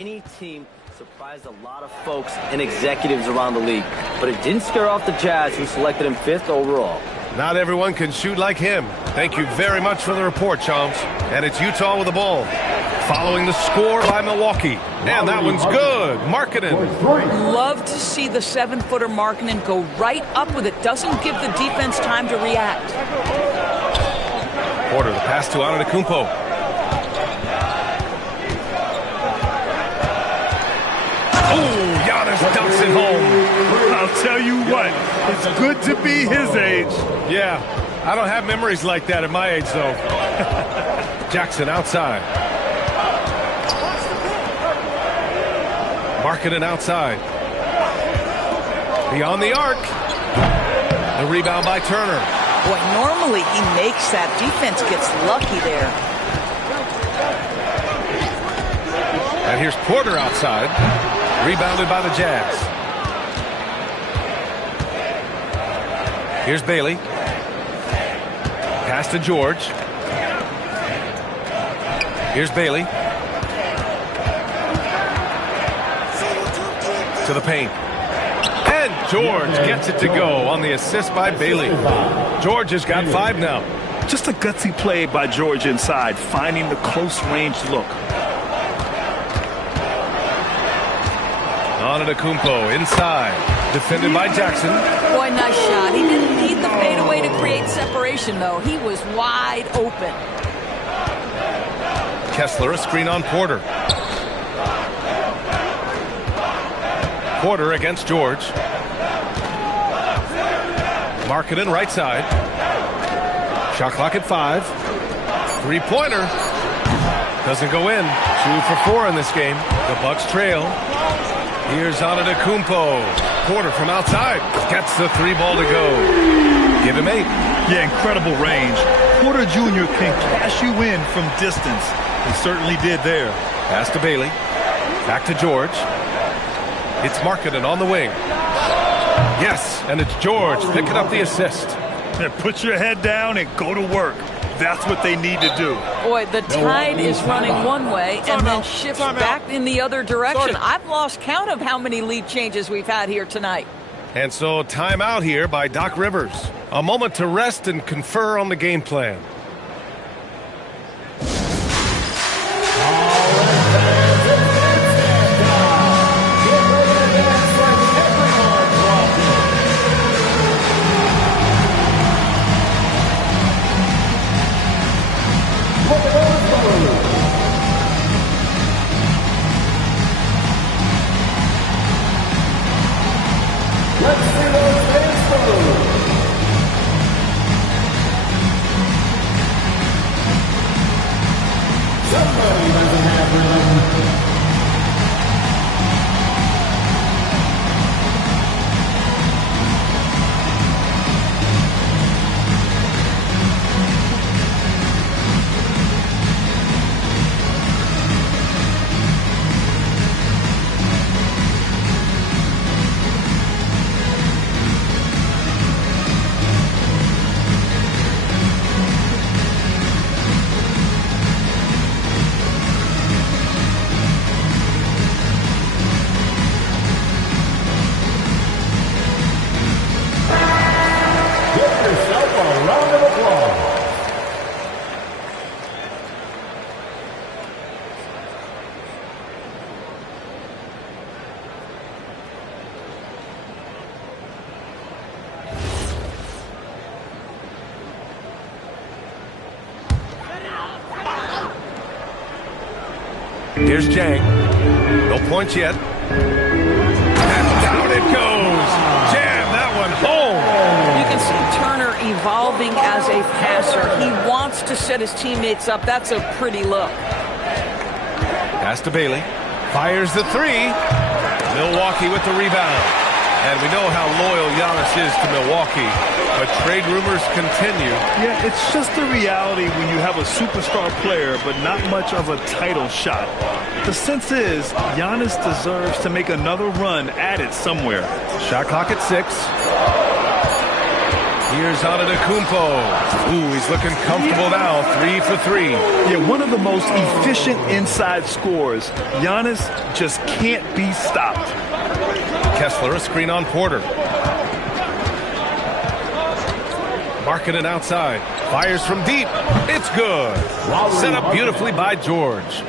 Any team surprised a lot of folks and executives around the league, but it didn't scare off the Jazz, who selected him 5th overall. Not everyone can shoot like him. Thank you very much for the report, Chomps. And it's Utah with the ball. Following the score by Milwaukee. And that one's good. Markkanen. Love to see the 7-footer Markkanen go right up with it. Doesn't give the defense time to react. Porter, the pass to Antetokounmpo. Oh, Giannis dunks it home. I'll tell you what, it's good to be his age. Yeah, I don't have memories like that at my age, though. Jackson outside. Markkanen outside. Beyond the arc. The rebound by Turner. Boy, normally he makes that. Defense gets lucky there. And here's Porter outside. Rebounded by the Jazz. Here's Bailey. Pass to George. Here's Bailey. To the paint. And George gets it to go on the assist by Bailey. George has got 5 now. Just a gutsy play by George inside, finding the close range look. Antetokounmpo inside. Defended by Jackson. Boy, nice shot. He didn't need the fadeaway to create separation, though. He was wide open. Kessler, a screen on Porter. Porter against George. Markkanen right side. Shot clock at 5. 3-pointer. Doesn't go in. 2 for 4 in this game. The Bucks trail. Here's Antetokounmpo. Porter from outside. Gets the 3 ball to go. Give him 8. Yeah, incredible range. Porter Jr. can cash you in from distance. He certainly did there. Pass to Bailey. Back to George. It's Markkanen on the wing. Yes, and it's George picking up the assist. Yeah, put your head down and go to work. That's what they need to do. Boy, the tide is running one way and then shifts back in the other direction. I've lost count of how many lead changes we've had here tonight. And so timeout here by Doc Rivers. A moment to rest and confer on the game plan. Here's Jang. No points yet. And down it goes. Jam that one home. You can see Turner evolving as a passer. He wants to set his teammates up. That's a pretty look. Pass to Bailey. Fires the 3. Milwaukee with the rebound. And we know how loyal Giannis is to Milwaukee, but trade rumors continue. Yeah, it's just the reality when you have a superstar player, but not much of a title shot. The sense is Giannis deserves to make another run at it somewhere. Shot clock at 6. Here's Antetokounmpo. Ooh, he's looking comfortable now. 3 for 3. Yeah, one of the most efficient inside scorers. Giannis just can't be stopped. Kessler, a screen on Porter. Markkanen outside. Fires from deep. It's good. Set up beautifully by George.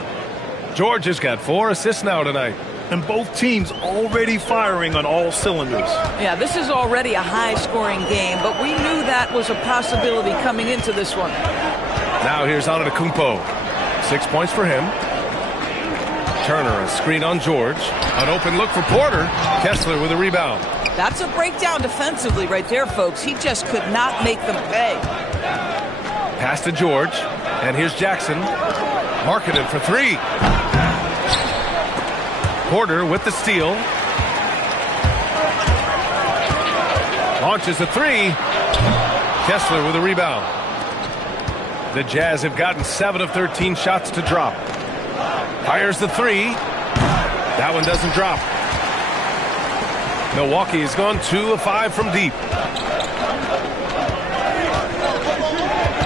George has got 4 assists now tonight. And both teams already firing on all cylinders. Yeah, this is already a high-scoring game, but we knew that was a possibility coming into this one. Now here's Antetokounmpo. 6 points for him. Turner, a screen on George. An open look for Porter. Kessler with a rebound. That's a breakdown defensively right there, folks. He just could not make them pay. Pass to George. And here's Jackson. Markkanen for 3. Porter with the steal. Launches a 3. Kessler with a rebound. The Jazz have gotten 7 of 13 shots to drop. Fires the 3. That one doesn't drop. Milwaukee has gone 2 of 5 from deep.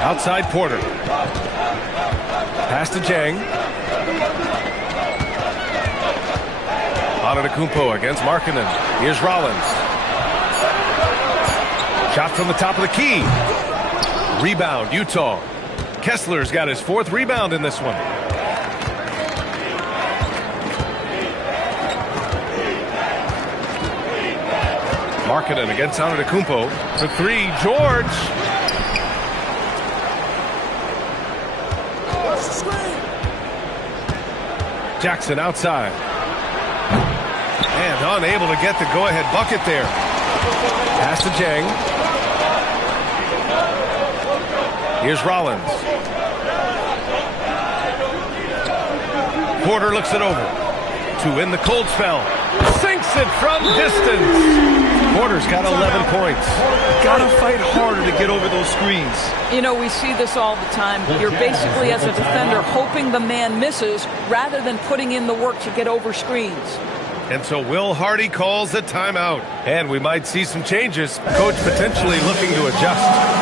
Outside Porter. Pass to Jang. Antetokounmpo against Markkanen. Here's Rollins. Shot from the top of the key. Rebound, Utah. Kessler's got his 4th rebound in this one. Markkanen against Antetokounmpo for 3. George. Jackson outside. And unable to get the go-ahead bucket there. Pass to Jang. Here's Rollins. Porter looks it over. To win the cold spell. Sinks it from distance. Porter's got 11 points. Gotta fight harder to get over those screens. You know, we see this all the time. You're basically, as a defender, hoping the man misses rather than putting in the work to get over screens. And so Will Hardy calls the timeout. And we might see some changes. Coach potentially looking to adjust.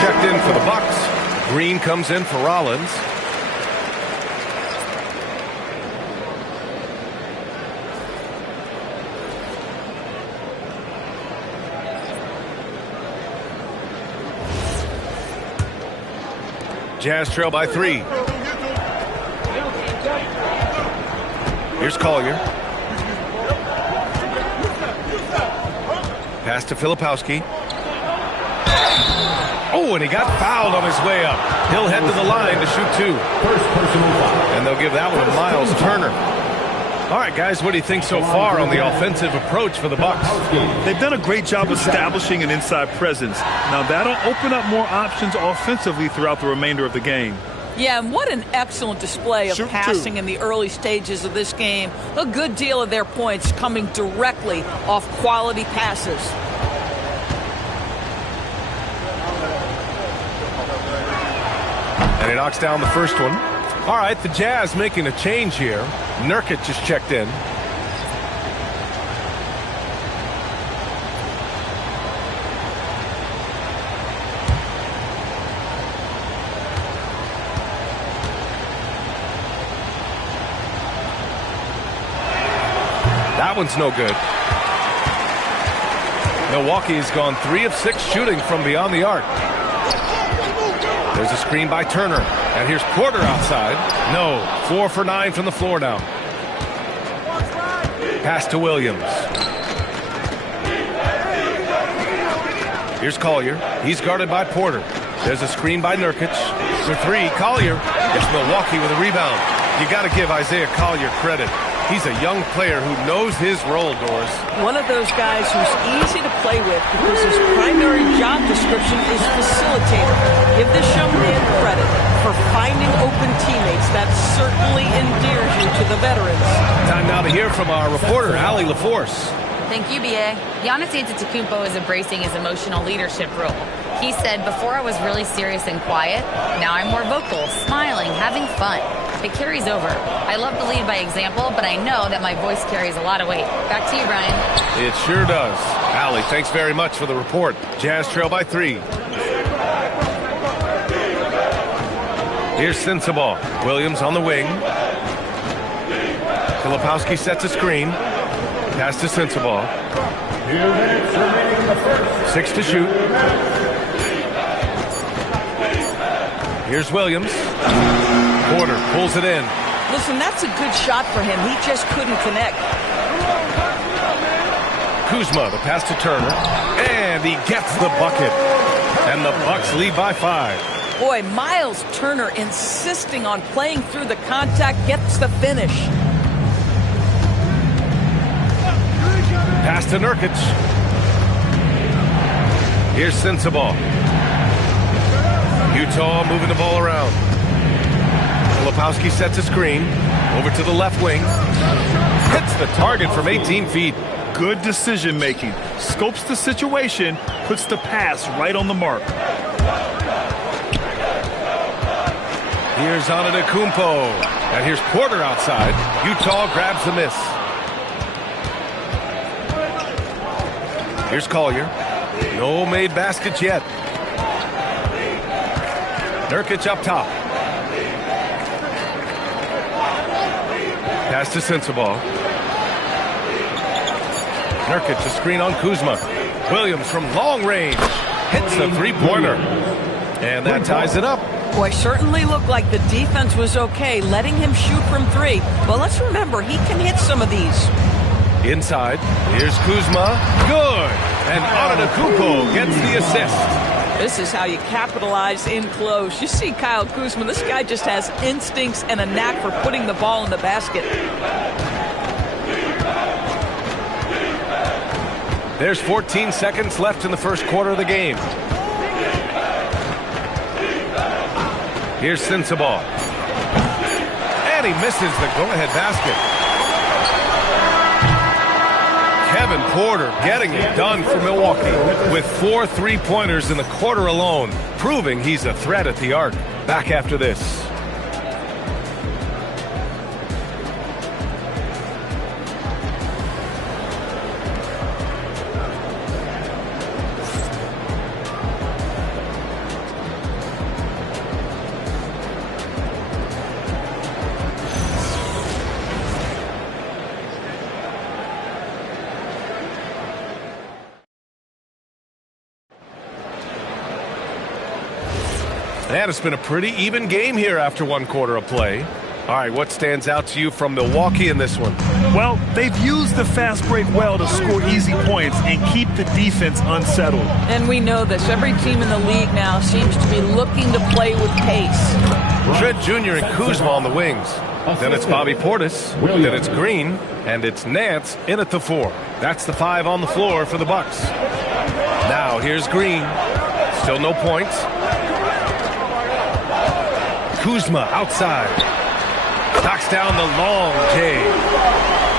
Checked in for the Bucks. Green comes in for Rollins. Jazz trail by 3. Here's Collier. Pass to Filipowski. Oh, and he got fouled on his way up. He'll head to the line to shoot 2. And they'll give that one to Miles Turner. All right, guys, what do you think so far on the offensive approach for the Bucks? They've done a great job establishing an inside presence. Now, that'll open up more options offensively throughout the remainder of the game. Yeah, and what an excellent display of passing in the early stages of this game. A good deal of their points coming directly off quality passes. And he knocks down the first one. All right, the Jazz making a change here. Nurkic just checked in. That one's no good. Milwaukee's gone 3 of 6 shooting from beyond the arc. There's a screen by Turner. And here's Porter outside. No. 4 for 9 from the floor now. Pass to Williams. Here's Collier. He's guarded by Porter. There's a screen by Nurkic. For 3, Collier. It's Milwaukee with a rebound. You got to give Isaiah Collier credit. He's a young player who knows his role, Doris. One of those guys who's easy to play with because his primary job description is facilitator. Give this young man credit for finding open teammates. That certainly endears you to the veterans. Time now to hear from our reporter, Allie LaForce. Thank you, B.A. Giannis Antetokounmpo is embracing his emotional leadership role. He said, before I was really serious and quiet, now I'm more vocal, smiling, having fun. It carries over. I love to lead by example, but I know that my voice carries a lot of weight. Back to you, Brian. It sure does. Allie, thanks very much for the report. Jazz trail by 3. Here's Sensabaugh. Williams on the wing. Filipowski sets a screen. Pass to Sensabaugh. 6 to shoot. Here's Williams. Porter pulls it in. Listen, that's a good shot for him. He just couldn't connect. Kuzma, the pass to Turner. And he gets the bucket. And the Bucks lead by 5. Boy, Miles Turner insisting on playing through the contact gets the finish. Pass to Nurkic. Here's Sensabaugh. Utah moving the ball around. Filipowski sets a screen. Over to the left wing. Hits the target from 18 feet. Good decision making. Scopes the situation, puts the pass right on the mark. Here's Antetokounmpo. And here's Porter outside. Utah grabs the miss. Here's Collier. No made baskets yet. Nurkic up top. Pass to Sensabaugh. Nurkic, a screen on Kuzma. Williams from long range. Hits the three-pointer. And that ties it up. Boy, certainly looked like the defense was okay, letting him shoot from 3. But let's remember, he can hit some of these. Inside, here's Kuzma. Good! And Antetokounmpo gets the assist. This is how you capitalize in close. You see Kyle Kuzma, this guy just has instincts and a knack for putting the ball in the basket. There's 14 seconds left in the first quarter of the game. Here's Sensabaugh. And he misses the go-ahead basket. Kevin Porter getting it done for Milwaukee with 4 3-pointers in the quarter alone, proving he's a threat at the arc. Back after this. And it's been a pretty even game here after 1 quarter of play. All right, what stands out to you from Milwaukee in this one? Well, they've used the fast break well to score easy points and keep the defense unsettled. And we know this. Every team in the league now seems to be looking to play with pace. Trent Jr. and Kuzma on the wings. Then it's Bobby Portis. Then it's Green. And it's Nance in at the 4. That's the 5 on the floor for the Bucks. Now here's Green. Still no points. Kuzma outside. Knocks down the long J.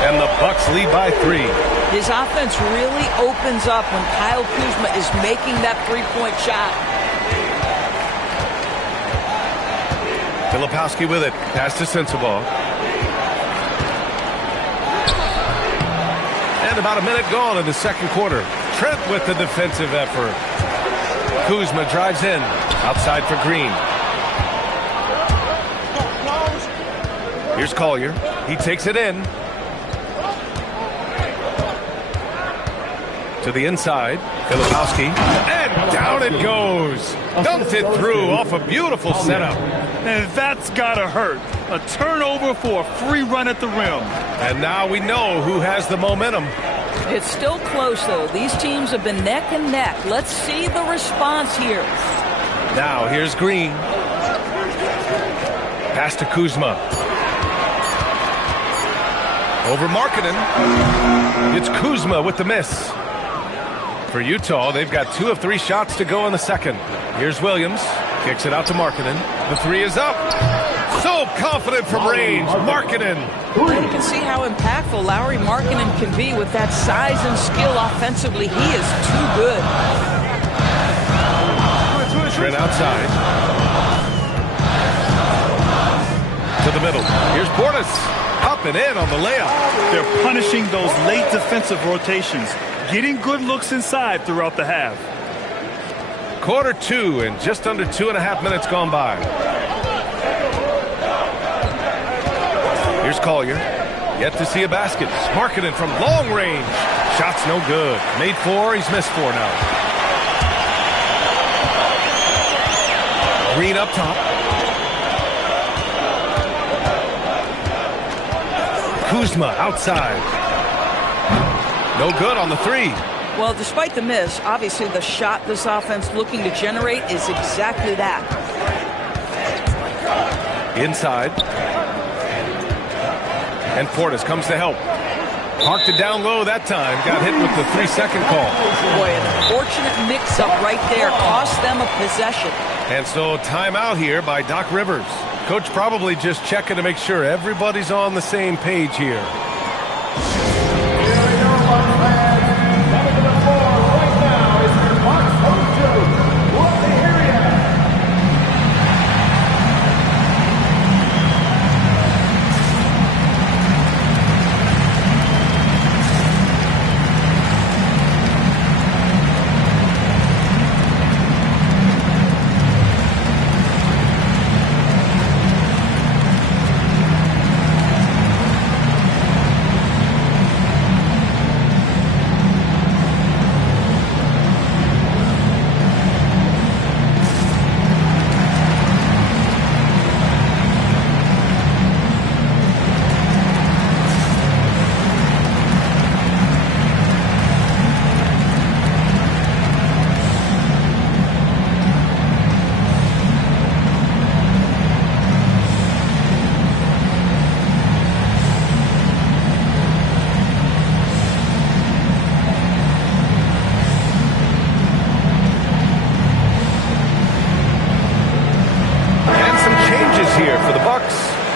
And the Bucks lead by 3. His offense really opens up when Kyle Kuzma is making that three-point shot. Filipowski with it. Pass to Sensabaugh. And about a minute gone in the second quarter. Trent with the defensive effort. Kuzma drives in. Outside for Green. Here's Collier. He takes it in. To the inside, Filipowski, and down it goes. Dunked it through off a beautiful setup. And that's gotta hurt. A turnover for a free run at the rim. And now we know who has the momentum. It's still close, though. These teams have been neck and neck. Let's see the response here. Now here's Green. Pass to Kuzma. Over Markkanen. It's Kuzma with the miss. For Utah, they've got 2 of 3 shots to go in the second. Here's Williams. Kicks it out to Markkanen. The 3 is up. So confident from range. Markkanen. You can see how impactful Lauri Markkanen can be with that size and skill offensively. He is too good. Trent outside. To the middle. Here's Portis. Up and in on the layup. They're punishing those late defensive rotations. Getting good looks inside throughout the half. Quarter 2 and just under 2.5 minutes gone by. Here's Collier. Yet to see a basket. Markkanen from long range. Shot's no good. Made 4. He's missed 4 now. Green up top. Kuzma outside. No good on the 3. Well, despite the miss, obviously the shot this offense looking to generate is exactly that. Inside. And Portis comes to help. Parked it down low that time. Got hit with the 3-second call. Boy, an unfortunate mix-up right there. Cost them a possession. And so timeout here by Doc Rivers. Coach probably just checking to make sure everybody's on the same page here.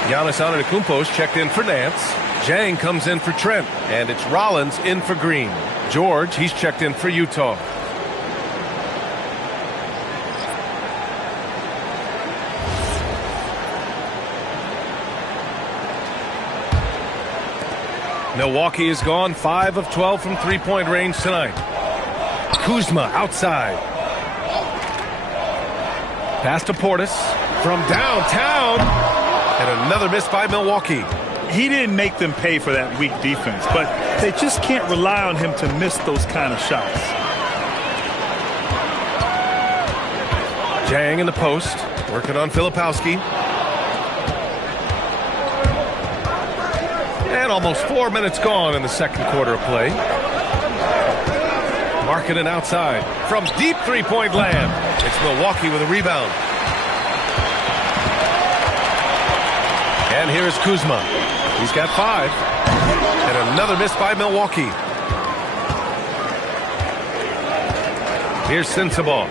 Giannis Antetokounmpo's checked in for Nance. Jang comes in for Trent. And it's Rollins in for Green. George, he's checked in for Utah. Milwaukee has gone 5 of 12 from three-point range tonight. Kuzma outside. Pass to Portis from downtown. And another miss by Milwaukee. He didn't make them pay for that weak defense, but they just can't rely on him to miss those kind of shots. Jang in the post, working on Filipowski. And almost 4 minutes gone in the second quarter of play. Markkanen outside from deep three-point land. It's Milwaukee with a rebound. And here's Kuzma. He's got 5. And another miss by Milwaukee. Here's Sensabaugh.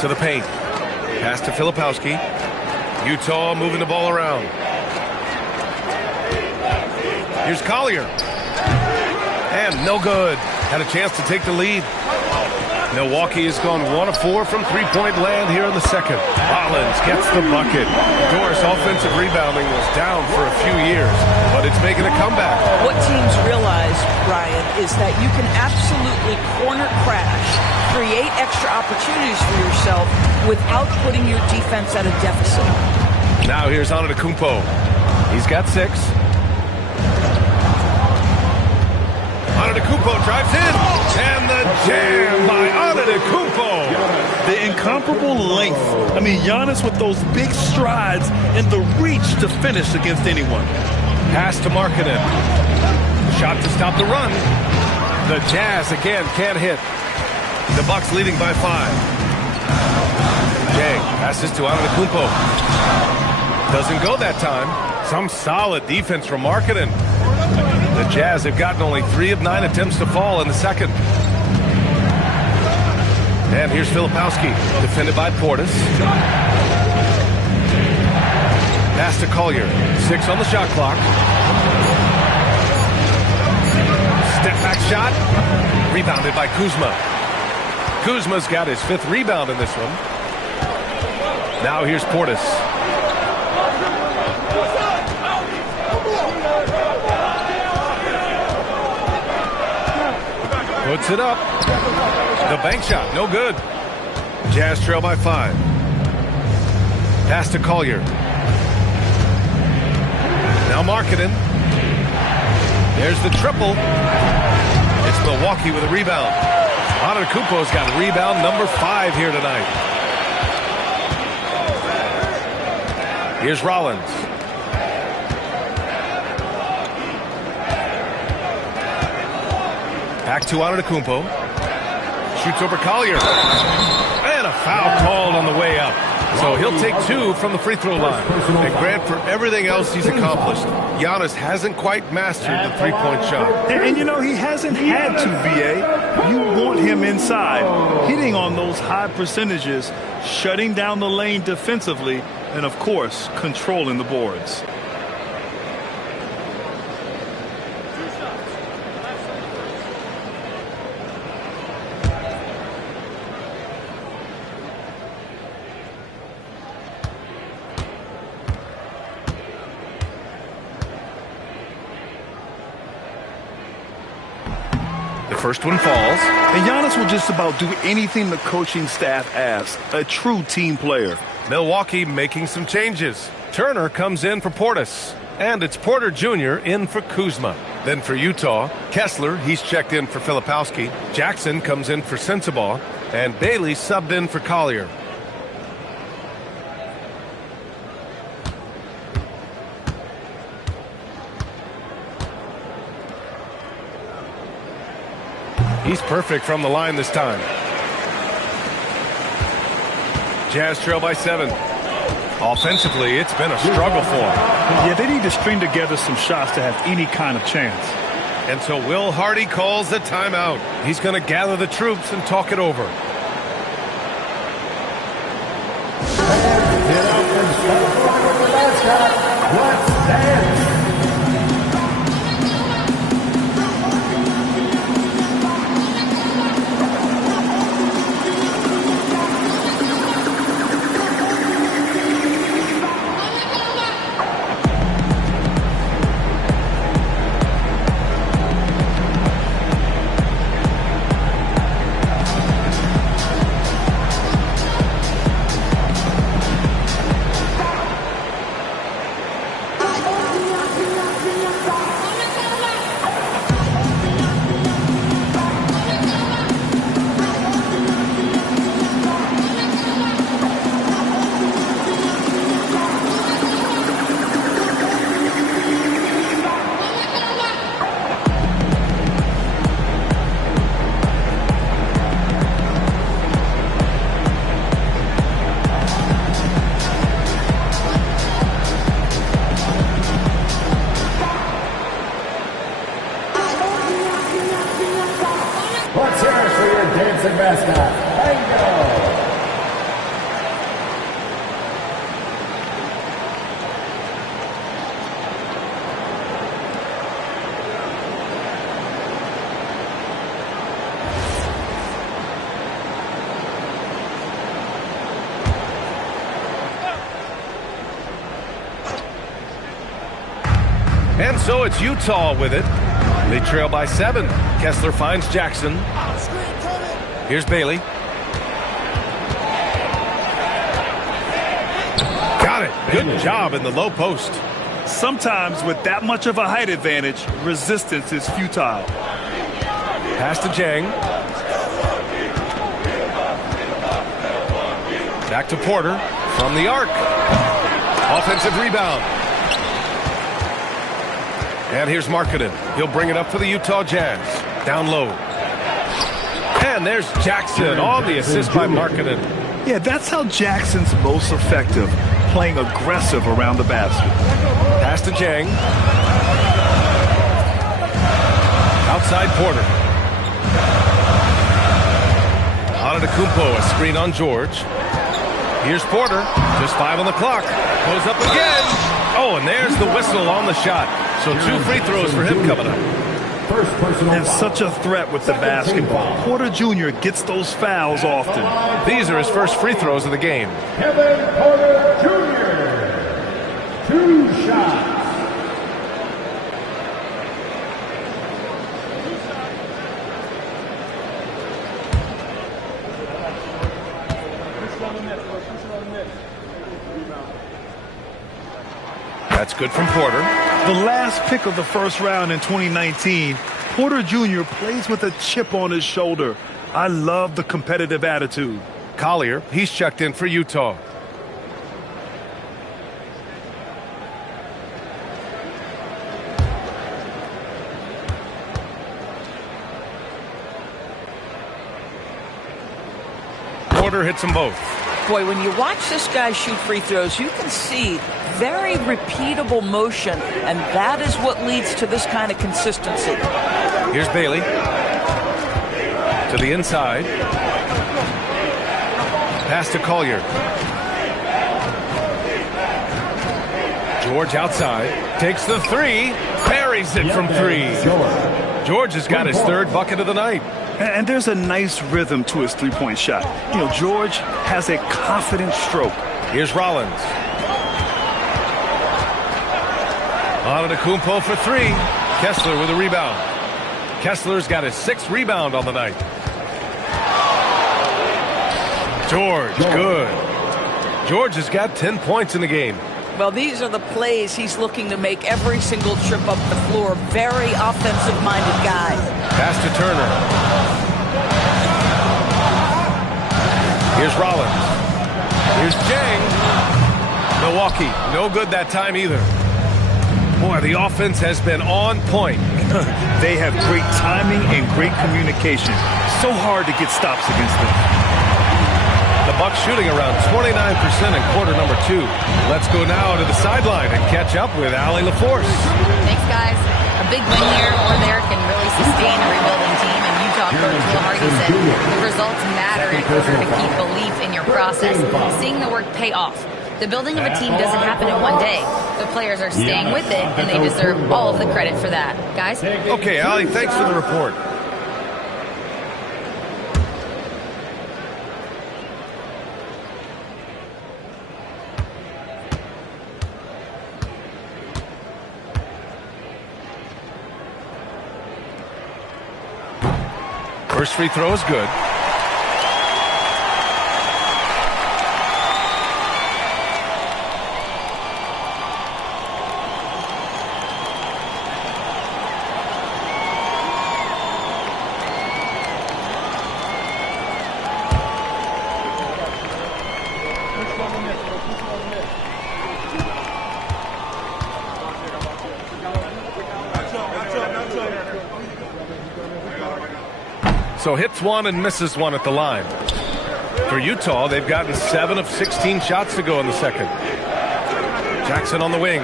To the paint. Pass to Filipowski. Utah moving the ball around. Here's Collier. And no good. Had a chance to take the lead. Milwaukee has gone 1 of 4 from three-point land here in the second. Rollins gets the bucket. Doris' offensive rebounding was down for a few years, but it's making a comeback. What teams realize, Brian, is that you can absolutely corner crash, create extra opportunities for yourself without putting your defense at a deficit. Now here's Antetokounmpo. He's got 6. Antetokounmpo drives in. And the jam by Antetokounmpo. The incomparable length. I mean, Giannis with those big strides and the reach to finish against anyone. Pass to Markkanen. Shot to stop the run. The Jazz again can't hit. The Bucks leading by 5. Jay passes to Antetokounmpo. Doesn't go that time. Some solid defense from Markkanen. The Jazz have gotten only 3 of 9 attempts to fall in the second. And here's Filipowski, defended by Portis. Pass to Collier. 6 on the shot clock. Step back shot. Rebounded by Kuzma. Kuzma's got his 5th rebound in this one. Now here's Portis. Puts it up. The bank shot, no good. Jazz trail by 5. Pass to Collier. Now Markkanen. There's the triple. It's Milwaukee with a rebound. Antetokounmpo's got rebound number 5 here tonight. Here's Rollins. Back to Antetokounmpo. Shoots over Collier. And a foul called on the way up. So he'll take 2 from the free throw line. And Grant, for everything else he's accomplished, Giannis hasn't quite mastered the three-point shot. And you know, he hasn't had to, VA. You want him inside, hitting on those high percentages, shutting down the lane defensively, and, of course, controlling the boards. First one falls. And Giannis will just about do anything the coaching staff asks. A true team player. Milwaukee making some changes. Turner comes in for Portis. And it's Porter Jr. in for Kuzma. Then for Utah, Kessler, he's checked in for Filipowski. Jackson comes in for Sensabaugh. And Bailey subbed in for Collier. He's perfect from the line this time. Jazz trail by 7. Offensively, it's been a struggle for him. Yeah, they need to string together some shots to have any kind of chance. And so Will Hardy calls the timeout. He's going to gather the troops and talk it over. Get up and start with the mascot. Let's dance. Let's hear it for your dancing mascot, Bingo! And so it's Utah with it. They trail by 7. Kessler finds Jackson. Here's Bailey. Got it. Good job in the low post. Sometimes with that much of a height advantage, resistance is futile. Pass to Jang. Back to Porter from the arc. Offensive rebound. And here's Markkanen. He'll bring it up for the Utah Jazz. Down low. And there's Jackson on the assist by Markkanen. Yeah, that's how Jackson's most effective, playing aggressive around the basket. Pass to Jang. Outside Porter. Antetokounmpo, a screen on George. Here's Porter. Just 5 on the clock. Goes up again. Oh, and there's the whistle on the shot. So 2 free throws for him coming up. There's such a threat with the basketball. Porter Jr. gets those fouls often. These are his first free throws of the game. Kevin Porter Jr. 2 shots. That's good from Porter. The last pick of the first round in 2019, Porter Jr. plays with a chip on his shoulder. I love the competitive attitude. Collier, he's checked in for Utah. Porter hits them both. Boy, when you watch this guy shoot free throws, you can see very repeatable motion, and that is what leads to this kind of consistency. Here's Bailey. To the inside. Pass to Collier. George outside. Takes the 3. Buries it from 3. George has got his 3rd bucket of the night. And there's a nice rhythm to his three-point shot. You know, George has a confident stroke. Here's Rollins. Antetokounmpo for 3. Kessler with a rebound. Kessler's got his 6th rebound on the night. George, good. George has got 10 points in the game. Well, these are the plays he's looking to make every single trip up the floor. Very offensive-minded guy. Pass to Turner. Here's Rollins. Here's Jang. Milwaukee, no good that time either. Boy, the offense has been on point. They have great timing and great communication. So hard to get stops against them. The Bucks shooting around 29% in quarter number 2. Let's go now to the sideline and catch up with Allie LaForce. Thanks, guys. A big win here or there can really sustain a rebuilding team, and Utah coach Will Hardy said the results matter in order to keep belief in your process. Seeing the work pay off. The building of a team doesn't happen in one day. The players are staying with it, and they deserve all of the credit for that. Guys? Okay, Allie, thanks for the report. First free throw is good. So hits 1 and misses 1 at the line. For Utah, they've gotten 7 of 16 shots to go in the second. Jackson on the wing.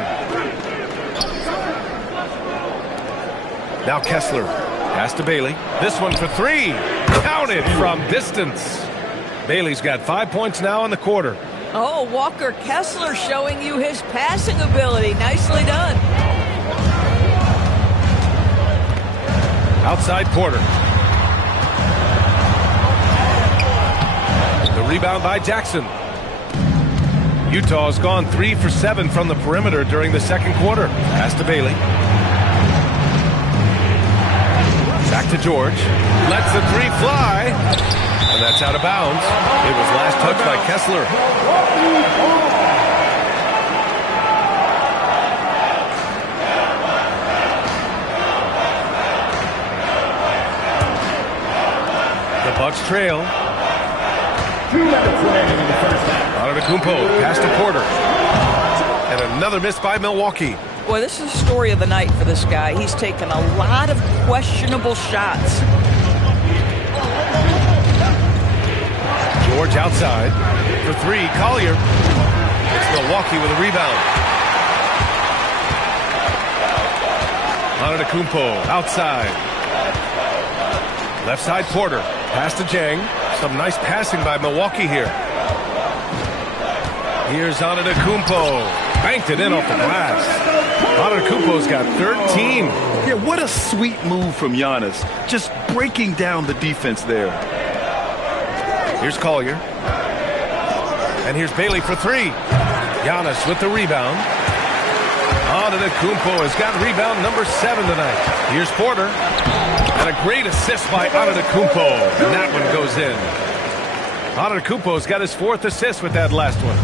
Now Kessler. Pass to Bailey. This one for 3. Counted from distance. Bailey's got 5 points now in the quarter. Oh, Walker Kessler showing you his passing ability. Nicely done. Outside Porter. The rebound by Jackson. Utah's gone 3 for 7 from the perimeter during the second quarter. Pass to Bailey. Back to George. Lets the 3 fly. And that's out of bounds. It was last touched by Kessler. Bucks trail. 2 minutes remaining in the first half. Antetokounmpo pass to Porter. And another miss by Milwaukee. Boy, this is the story of the night for this guy. He's taken a lot of questionable shots. George outside for three. Collier. It's Milwaukee with a rebound. Antetokounmpo outside. Left side Porter. Pass to Jang. Some nice passing by Milwaukee here. Here's Antetokounmpo. Banked it in off the glass. Antetokounmpo's got 13. Yeah, what a sweet move from Giannis. Just breaking down the defense there. Here's Collier. And here's Bailey for three. Giannis with the rebound. Antetokounmpo has got rebound number 7 tonight. Here's Porter. And a great assist by Antetokounmpo. And that one goes in. Antetokounmpo's got his 4th assist with that last one.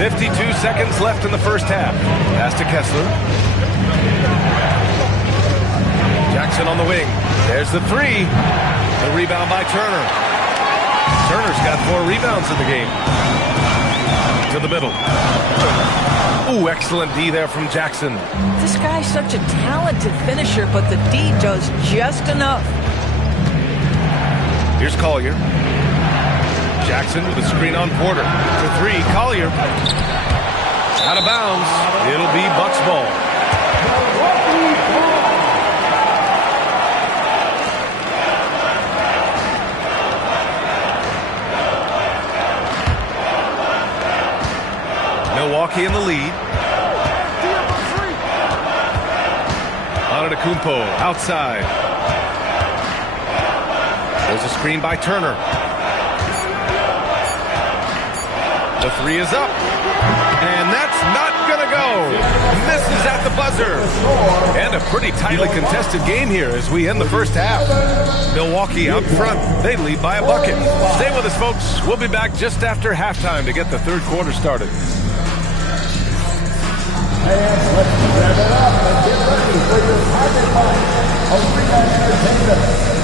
52 seconds left in the first half. Pass to Kessler. Jackson on the wing. There's the three. The rebound by Turner. Turner's got 4 rebounds in the game. To the middle. Ooh, excellent D there from Jackson. This guy's such a talented finisher, but the D does just enough. Here's Collier. Jackson with a screen on Porter. For three, Collier. Out of bounds. It'll be Bucks ball. Milwaukee in the lead. Antetokounmpo outside. There's a screen by Turner. The three is up. And that's not going to go. Misses at the buzzer. And a pretty tightly contested game here as we end the first half. Milwaukee out front. They lead by a bucket. Stay with us, folks. We'll be back just after halftime to get the third quarter started. And let's grab it up and get ready for your target fight. Arena Entertainment.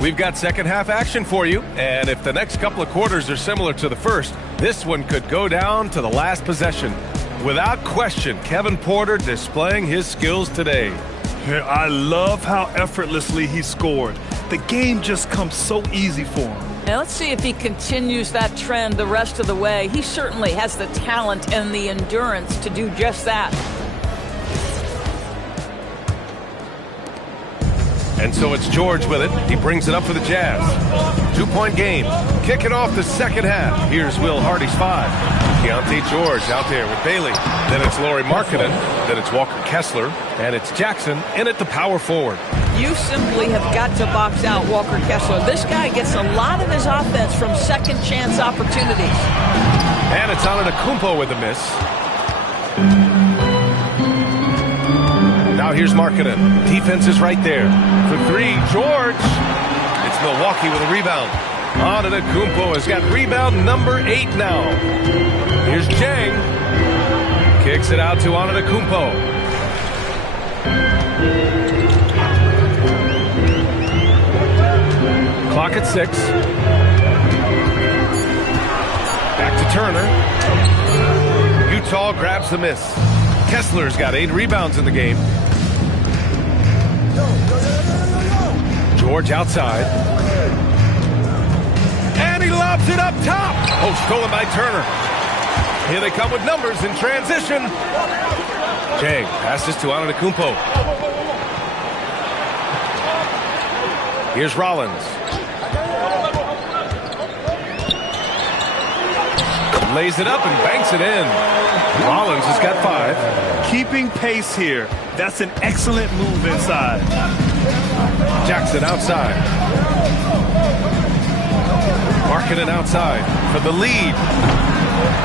We've got second half action for you, and if the next couple of quarters are similar to the first, this one could go down to the last possession. Without question, Kevin Porter displaying his skills today. Yeah, I love how effortlessly he scored. The game just comes so easy for him. Now let's see if he continues that trend the rest of the way. He certainly has the talent and the endurance to do just that. And so it's George with it. He brings it up for the Jazz. 2-point game. Kicking off the second half. Here's Will Hardy's 5. Keontae George out there with Bailey. Then it's Lauri Markkanen. Then it's Walker Kessler. And it's Jackson in at the power forward. You simply have got to box out Walker Kessler. This guy gets a lot of his offense from second chance opportunities. And it's Antetokounmpo with the miss. Now here's Markkanen. Defense is right there. For three, George. It's Milwaukee with a rebound. Antetokounmpo has got rebound number 8 now. Here's Jang. Kicks it out to Antetokounmpo. Clock at 6. Back to Turner. Utah grabs the miss. Kessler's got 8 rebounds in the game. George outside. And he lobs it up top. Oh, stolen by Turner. Here they come with numbers in transition. Jang passes to Antetokounmpo. Here's Rollins. Lays it up and banks it in. Rollins has got 5. Keeping pace here. That's an excellent move inside. Jackson outside. Markkanen outside for the lead.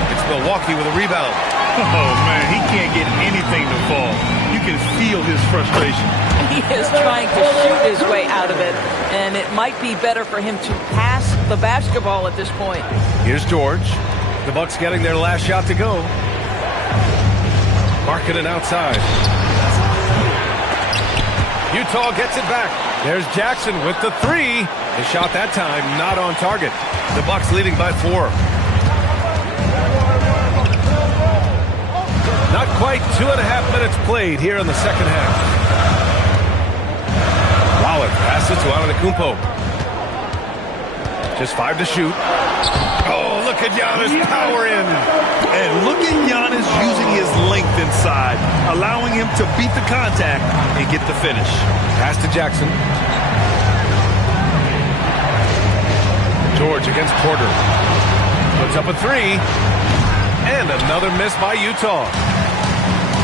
It's Milwaukee with a rebound. Oh, man, he can't get anything to fall. You can feel his frustration. He is trying to shoot his way out of it, and it might be better for him to pass the basketball at this point. Here's George. The Bucks getting their last shot to go. Markkanen outside. Utah gets it back. There's Jackson with the 3. His shot that time not on target. The Bucks leading by 4. Not quite 2.5 minutes played here in the second half. Rollins passes to Antetokounmpo. Just 5 to shoot. Oh, look at Giannis power in. And look at Giannis using his length inside, allowing him to beat the contact and get the finish. Pass to Jackson. George against Porter. Puts up a 3. And another miss by Utah.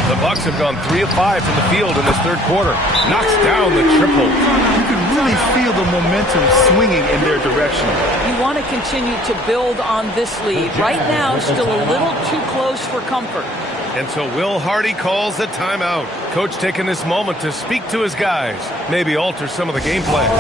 The Bucks have gone 3 of 5 from the field in this third quarter. Knocks down the triple. You can really feel the momentum swinging in their direction. You want to continue to build on this lead. Right now, still a little too close for comfort. And so Will Hardy calls the timeout. Coach taking this moment to speak to his guys. Maybe alter some of the game plan.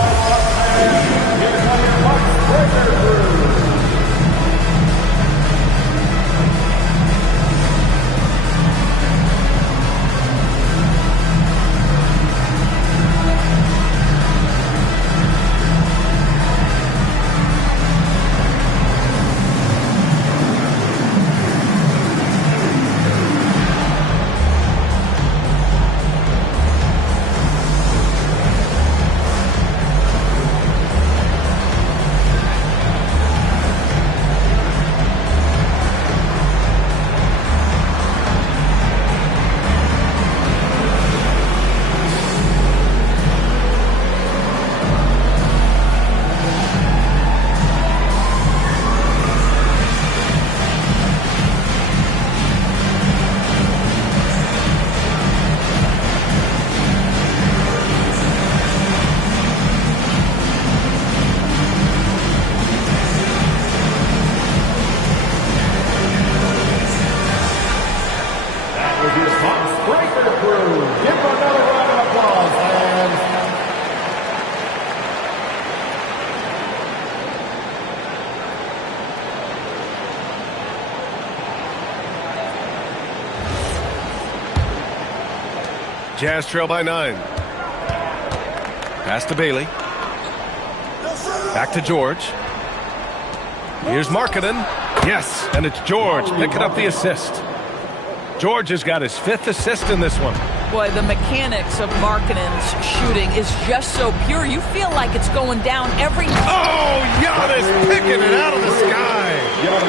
Jazz trail by 9. Pass to Bailey. Back to George. Here's Markkanen. Yes, and it's George picking up the assist. George has got his 5th assist in this one. Boy, the mechanics of Markkanen's shooting is just so pure. You feel like it's going down every... Oh, Giannis picking it out of the sky.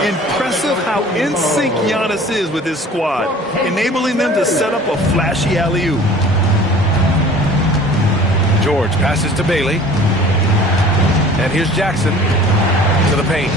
Impressive how in sync Giannis is with his squad, enabling them to set up a flashy alley-oop. George passes to Bailey. And here's Jackson to the paint.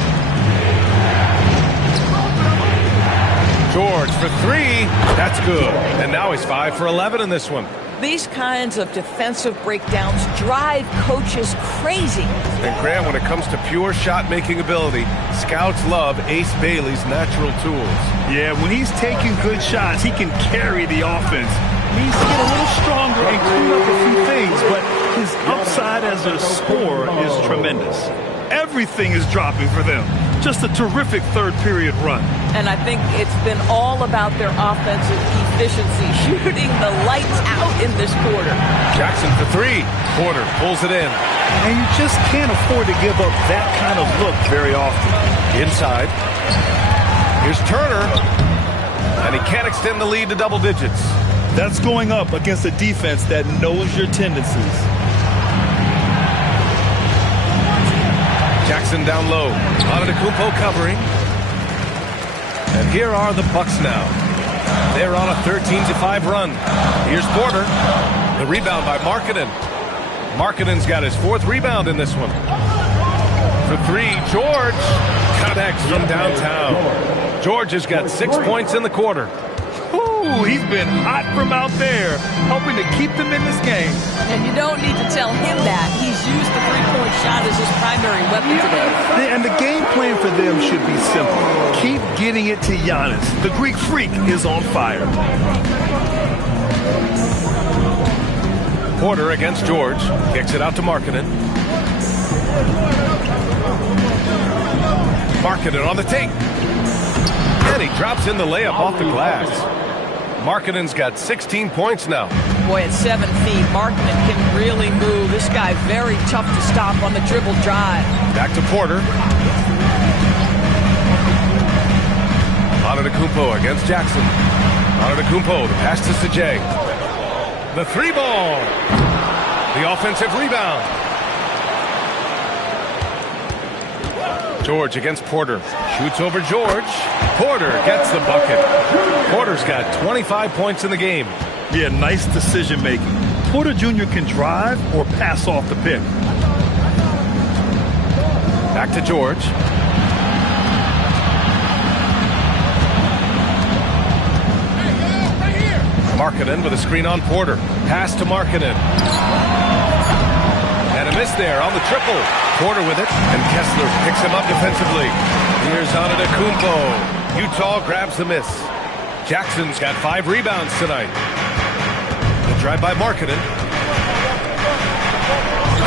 George for 3. That's good. And now he's 5 for 11 in this one. These kinds of defensive breakdowns drive coaches crazy. And Graham, when it comes to pure shot-making ability, scouts love Ace Bailey's natural tools. Yeah, when he's taking good shots, he can carry the offense. He needs to get a little stronger and clean up a few things, but his upside as a scorer is tremendous. Everything is dropping for them. Just a terrific third-period run. And I think it's been all about their offensive efficiency, shooting the lights out in this quarter. Jackson for 3. Porter pulls it in. And you just can't afford to give up that kind of look very often. Inside. Here's Turner. And he can't extend the lead to double digits. That's going up against a defense that knows your tendencies. Jackson down low. Antetokounmpo covering. And here are the Bucks now. They're on a 13-5 run. Here's Porter. The rebound by Markkanen. Markkanen's got his 4th rebound in this one. For 3, George connects from downtown. George has got 6 points in the quarter. Ooh, he's been hot from out there, helping to keep them in this game. And you don't need to tell him that. He's used the three-point shot as his primary weapon today. And the game plan for them should be simple. Keep getting it to Giannis. The Greek freak is on fire. Porter against George. Kicks it out to Markkanen. Markkanen on the take. And he drops in the layup off the glass. Markkanen's got 16 points now. Boy, at 7 feet, Markkanen can really move. This guy very tough to stop on the dribble drive. Back to Porter. Antetokounmpo against Jackson. Antetokounmpo, the pass to Sajay. The 3-ball. The offensive rebound. George against Porter. Shoots over George. Porter gets the bucket. Porter's got 25 points in the game. Yeah, nice decision making. Porter Jr. can drive or pass off the pick. Back to George. Markkanen with a screen on Porter. Pass to Markkanen. And a miss there on the triple. Porter with it, and Kessler picks him up defensively. Here's Antetokounmpo. Utah grabs the miss. Jackson's got 5 rebounds tonight. The drive by Markkanen.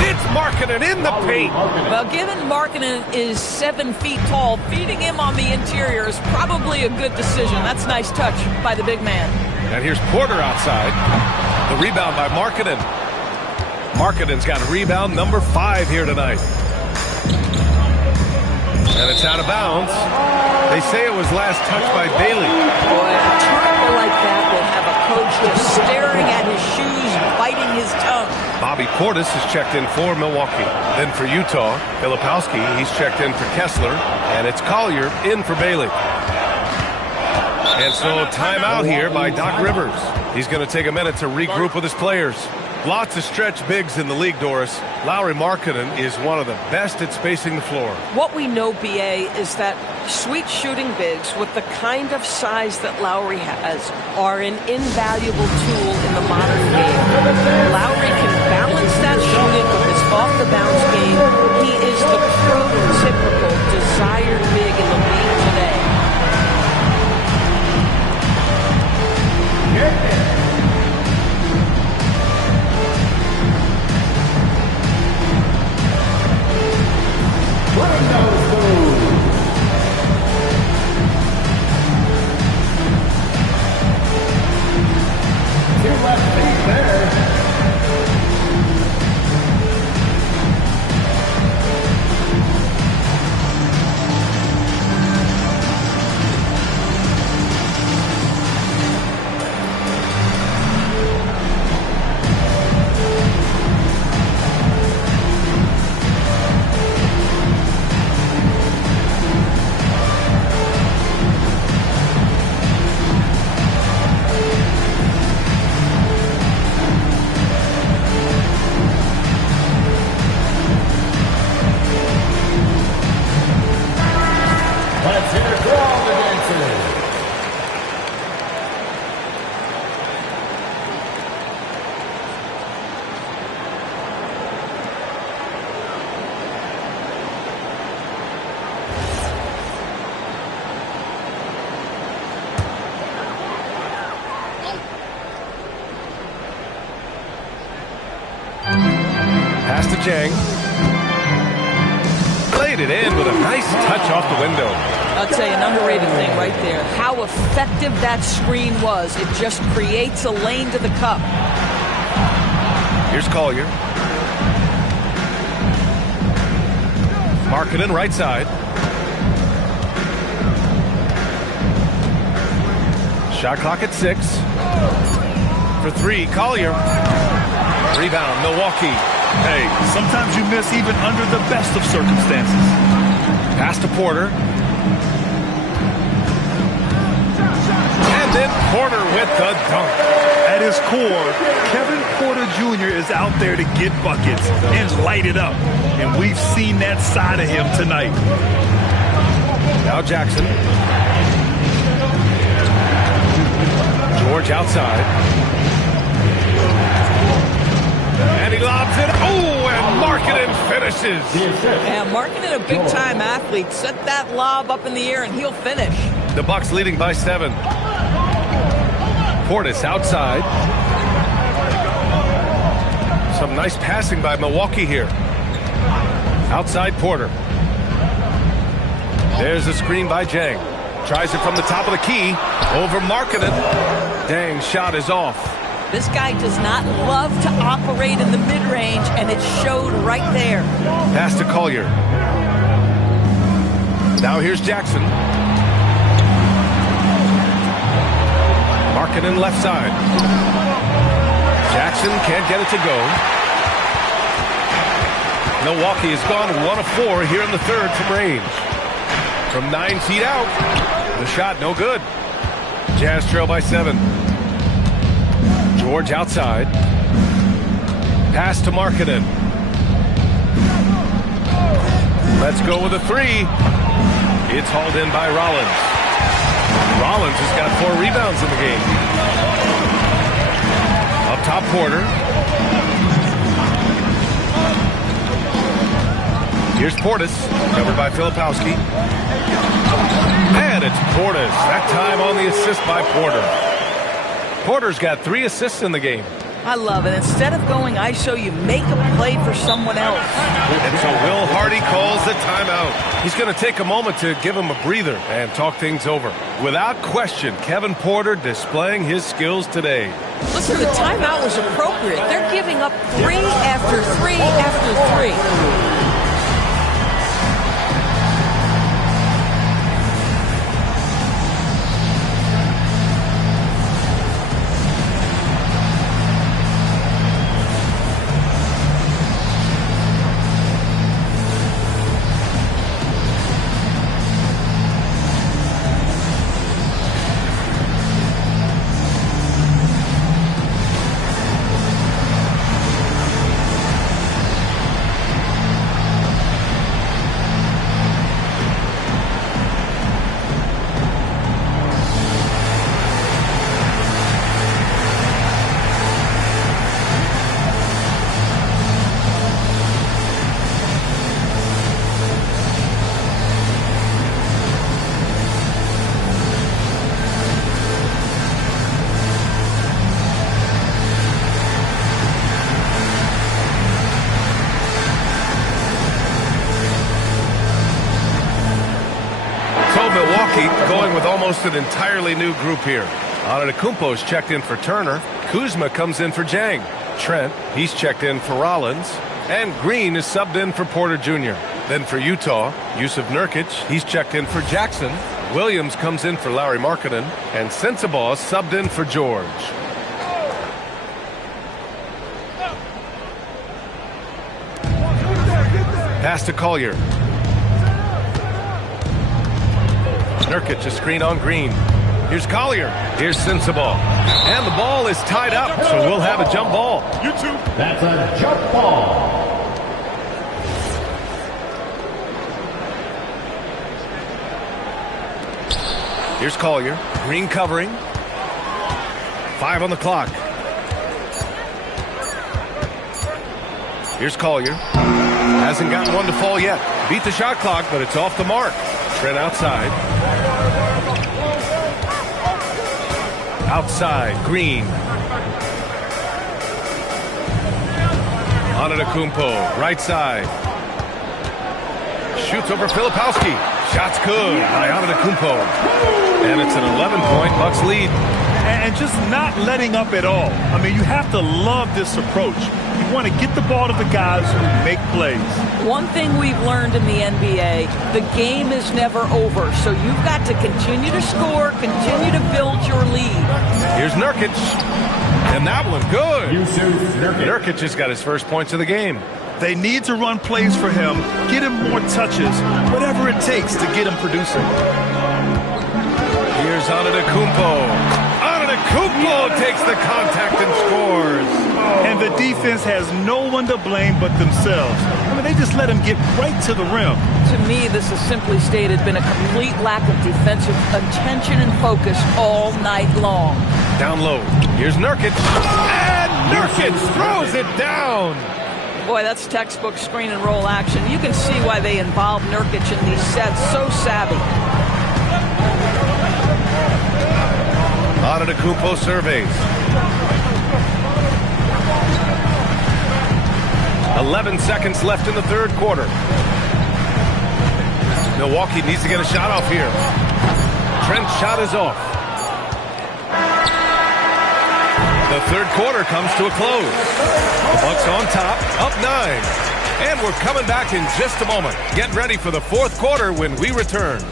It's Markkanen in the paint. Well, given Markkanen is 7 feet tall, feeding him on the interior is probably a good decision. That's a nice touch by the big man. And here's Porter outside. The rebound by Markkanen. Markkanen's got rebound number 5 here tonight. And it's out of bounds. They say it was last touched by Bailey. Boy, a turnover like that will have a coach just staring at his shoes, biting his tongue. Bobby Portis has checked in for Milwaukee. Then for Utah, Filipowski, he's checked in for Kessler. And it's Collier in for Bailey. And so timeout here by Doc Rivers. He's going to take a minute to regroup with his players. Lots of stretch bigs in the league, Doris. Lauri Markkanen is one of the best at spacing the floor. What we know, BA, is that sweet shooting bigs with the kind of size that Lauri has are an invaluable tool in the modern game. Lauri can balance that shooting with his off-the-bounce game. He is the prototypical desired big in the league today. Pass to Jang. Laid it in with a nice touch off the window. I'll tell you an underrated thing right there. How effective that screen was. It just creates a lane to the cup. Here's Collier. Markkanen right side. Shot clock at 6. For 3, Collier. Rebound, Milwaukee. Hey, sometimes you miss even under the best of circumstances. Pass to Porter. And then Porter with the dunk. At his core, Kevin Porter Jr. is out there to get buckets and light it up. And we've seen that side of him tonight. Now Jackson. George outside. And he lobs it. Oh, and Markkanen finishes. Yeah, Markkanen, a big-time athlete. Set that lob up in the air, and he'll finish. The Bucks leading by 7. Portis outside. Some nice passing by Milwaukee here. Outside Porter. There's a screen by Jang. Tries it from the top of the key. Over Markkanen. Dang, shot is off. This guy does not love to operate in the mid-range, and it showed right there. Pass to Collier. Now here's Jackson. Markkanen left side. Jackson can't get it to go. Milwaukee has gone 1 of 4 here in the third from range. From 9 feet out. The shot no good. Jazz trail by 7. George outside. Pass to Markkanen. Let's go with a 3. It's hauled in by Rollins. Rollins has got 4 rebounds in the game. Up top, Porter. Here's Portis, covered by Filipowski. And it's Portis. That time on the assist by Porter. Porter's got 3 assists in the game. I love it. Instead of going ISO, you make a play for someone else. And so Will Hardy calls the timeout. He's going to take a moment to give him a breather and talk things over. Without question, Kevin Porter displaying his skills today. Listen, the timeout was appropriate. They're giving up 3 after 3 after 3. Milwaukee going with almost an entirely new group here. Antetokounmpo's checked in for Turner. Kuzma comes in for Jang. Trent, he's checked in for Rollins. And Green is subbed in for Porter Jr. Then for Utah, Yusuf Nurkic, he's checked in for Jackson. Williams comes in for Larry Markkanen. And Sensabaugh subbed in for George. Pass to Collier. Nurkic, a screen on Green. Here's Collier. Here's Sensabaugh. And the ball is tied up, so we'll have a jump ball. That's a jump ball. Here's Collier. Green covering. 5 on the clock. Here's Collier. Hasn't gotten one to fall yet. Beat the shot clock, but it's off the mark. Trent outside. Outside, Green. Antetokounmpo, right side. Shoots over Filipowski. Shot's good by Antetokounmpo. And it's an 11-point Bucks lead. And just not letting up at all. I mean, you have to love this approach. You want to get the ball to the guys who make plays. One thing we've learned in the NBA, the game is never over. So you've got to continue to score, continue to build your lead. Here's Nurkic. And that one, good. Nurkic has got his first points of the game. They need to run plays for him, get him more touches, whatever it takes to get him producing. Here's Antetokounmpo. Antetokounmpo takes the contact and scores. And the defense has no one to blame but themselves. I mean, they just let him get right to the rim. To me, this has simply stated been a complete lack of defensive attention and focus all night long. Down low. Here's Nurkic. And Nurkic throws it down. Boy, that's textbook screen and roll action. You can see why they involve Nurkic in these sets. So savvy. Antetokounmpo surveys. 11 seconds left in the third quarter. Milwaukee needs to get a shot off here. Trent's shot is off. The third quarter comes to a close. The Bucks on top, up 9. And we're coming back in just a moment. Get ready for the fourth quarter when we return.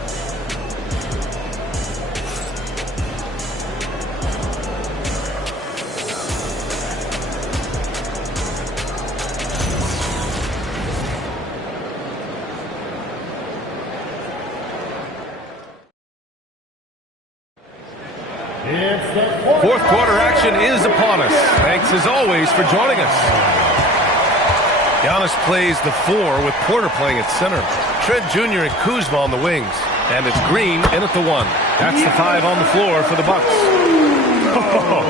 Fourth quarter action is upon us. Thanks as always for joining us. Giannis plays the 4 with Porter playing at center. Trent Jr. and Kuzma on the wings. And it's Green in at the 1. That's the 5 on the floor for the Bucks. Oh,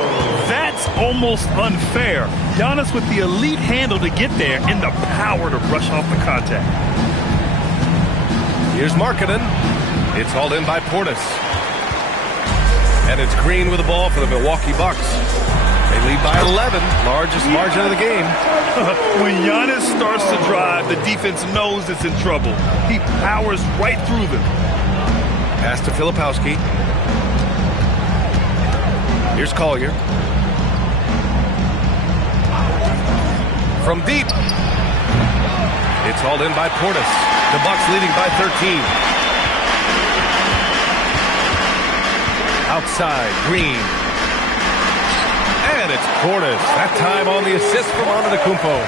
that's almost unfair. Giannis with the elite handle to get there and the power to brush off the contact. Here's Markkanen. It's hauled in by Portis. And it's Green with the ball for the Milwaukee Bucks. They lead by 11, largest margin of the game. When Giannis starts to drive, the defense knows it's in trouble. He powers right through them. Pass to Filipowski. Here's Collier. From deep. It's hauled in by Portis. The Bucks leading by 13. Outside, Green. And it's Portis. That time on the assist from Antetokounmpo.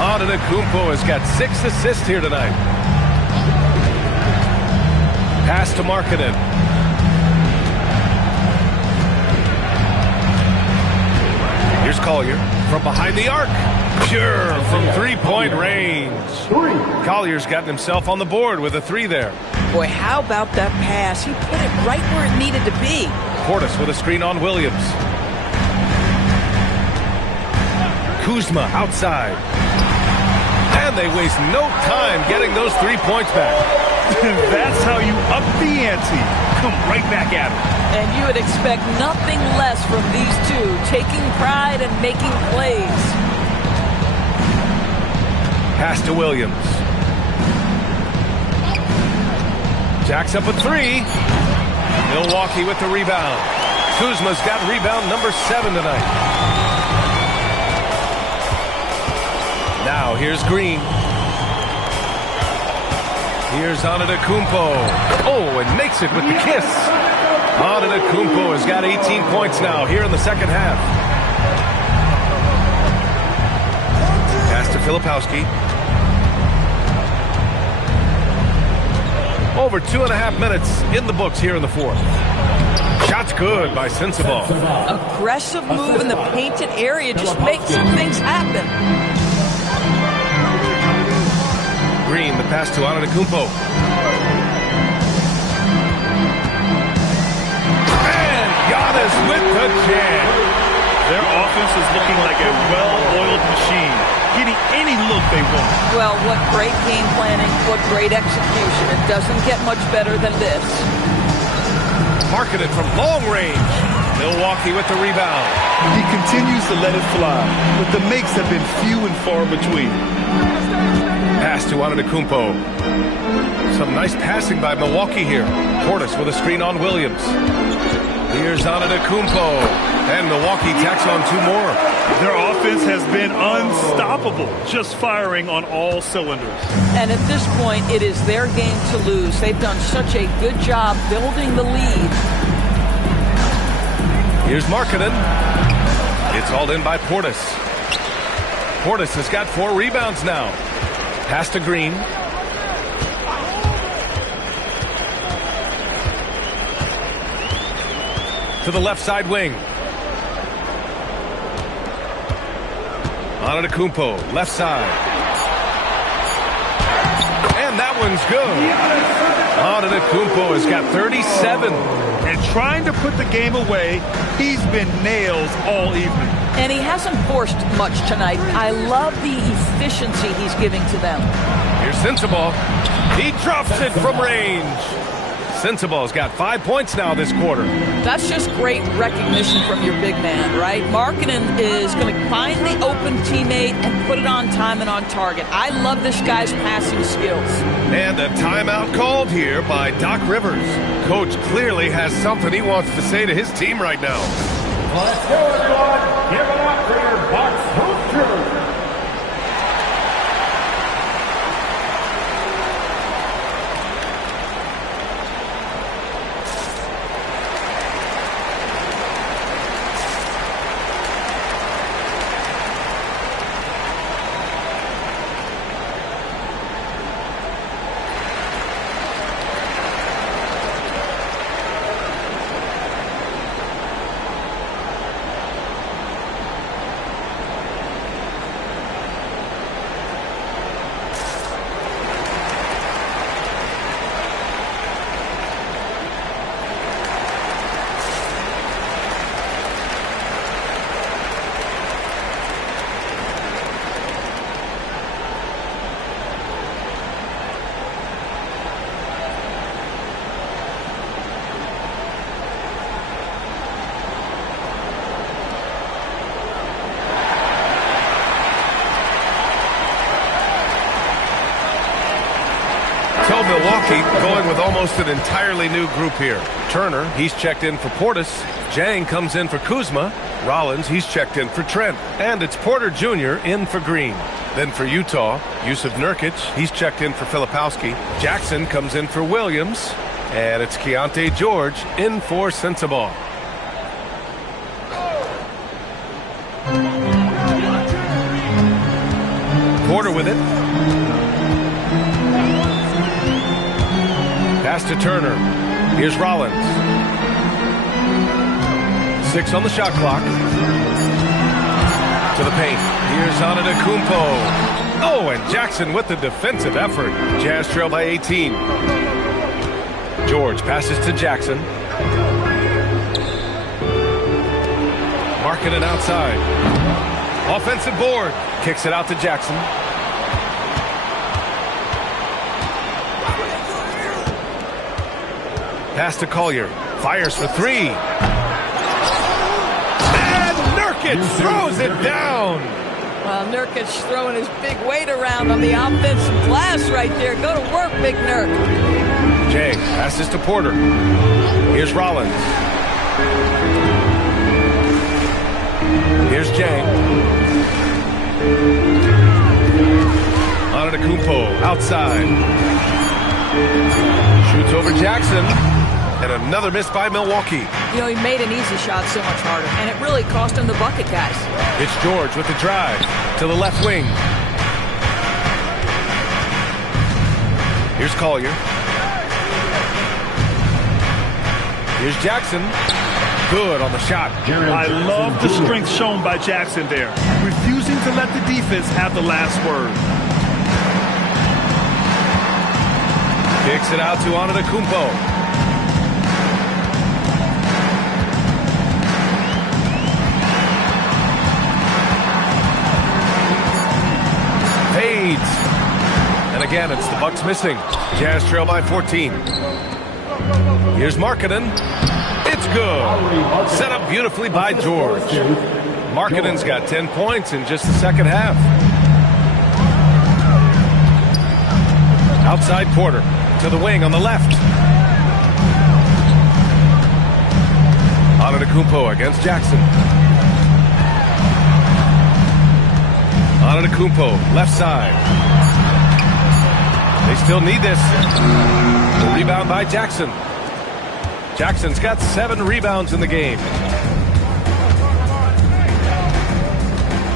Antetokounmpo has got 6 assists here tonight. Pass to Markkanen. Here's Collier from behind the arc. Sure, from three-point range. Collier's gotten himself on the board with a 3 there. Boy, how about that pass? He put it right where it needed to be. Portis with a screen on Williams. Kuzma outside. And they waste no time getting those 3 points back. That's how you up the ante. Come right back at him. And you would expect nothing less from these two, taking pride and making plays. Pass to Williams. Jacks up a 3. Milwaukee with the rebound. Kuzma's got rebound number 7 tonight. Now here's Green. Here's Antetokounmpo. Oh, and makes it with the kiss. Antetokounmpo has got 18 points now here in the second half. Pass to Filipowski. Over 2.5 minutes in the books here in the fourth. Shot's good by Sensabaugh. Aggressive move in the painted area just makes some things happen. Green, the pass to Antetokounmpo. And Giannis with the jam. Their offense is looking like a well-oiled machine, getting any look they want. Well, what great game planning, what great execution. It doesn't get much better than this. Markkanen from long range. Milwaukee with the rebound. He continues to let it fly, but the makes have been few and far between. Pass to Antetokounmpo. Some nice passing by Milwaukee here. Portis with a screen on Williams. Here's Antetokounmpo. And Milwaukee tacks on 2 more. Their offense has been unstoppable, just firing on all cylinders. And at this point, it is their game to lose. They've done such a good job building the lead. Here's Markkanen. It's hauled in by Portis. Portis has got 4 rebounds now. Pass to Green. to the left side wing. Antetokounmpo, left side. And that one's good. Antetokounmpo has got 37. And trying to put the game away, he's been nails all evening. And he hasn't forced much tonight. I love the efficiency he's giving to them. Here's Sensabaugh. He drops it from range. Sensabaugh's got 5 points now this quarter. That's just great recognition from your big man, right? Markkanen is going to find the open teammate and put it on time and on target. I love this guy's passing skills. And a timeout called here by Doc Rivers. Coach clearly has something he wants to say to his team right now. Let's go, everyone. Give it up for your Bucks home crew. Milwaukee going with almost an entirely new group here. Turner, he's checked in for Portis. Jang comes in for Kuzma. Rollins, he's checked in for Trent. And it's Porter Jr. in for Green. Then for Utah, Yusuf Nurkic, he's checked in for Filipowski. Jackson comes in for Williams. And it's Keontae George in for Sensabaugh. Porter with it. Pass to Turner. Here's Rollins. 6 on the shot clock. To the paint. Here's Antetokounmpo. Oh, and Jackson with the defensive effort. Jazz trail by 18. George passes to Jackson. Marking it outside. Offensive board. Kicks it out to Jackson. Pass to Collier. Fires for 3. And Nurkic throws it down. Well, Nurkic throwing his big weight around on the offensive glass right there. Go to work, Big Nurk. Jay passes to Porter. Here's Rollins. Here's Jang. Antetokounmpo outside. Shoots over Jackson. And another miss by Milwaukee. You know, he made an easy shot so much harder, and it really cost him the bucket, guys. It's George with the drive to the left wing. Here's Collier. Here's Jackson. Good on the shot. I love the strength shown by Jackson there, refusing to let the defense have the last word. Kicks it out to Antetokounmpo. Fades. And again, it's the Bucks missing. Jazz trail by 14. Here's Markkanen. It's good. Set up beautifully by George. Markkanen's got 10 points in just the second half. Outside Porter. To the wing on the left. Antetokounmpo against Jackson. Antetokounmpo, left side. They still need this. The rebound by Jackson. Jackson's got 7 rebounds in the game.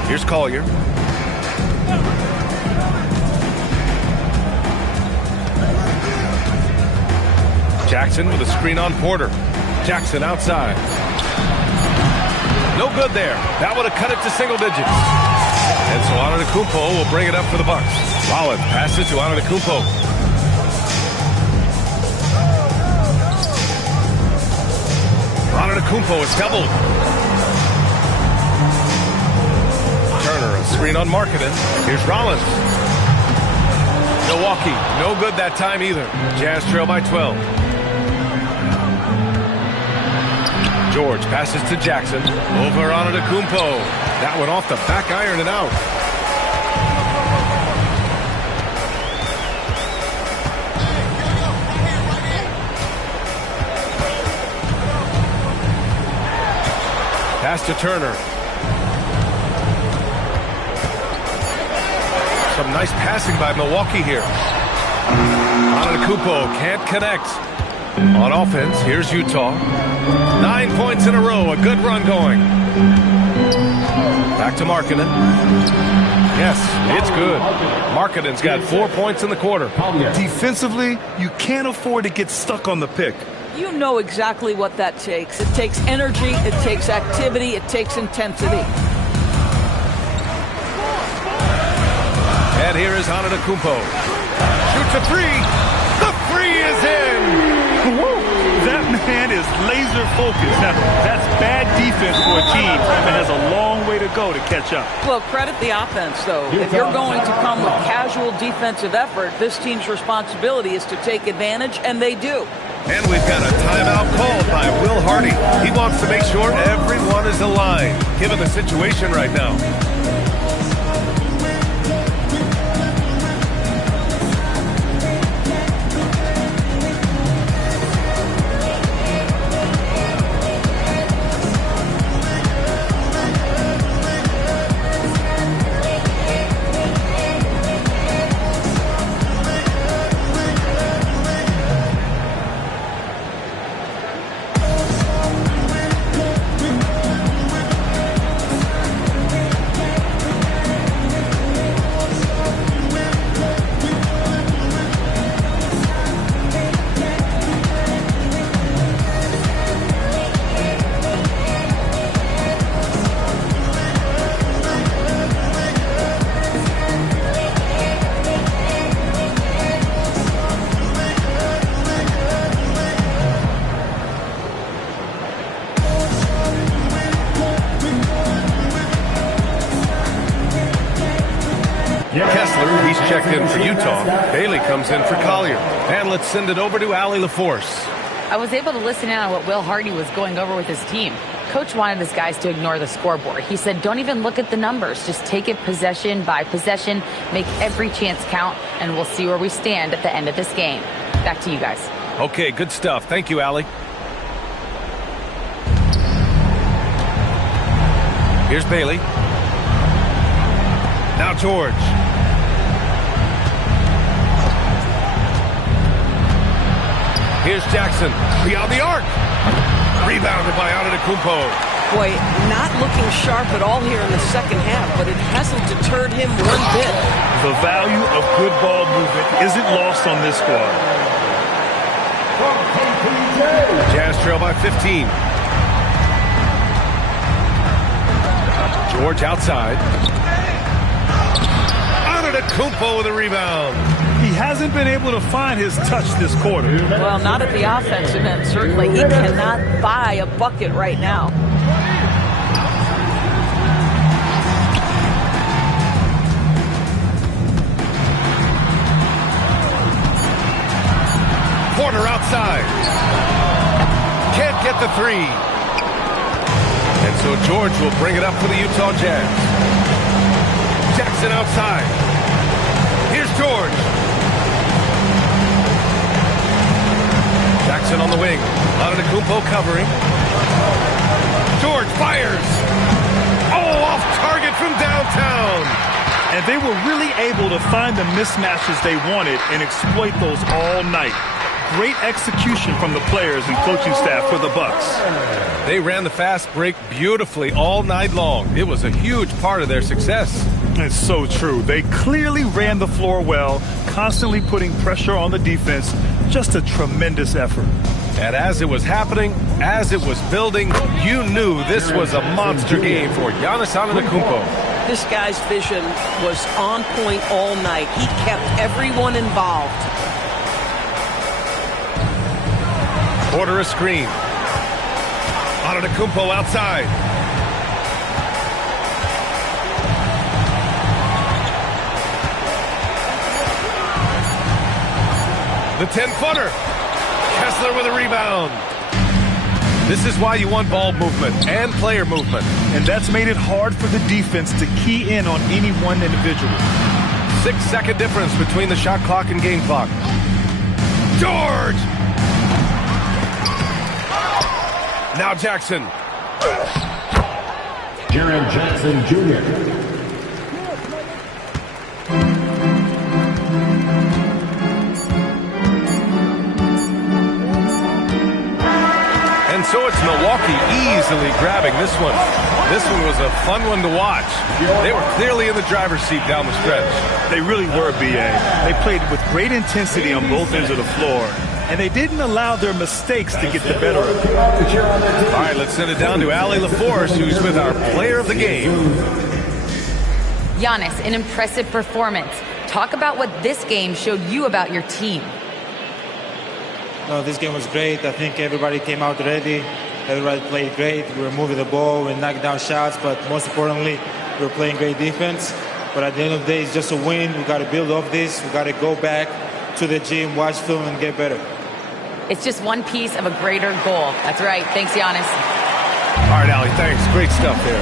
Here's Collier. Jackson with a screen on Porter. Jackson outside. No good there. That would have cut it to single digits. And so Antetokounmpo will bring it up for the Bucks. Rollins passes to Antetokounmpo. Antetokounmpo is doubled. Turner, a screen on Markkanen. Here's Rollins. Milwaukee, no good that time either. Jazz trail by 12. George passes to Jackson. Over Antetokounmpo. That one off the back iron and out. Pass to Turner. Some nice passing by Milwaukee here. Antetokounmpo can't connect. On offense, here's Utah. 9 points in a row, a good run going. Back to Markkanen. Yes, it's good. Markkanen's got 4 points in the quarter. Defensively, you can't afford to get stuck on the pick. You know exactly what that takes. It takes energy, it takes activity, it takes intensity. And here is Antetokounmpo. Shoots a three. The three is in. That man is laser focused. Now, that's bad defense for a team that has a long way to go to catch up. Well, credit the offense, though. If you're going to come with casual defensive effort, this team's responsibility is to take advantage, and they do. And we've got a timeout called by Will Hardy. He wants to make sure everyone is aligned, given the situation right now. Kessler, he's checked in for Utah. Bailey comes in for Collier. And let's send it over to Allie LaForce. I was able to listen in on what Will Hardy was going over with his team. Coach wanted his guys to ignore the scoreboard. He said, don't even look at the numbers. Just take it possession by possession, make every chance count, and we'll see where we stand at the end of this game. Back to you guys. Okay, good stuff. Thank you, Allie. Here's Bailey. Now George. Here's Jackson. Beyond the arc. Rebounded by Antetokounmpo. Boy, not looking sharp at all here in the second half, but it hasn't deterred him one bit. The value of good ball movement isn't lost on this squad. Jazz trail by 15. George outside. Antetokounmpo with a rebound. He hasn't been able to find his touch this quarter. Well, not at the offensive end, certainly. He cannot buy a bucket right now. Porter outside. Can't get the three. And so George will bring it up for the Utah Jazz. Jackson outside. Here's George. Jackson on the wing. Antetokounmpo covering. George fires. Oh, off target from downtown. And they were really able to find the mismatches they wanted and exploit those all night. Great execution from the players and coaching staff for the Bucks. They ran the fast break beautifully all night long. It was a huge part of their success. It's so true. They clearly ran the floor well, constantly putting pressure on the defense. Just a tremendous effort. And as it was happening, as it was building, you knew this was a monster game for Giannis Antetokounmpo. This guy's vision was on point all night. He kept everyone involved. Order a screen. Antetokounmpo outside. The 10-footer. Kessler with a rebound. This is why you want ball movement and player movement. And that's made it hard for the defense to key in on any one individual. 6-second difference between the shot clock and game clock. George! Now Jackson. Jaren Jackson Jr. And so it's Milwaukee easily grabbing this one. This one was a fun one to watch. They were clearly in the driver's seat down the stretch. They really were, B.A. They played with great intensity on both ends of the floor, and they didn't allow their mistakes to get the better of them. All right, let's send it down to Allie LaForce, who's with our player of the game. Giannis, an impressive performance. Talk about what this game showed you about your team. No, this game was great. I think everybody came out ready. Everybody played great. We were moving the ball, we knocked down shots, but most importantly, we were playing great defense. But at the end of the day, it's just a win. We got to build off this. We got to go back to the gym, watch film, and get better. It's just one piece of a greater goal. That's right. Thanks, Giannis. All right, Allie, thanks. Great stuff there.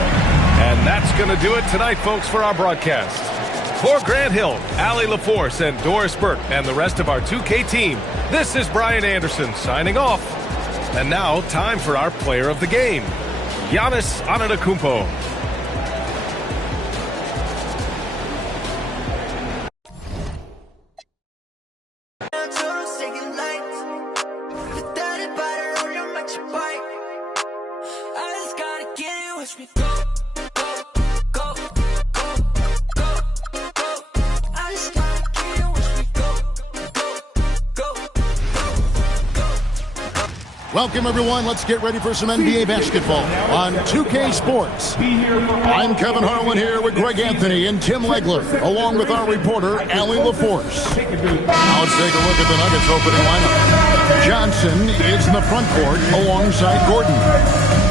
And that's going to do it tonight, folks, for our broadcast. For Grant Hill, Allie LaForce, and Doris Burke, and the rest of our 2K team, this is Brian Anderson signing off. And now, time for our player of the game, Giannis Antetokounmpo. Welcome, everyone. Let's get ready for some NBA basketball on 2K Sports. I'm Kevin Harlan here with Greg Anthony and Tim Legler, along with our reporter, Allie LaForce. Now let's take a look at the Nuggets opening lineup. Johnson is in the front court alongside Gordon.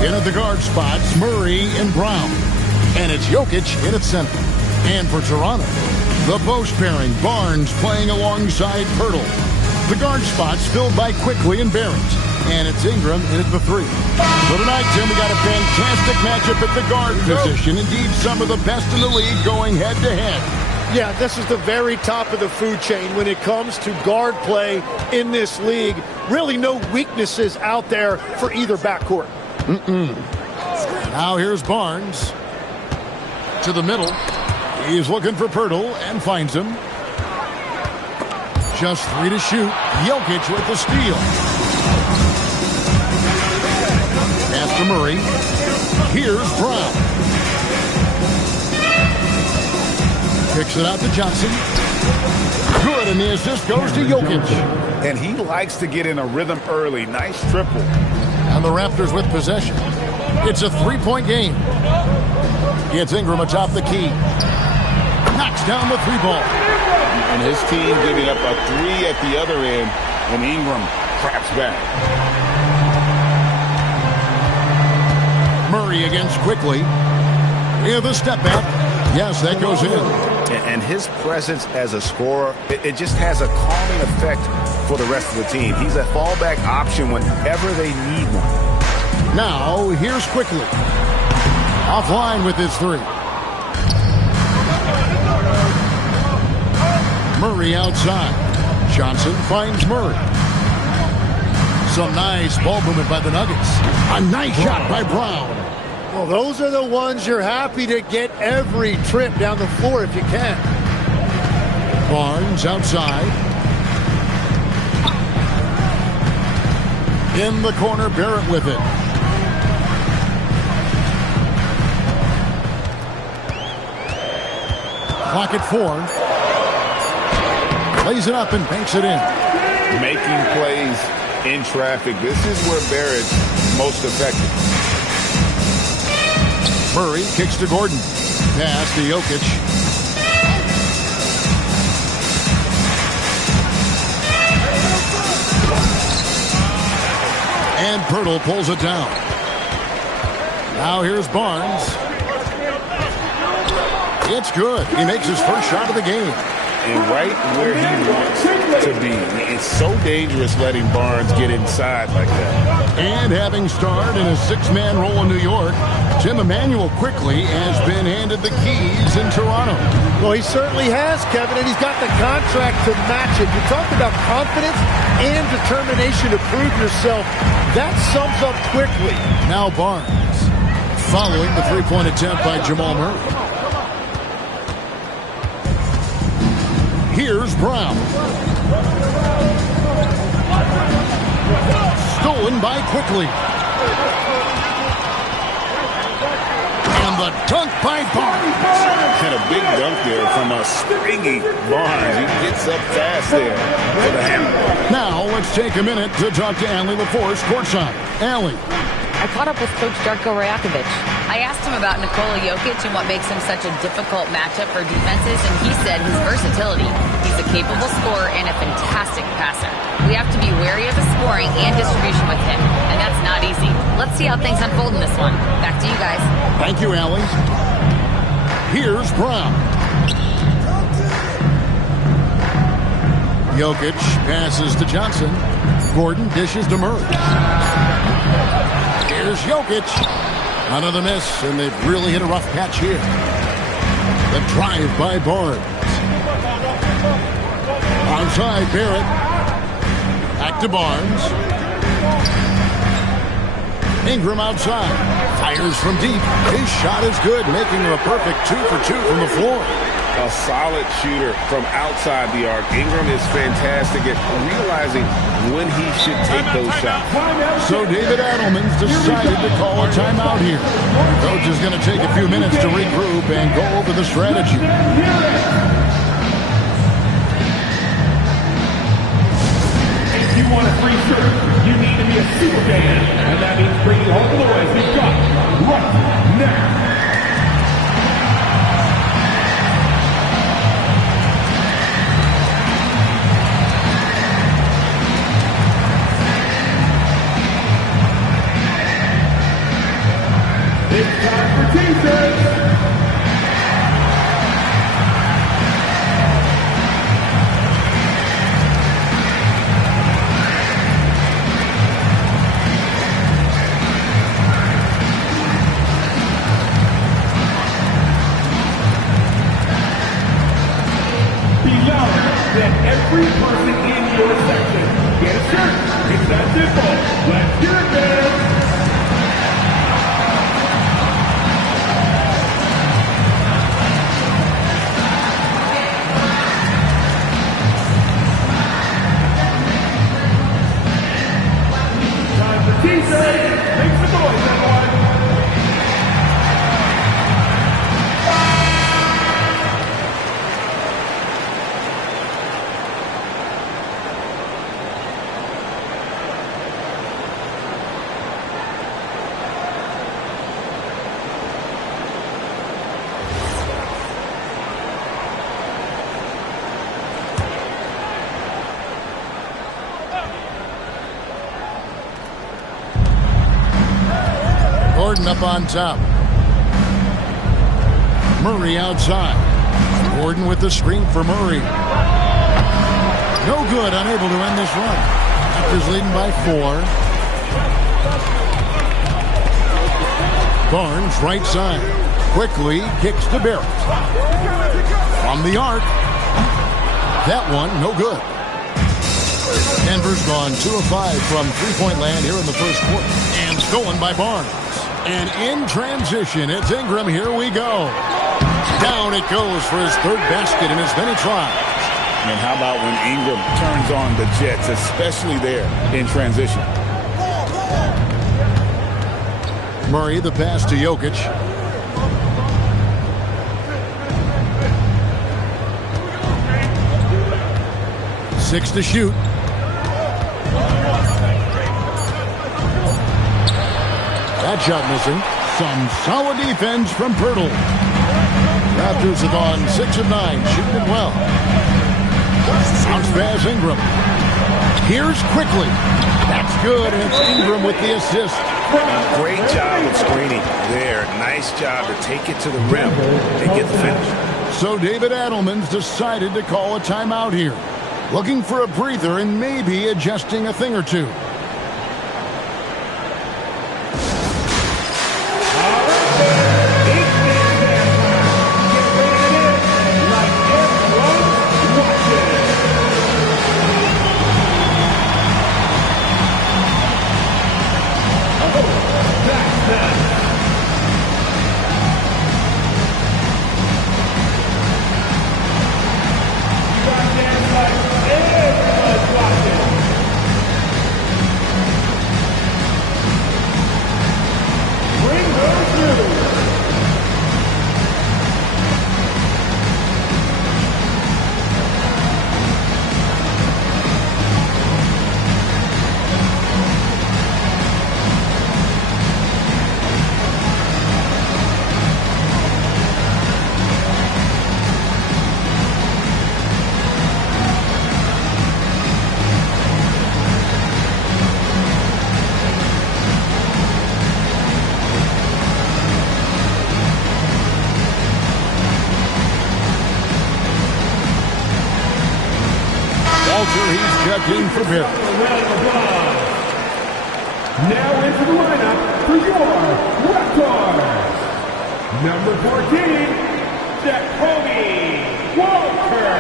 In at the guard spots, Murray and Brown. And it's Jokic in at center. And for Toronto, the post pairing, Barnes playing alongside Pirtle. The guard spots filled by Quickly and Barrett. And it's Ingram in at the three. So tonight, Tim, we got a fantastic matchup at the guard position. Indeed, some of the best in the league going head-to-head. Yeah, this is the very top of the food chain when it comes to guard play in this league. Really no weaknesses out there for either backcourt. Now here's Barnes. To the middle. He's looking for Pirtle and finds him. Just 3 to shoot. Jokic with the steal. Pass to Murray. Here's Brown. Kicks it out to Johnson. Good, and the assist goes to Jokic. And he likes to get in a rhythm early. Nice triple. And the Raptors with possession. It's a 3-point game. It's Ingram atop the key. Knocks down the 3-ball. And his team giving up a 3 at the other end, and Ingram craps back. Murray against Quickly. Yeah, the step back. Yes, that goes in. And his presence as a scorer, it just has a calming effect for the rest of the team. He's a fallback option whenever they need one. Now, here's Quickly. Offline with his 3. Murray outside. Johnson finds Murray. Some nice ball movement by the Nuggets. A nice shot by Brown. Well, those are the ones you're happy to get every trip down the floor if you can. Barnes outside. In the corner, Barrett with it. Clock at 4. Lays it up and banks it in. Making plays in traffic. This is where Barrett's most effective. Murray kicks to Gordon. Pass to Jokic. And Pirtle pulls it down. Now here's Barnes. It's good. He makes his first shot of the game. And right where he wants to be. It's so dangerous letting Barnes get inside like that. And having starred in a six-man role in New York, Tim Emanuel quickly has been handed the keys in Toronto. Well, he certainly has, Kevin, and he's got the contract to match it. You talk about confidence and determination to prove yourself. That sums up quickly. Now Barnes, following the three-point attempt by Jamal Murray. Here's Brown. Stolen by Quickly. And the dunk by Barnes. And a big dunk there from a springy Barnes. He gets up fast there for the hammer. Now let's take a minute to talk to Allie LaForce courtside. Allie. I caught up with Coach Darko Rajakovic. I asked him about Nikola Jokic and what makes him such a difficult matchup for defenses, and he said his versatility. He's a capable scorer and a fantastic passer. We have to be wary of his scoring and distribution with him, and that's not easy. Let's see how things unfold in this one. Back to you guys. Thank you, Allie. Here's Brown. Jokic passes to Johnson. Gordon dishes to Murray. Here's Jokic. Another miss, and they've really hit a rough patch here. The drive by Barnes. Onside, Barrett. Back to Barnes. Ingram outside. Fires from deep. His shot is good, making him a perfect 2 for 2 from the floor. A solid shooter from outside the arc. Ingram is fantastic at realizing when he should take those shots. So David Adelman's decided to call a timeout here. Coach is going to take a few minutes to regroup and go over the strategy. If you want a free shirt, you need to be a super fan, and that means bringing home the boys we've got right now. It's time for T-shirts. Be louder than every person in your section. Get a shirt. It's that simple. Let's hear it, man. Makes the noise, everyone. Gordon up on top. Murray outside. Gordon with the screen for Murray. No good, unable to end this run. Raptors leading by 4. Barnes right side. Quickly kicks to Barrett. From the arc. That one no good. Denver's gone 2 of 5 from three-point land here in the first quarter. And stolen by Barnes. And in transition, it's Ingram. Here we go. Down it goes for his third basket in as many tries. And how about when Ingram turns on the Jets, especially there in transition. Murray, the pass to Jokic. 6 to shoot. That shot missing. Some solid defense from Pirtle. Raptors have gone 6 of 9, shooting it well. Bounce pass Ingram. Here's quickly. That's good, and it's Ingram with the assist. Great job of screening there. Nice job to take it to the rim and get the finish. So David Adelman's decided to call a timeout here. Looking for a breather and maybe adjusting a thing or two. He's checked in for Bill. Now into the lineup for your Raptors. Number 14, Jacoby Walker.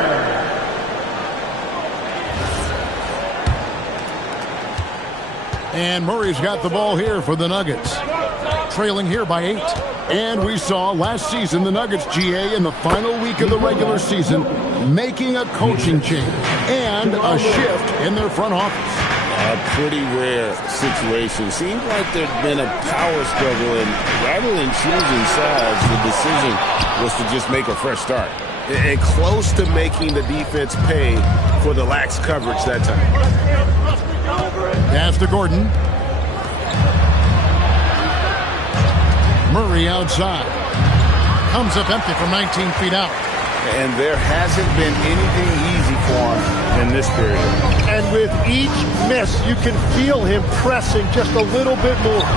And Murray's got the ball here for the Nuggets. Trailing here by 8. And we saw last season the Nuggets, GA, in the final week of the regular season, making a coaching change and a shift in their front office. A pretty rare situation. Seems like there's been a power struggle, and rather than choosing sides, the decision was to just make a fresh start. And close to making the defense pay for the lax coverage that time. Pass to Gordon. Murray outside. Comes up empty from 19 feet out. And there hasn't been anything easy for him in this period. And with each miss, you can feel him pressing just a little bit more.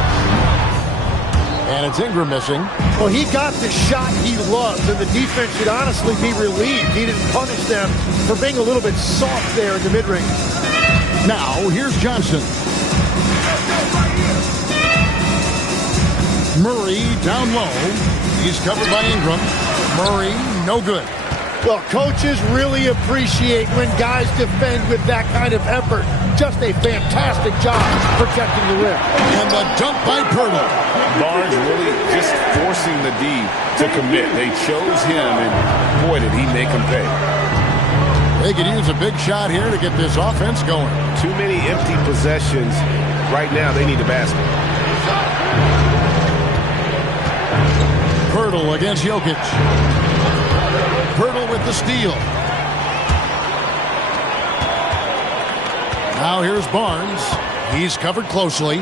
And it's Ingram missing. Well, he got the shot he loves, and the defense should honestly be relieved. He didn't punish them for being a little bit soft there in the mid-range. Now, here's Johnson. Murray down low. He's covered by Ingram. Murray, no good. Well, coaches really appreciate when guys defend with that kind of effort. Just a fantastic job protecting the rim. And the dunk by Pirtle. Barnes really just forcing the D to commit. They chose him, and boy, did he make them pay. They could use a big shot here to get this offense going. Too many empty possessions. Right now, they need a basket. Pirtle against Jokic. Pirtle with the steal. Now here's Barnes. He's covered closely.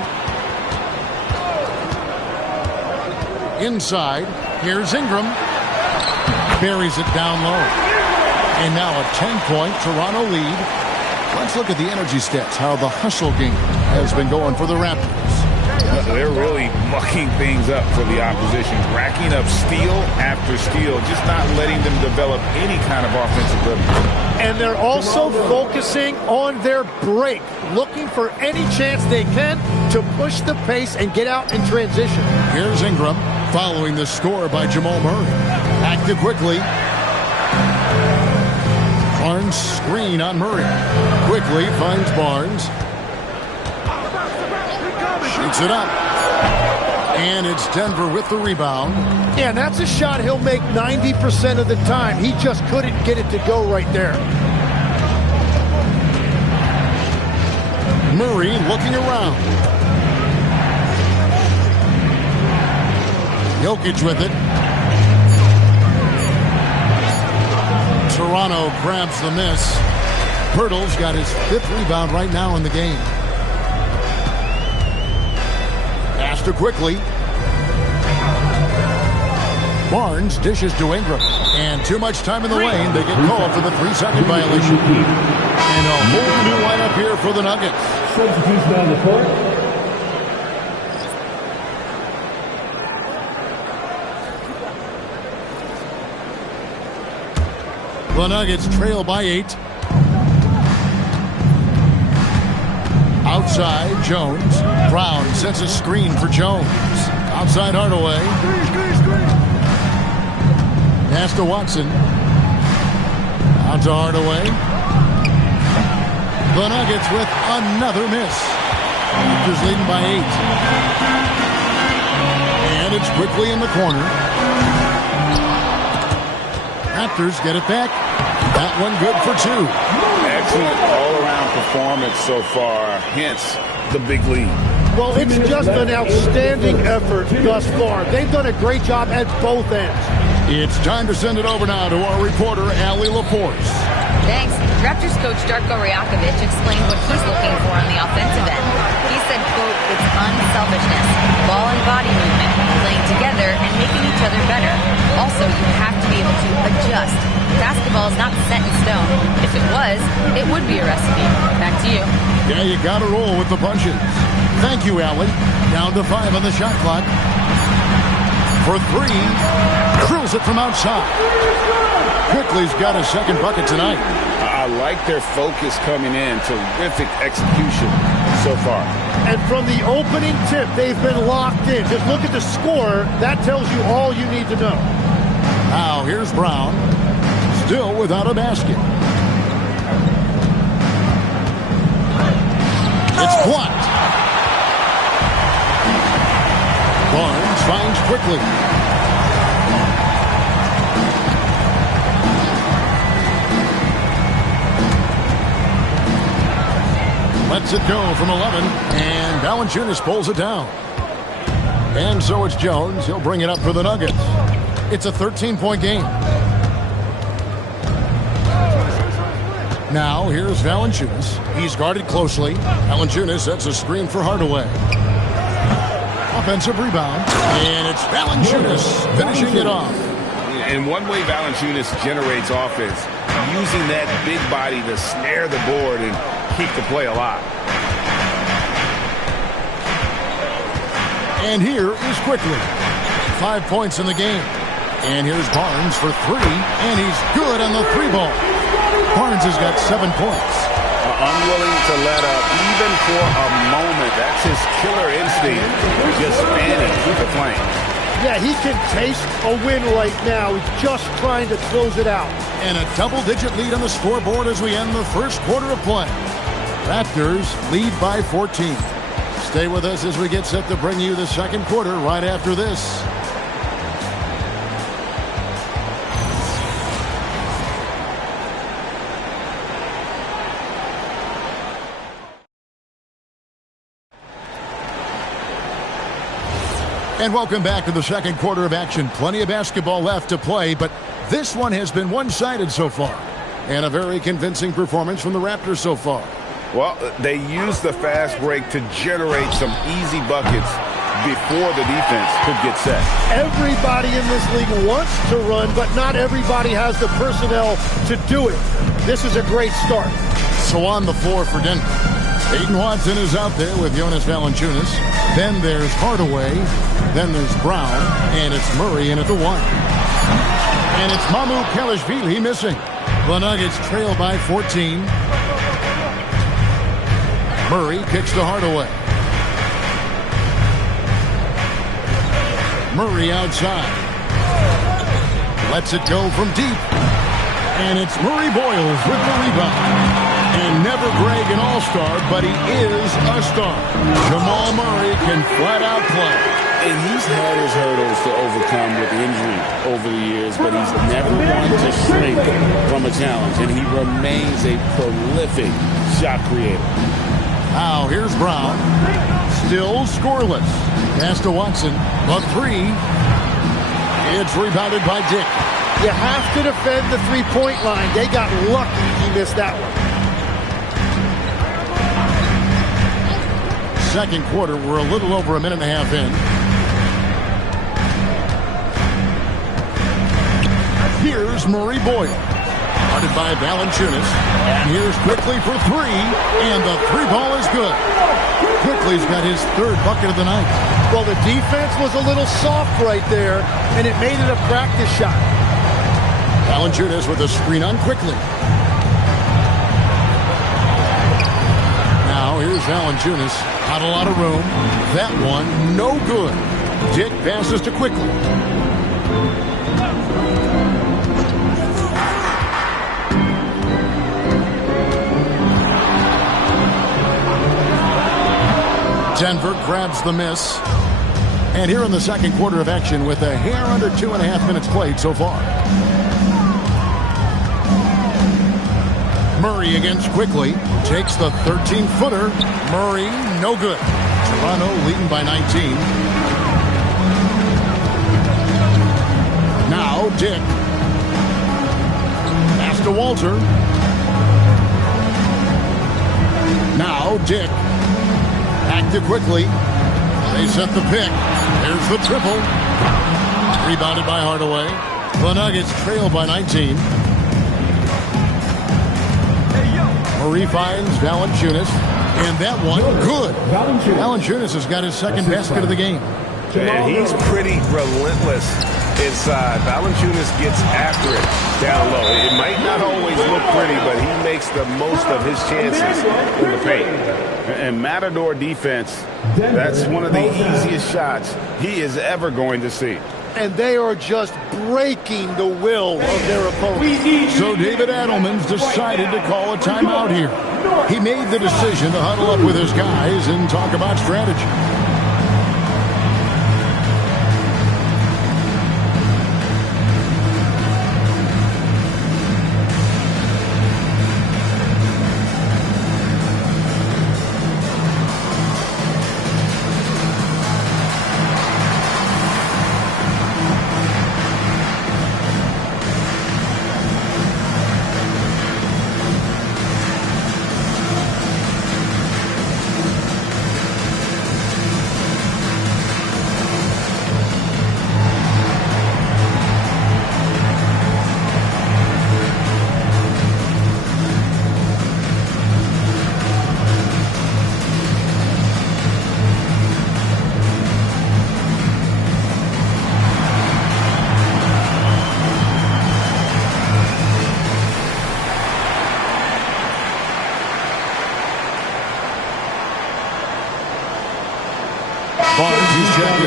Inside. Here's Ingram. Buries it down low. And now a 10-point Toronto lead. Let's look at the energy stats, how the hustle game has been going for the Raptors. They're really mucking things up for the opposition, racking up steal after steal, just not letting them develop any kind of offensive rhythm. And they're also focusing on their break, looking for any chance they can to push the pace and get out in transition. Here's Ingram following the score by Jamal Murray. Active quickly. Barnes screen on Murray. Quickly finds Barnes. Shoots it up. And it's Denver with the rebound. Yeah, and that's a shot he'll make 90% of the time. He just couldn't get it to go right there. Murray looking around. Jokic with it. Toronto grabs the miss. Pirtle's got his 5th rebound right now in the game. Pass to quickly. Barnes dishes to Ingram. And too much time in the lane. They get called for the 3-second violation. And a whole new lineup here for the Nuggets. Substitution on the court. The Nuggets trail by 8. Outside, Jones. Brown sets a screen for Jones. Outside Hardaway. Pass to Watson. Out to Hardaway. The Nuggets with another miss. Raptors leading by 8. And it's quickly in the corner. Raptors get it back. That one good for 2. Excellent all-around performance so far, hence the big lead. Well, it's just an outstanding effort thus far. They've done a great job at both ends. It's time to send it over now to our reporter, Allie LaForce. Thanks. Raptors coach Darko Rajakovic explained what he's looking for on the offensive end. He said, quote, it's unselfishness, ball and body movement, playing together and making each other better. Also, you have to be able to adjust. Basketball is not set in stone. If it was, it would be a recipe. Back to you. Yeah, you got to roll with the punches. Thank you, Allie. Down to 5 on the shot clock. For 3. Drills it from outside. Quickly's got a second bucket tonight. I like their focus coming in. Terrific execution so far. And from the opening tip, they've been locked in. Just look at the score. That tells you all you need to know. Now, here's Brown. Still without a basket. It's blocked. Barnes finds quickly. Lets it go from 11, and Valanciunas pulls it down. And so it's Jones. He'll bring it up for the Nuggets. It's a 13-point game. Now, here's Valanciunas. He's guarded closely. Valanciunas sets a screen for Hardaway. Offensive rebound. And it's Valanciunas finishing it off. And one way Valanciunas generates offense, using that big body to snare the board and keep the play alive. And here is Quickly. 5 points in the game. And here's Barnes for 3, and he's good on the 3 ball. Barnes has got 7 points. Unwilling to let up even for a moment. That's his killer instinct. Just fanning, keep it playing. Yeah, he can taste a win right now. He's just trying to close it out. And a double-digit lead on the scoreboard as we end the first quarter of play. Raptors lead by 14. Stay with us as we get set to bring you the second quarter right after this. And welcome back to the second quarter of action. Plenty of basketball left to play, but this one has been one-sided so far. And a very convincing performance from the Raptors so far. Well, they used the fast break to generate some easy buckets before the defense could get set. Everybody in this league wants to run, but not everybody has the personnel to do it. This is a great start. So on the floor for Denver, Peyton Watson is out there with Jonas Valanciunas. Then there's Hardaway. Then there's Brown. And it's Murray in at the 1. And it's Mamu Kelishvili missing. The Nuggets trail by 14. Murray kicks to Hardaway. Murray outside. Lets it go from deep. And it's Murray Boyles with the rebound. And never Greg an all-star, but he is a star. Jamal Murray can flat out play. And he's had his hurdles to overcome with injury over the years, but he's never one to shrink from a challenge. And he remains a prolific shot creator. Now here's Brown. Still scoreless. Pass to Watson. A 3. It's rebounded by Dick. You have to defend the three-point line. They got lucky he missed that one. second quarter. We're a little over a minute and a half in. Here's Murray Boyle. Guarded by Valanciunas. And here's Quickly for three. And the three ball is good. Quickly's got his third bucket of the night. Well, the defense was a little soft right there, and it made it a practice shot. Valanciunas with a screen on Quickly. Now here's Valanciunas. Not a lot of room. That one, no good. Dick passes to Quickly. Denver grabs the miss. And here in the second quarter of action with a hair under 2.5 minutes played so far. Murray against Quickly. Takes the 13-footer. Murray, no good. Toronto leading by 19. Now Dick. Pass to Walter. Now Dick. Back to Quickly. They set the pick. There's the triple. Rebounded by Hardaway. The Nuggets trail by 19. Murray finds Valanciunas. And that one, good. Valanciunas has got his second basket of the game. And he's pretty relentless inside. Valanciunas gets after it down low. It might not always look pretty, but he makes the most of his chances in the paint. And Matador defense, that's one of the easiest shots he is ever going to see. And they are just breaking the will of their opponent. So David Adelman's decided to call a timeout here. He made the decision to huddle up with his guys and talk about strategy.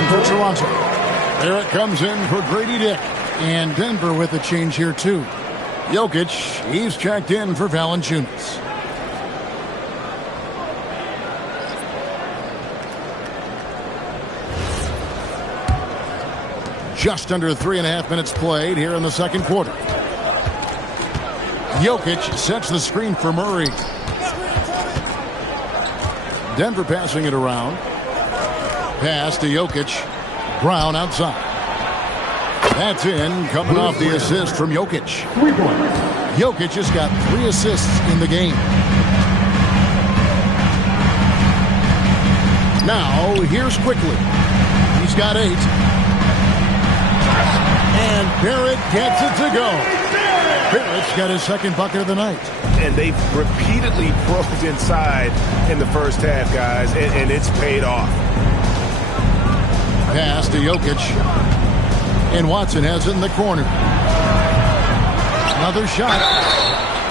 For Toronto. There it comes in for Grady Dick. And Denver with a change here, too. Jokic, he's checked in for Valanciunas. Just under 3.5 minutes played here in the second quarter. Jokic sets the screen for Murray. Denver passing it around. Pass to Jokic. Brown outside. That's in, coming off the assist from Jokic. Jokic has got 3 assists in the game. Now, here's Quickly. He's got 8. And Barrett gets it to go. Barrett's got his second bucket of the night. And they've repeatedly probed inside in the first half, guys, and it's paid off. Pass to Jokic. And Watson has it in the corner. Another shot.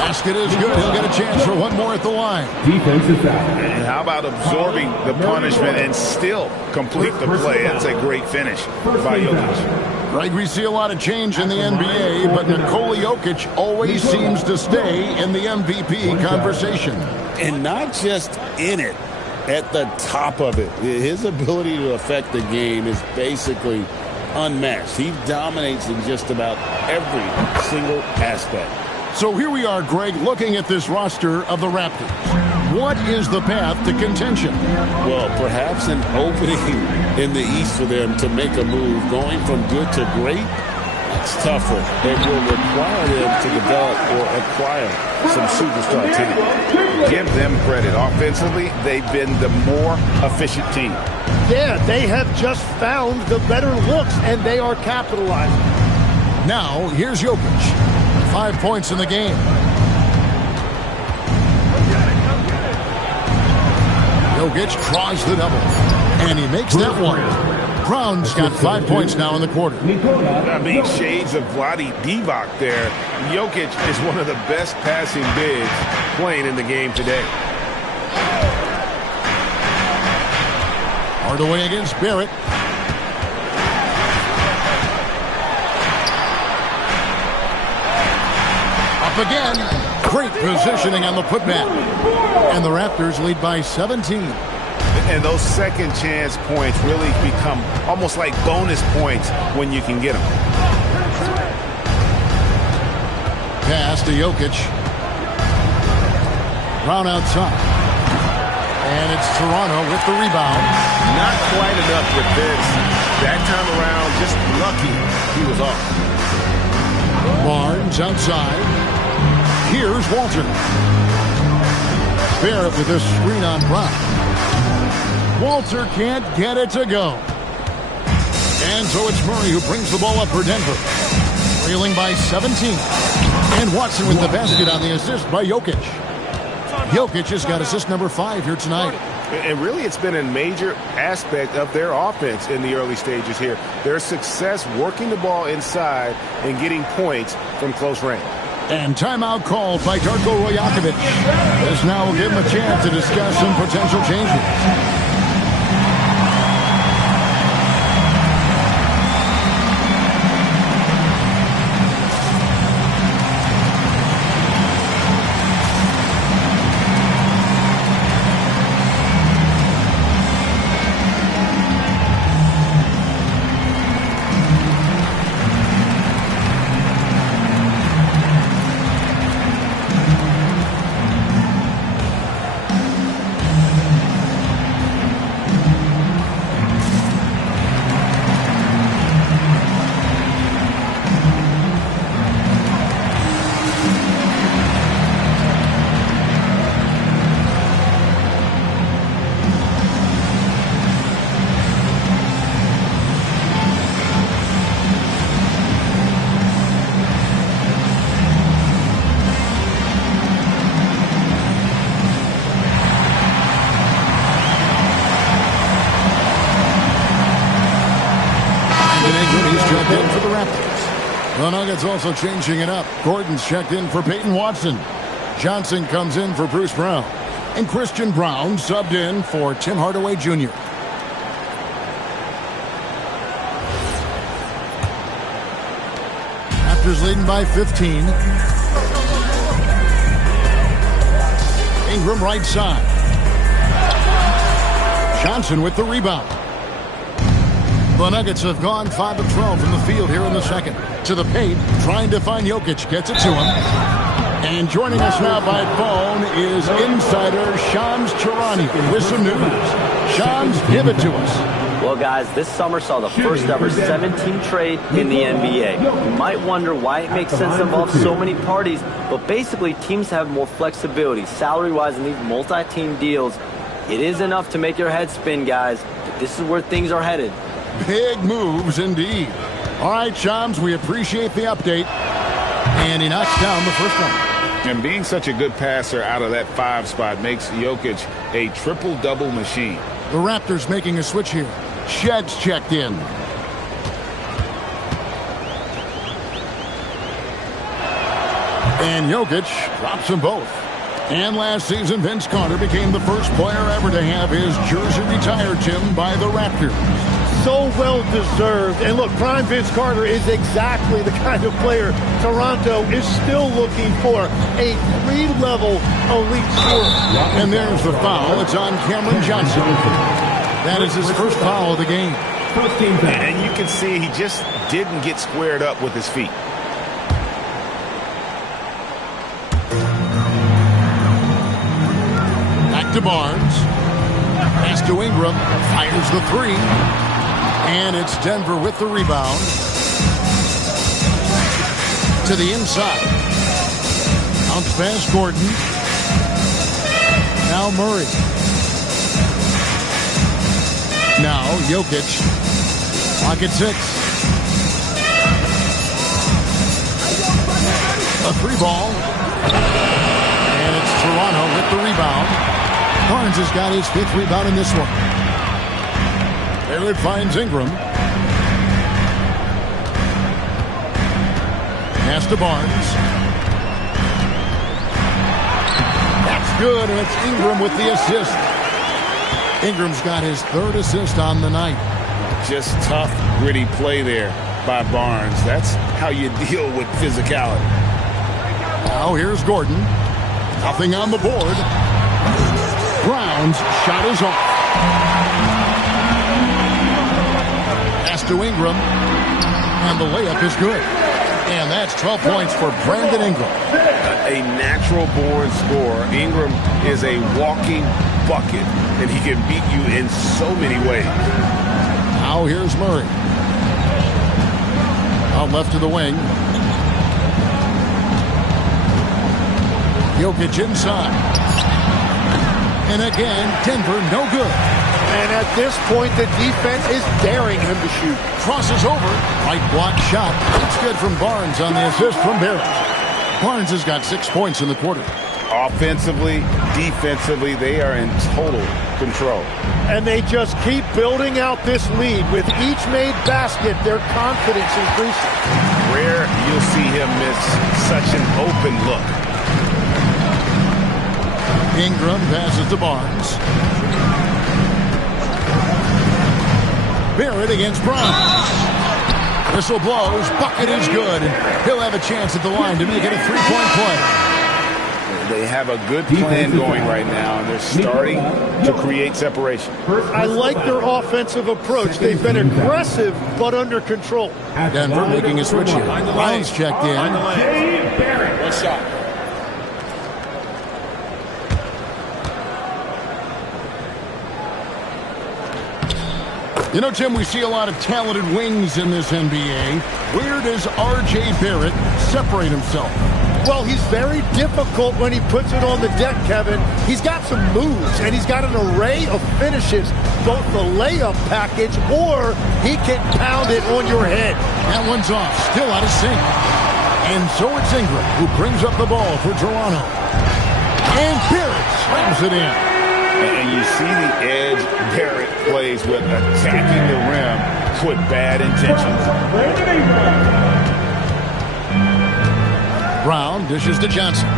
Basket is good. He'll get a chance for one more at the line. Defense is out. And how about absorbing the punishment and still complete the play? That's a great finish by Jokic. Right, we see a lot of change in the NBA, but Nikola Jokic always seems to stay in the MVP conversation. And not just in it. At the top of it. His ability to affect the game is basically unmatched. He dominates in just about every single aspect. So here we are, Greg, looking at this roster of the Raptors. What is the path to contention? Well, perhaps an opening in the East for them to make a move, going from good to great, It's tougher. It will require them to develop or acquire some superstar talent. Give them credit. Offensively, they've been the more efficient team. Yeah, they have just found the better looks, and they are capitalizing. Now, here's Jokic. 5 points in the game. Jokic draws the double, and he makes that one. Brown's got 5 points now in the quarter. I mean, shades of Vlade Divac there. Jokic is one of the best passing bigs playing in the game today. Hardaway against Barrett. Up again. Great positioning on the putback. And the Raptors lead by 17. And those second chance points really become almost like bonus points when you can get them. Pass to Jokic. Brown outside. And it's Toronto with the rebound. Not quite enough with this. That time around, just lucky he was off. Barnes outside. Here's Walter. Barrett with a screen on Brown. Walter can't get it to go. And so it's Murray who brings the ball up for Denver. Trailing by 17. And Watson with the basket on the assist by Jokic. Jokic has got assist number 5 here tonight. And really, it's been a major aspect of their offense in the early stages here. Their success working the ball inside and getting points from close range. And timeout called by Darko Rajakovic. This now will give him a chance to discuss some potential changes. The Nuggets also changing it up. Gordon's checked in for Peyton Watson. Johnson comes in for Bruce Brown. And Christian Brown subbed in for Tim Hardaway Jr. Raptors leading by 15. Ingram right side. Johnson with the rebound. The Nuggets have gone 5 of 12 from the field here in the second. To the paint, trying to find Jokic. Gets it to him. And joining us now by phone is insider Shams Charania with some news. Shams, give it to us. Well, guys, this summer saw the first ever 7-team trade in the NBA. You might wonder why it makes sense to involve so many parties, but basically teams have more flexibility salary-wise in these multi-team deals. It is enough to make your head spin, guys, but this is where things are headed. Big moves indeed. All right, Shams, we appreciate the update. And he knocks down the first one. And being such a good passer out of that 5 spot makes Jokic a triple-double machine. The Raptors making a switch here. Shed's checked in. And Jokic drops them both. And last season, Vince Carter became the first player ever to have his jersey retired, Tim, by the Raptors. So well deserved. And look, prime Vince Carter is exactly the kind of player Toronto is still looking for. A 3-level elite scorer. And there's the foul. It's on Cameron Johnson. That is his first foul of the game. And you can see he just didn't get squared up with his feet. Back to Barnes. Pass to Ingram. Fires the 3. And it's Denver with the rebound. To the inside. Bounce pass, Gordon. Now Murray. Now Jokic. Clock at 6. A 3-ball. And it's Toronto with the rebound. Barnes has got his 5th rebound in this one. There it finds Ingram. Pass to Barnes. That's good, and it's Ingram with the assist. Ingram's got his 3rd assist on the night. Just tough, gritty play there by Barnes. That's how you deal with physicality. Now here's Gordon. Nothing on the board. Brown's shot is off. Pass to Ingram. And the layup is good. And that's 12 points for Brandon Ingram. A natural-born scorer. Ingram is a walking bucket, and he can beat you in so many ways. Now here's Murray. Out left to the wing. Jokic inside. And again, Denver no good. And at this point, the defense is daring him to shoot. Crosses over. Right block shot. It's good from Barnes on the assist from Barrett. Barnes has got 6 points in the quarter. Offensively, defensively, they are in total control. And they just keep building out this lead. With each made basket, their confidence increases. Rare you'll see him miss such an open look. Ingram passes to Barnes. Barrett against Brown. Whistle blows. Bucket is good. He'll have a chance at the line to make it a 3-point play. They have a good plan going right now, and they're starting to create separation. I like their offensive approach. They've been aggressive, but under control. Denver making a switch here. Brown's checked in. One shot. You know, Tim, we see a lot of talented wings in this NBA. Where does R.J. Barrett separate himself? Well, he's very difficult when he puts it on the deck, Kevin. He's got some moves, and he's got an array of finishes, both the layup package, or he can pound it on your head. That one's off, still out of sync. And so it's Ingram who brings up the ball for Toronto. And Barrett slams it in. And you see the edge Barrett plays with, attacking the rim with bad intentions. Brown dishes to Johnson.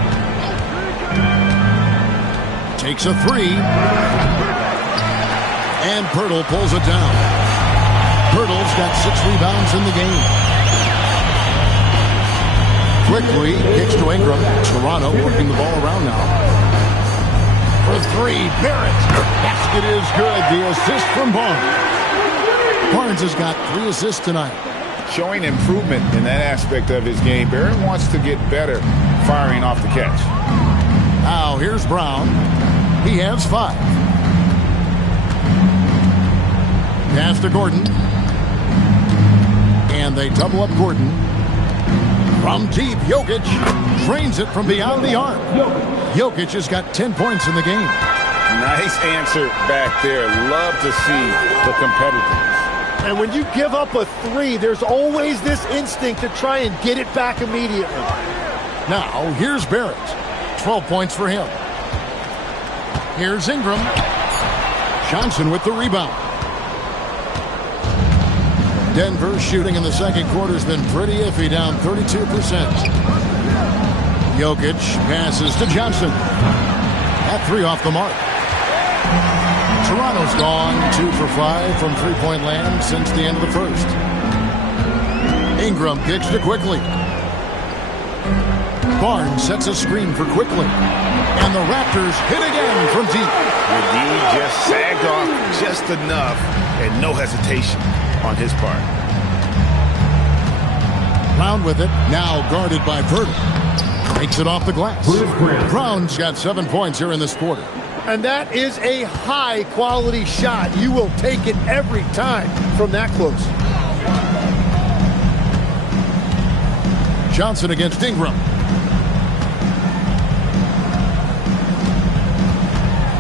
Takes a 3. And Pirtle pulls it down. Pirtle's got 6 rebounds in the game. Quickly kicks to Ingram. Toronto working the ball around now. For 3, Barrett. Basket is good. The assist from Barnes. Barnes has got 3 assists tonight. Showing improvement in that aspect of his game. Barrett wants to get better firing off the catch. Now here's Brown. He has 5. Pass to Gordon. And they double up Gordon. From deep, Jokic drains it from beyond the arc. Jokic has got 10 points in the game. Nice answer back there. Love to see the competitiveness. And when you give up a 3, there's always this instinct to try and get it back immediately. Now, here's Barrett. 12 points for him. Here's Ingram. Johnson with the rebound. Denver's shooting in the second quarter has been pretty iffy, down 32%. Jokic passes to Johnson. That 3 off the mark. Toronto's gone 2 for 5 from three-point land since the end of the first. Ingram kicks to Quickly. Barnes sets a screen for Quickly. And the Raptors hit again from deep. The D just sagged off just enough, and no hesitation on his part. Brown with it, now guarded by Pirtle. Takes it off the glass. Brown's got 7 points here in this quarter. And that is a high-quality shot. You will take it every time from that close. Johnson against Ingram.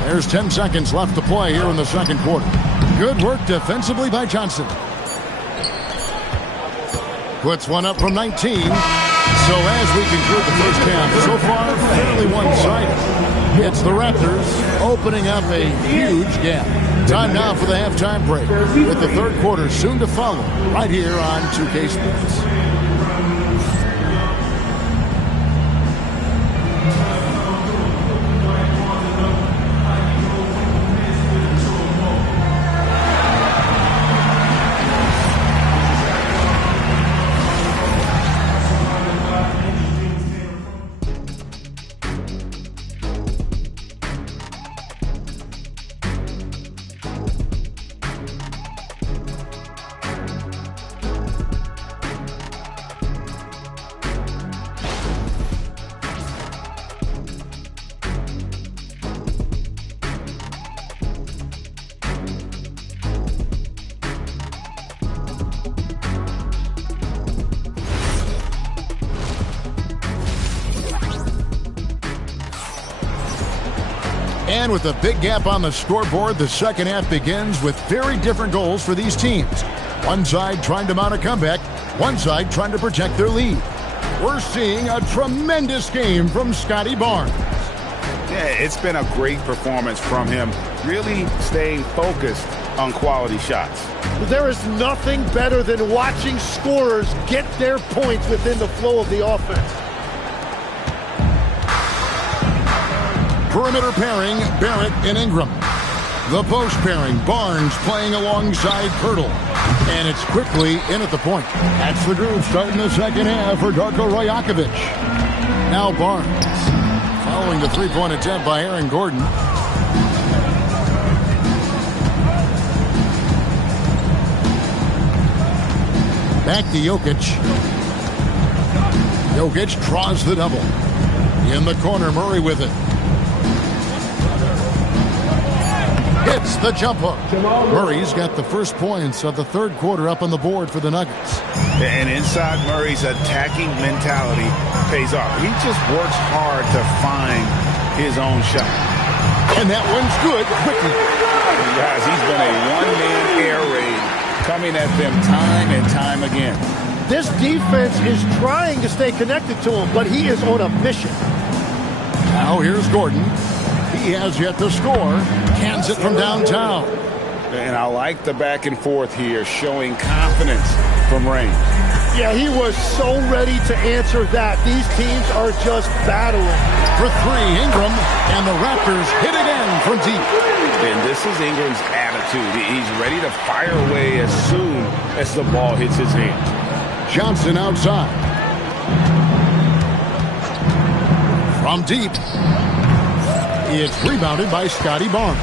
There's 10 seconds left to play here in the second quarter. Good work defensively by Johnson. Puts one up from 19. So as we conclude the first half, so far fairly one-sided. It's the Raptors opening up a huge gap. Time now for the halftime break, with the third quarter soon to follow right here on 2K Sports. And with a big gap on the scoreboard, the second half begins with very different goals for these teams. One side trying to mount a comeback, one side trying to protect their lead. We're seeing a tremendous game from Scotty Barnes. Yeah, it's been a great performance from him, really staying focused on quality shots. There is nothing better than watching scorers get their points within the flow of the offense. Perimeter pairing, Barrett and Ingram. The post pairing, Barnes playing alongside Pirtle. And it's quickly in at the point. That's the groove starting the second half for Darko Rajakovic. Now Barnes, following the three-point attempt by Aaron Gordon. Back to Jokic. Jokic draws the double. In the corner, Murray with it. Hits the jump hook. Murray's got the first points of the third quarter up on the board for the Nuggets. And inside Murray's attacking mentality pays off. He just works hard to find his own shot. And that one's good quickly. Guys, he's been a one-man air raid coming at them time and time again. This defense is trying to stay connected to him, but he is on a mission. Now here's Gordon. He has yet to score. Cans it from downtown. And I like the back and forth here, showing confidence from range. Yeah, he was so ready to answer that. These teams are just battling. For three, Ingram, and the Raptors hit again from deep. And this is Ingram's attitude. He's ready to fire away as soon as the ball hits his hand. Johnson outside. From deep. It's rebounded by Scotty Barnes.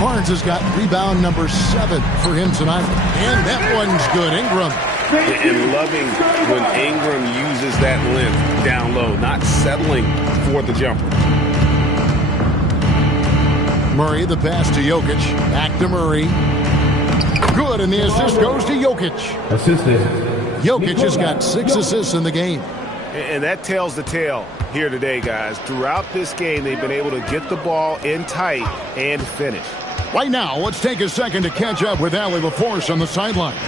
Barnes has got rebound number 7 for him tonight. And that one's good. Ingram. And loving when Ingram uses that length down low, not settling for the jumper. Murray, the pass to Jokic. Back to Murray. Good, and the assist goes to Jokic. Assisted. Jokic has got 6 assists in the game. And that tells the tale here today, guys. Throughout this game, they've been able to get the ball in tight and finish. Right now, let's take a second to catch up with Allie LaForce on the sidelines.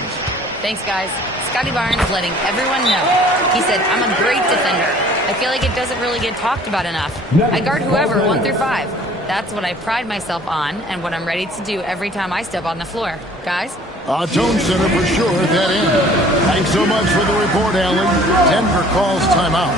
Thanks, guys. Scotty Barnes letting everyone know. He said, I'm a great defender. I feel like it doesn't really get talked about enough. I guard whoever, 1 through 5. That's what I pride myself on and what I'm ready to do every time I step on the floor. Guys? A tone center for sure at that end. Thanks so much for the report, Allie. Denver calls timeout.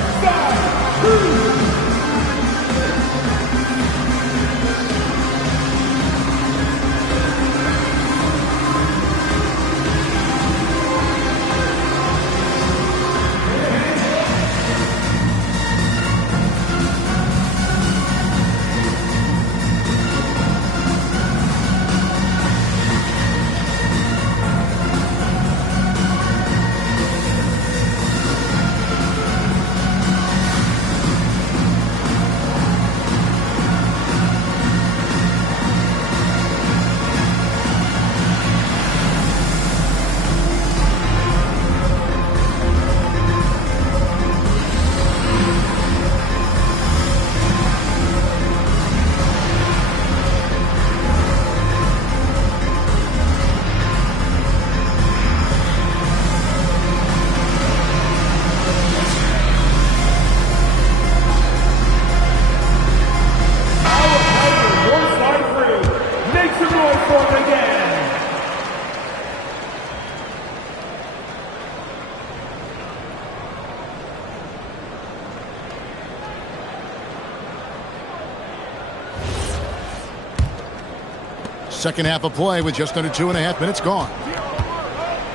Second half of play with just under 2.5 minutes gone.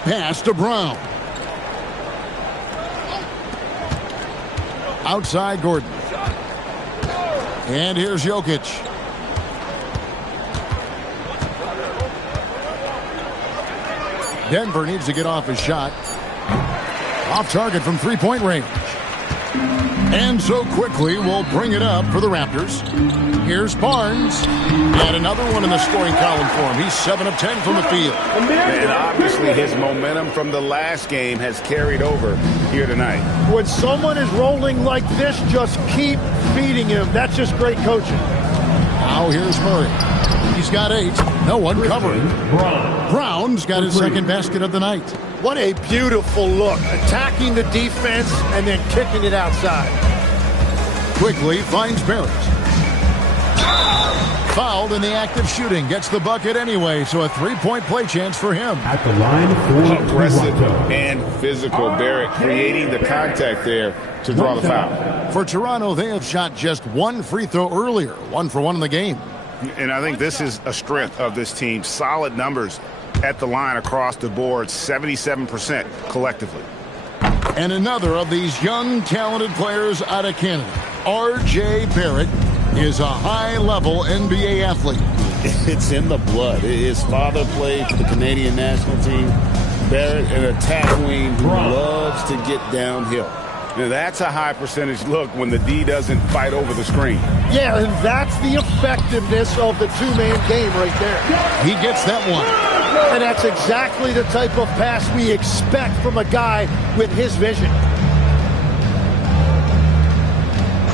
Pass to Brown. Outside Gordon. And here's Jokic. Denver needs to get off his shot. Off target from three-point range. And so quickly we'll bring it up for the Raptors. Here's Barnes. And another one in the scoring column for him. He's 7 of 10 from the field. And obviously his momentum from the last game has carried over here tonight. When someone is rolling like this, just keep feeding him. That's just great coaching. Now here's Murray. He's got 8. No one covering. Brown's got his second basket of the night. What a beautiful look. Attacking the defense and then kicking it outside. Quickly finds Barrett. Fouled in the act of shooting. Gets the bucket anyway, so a three-point play chance for him. At the line for aggressive and physical. Barrett creating the contact there to draw the foul. For Toronto, they have shot just one free throw earlier. 1 for 1 in the game. And I think this is a strength of this team. Solid numbers at the line across the board, 77% collectively. And another of these young, talented players out of Canada, R.J. Barrett, is a high-level NBA athlete. It's in the blood. His father played for the Canadian national team. Barrett, an attack wing who loves to get downhill. Now that's a high percentage look when the D doesn't fight over the screen. Yeah, and that's the effectiveness of the two-man game right there. He gets that one. And that's exactly the type of pass we expect from a guy with his vision.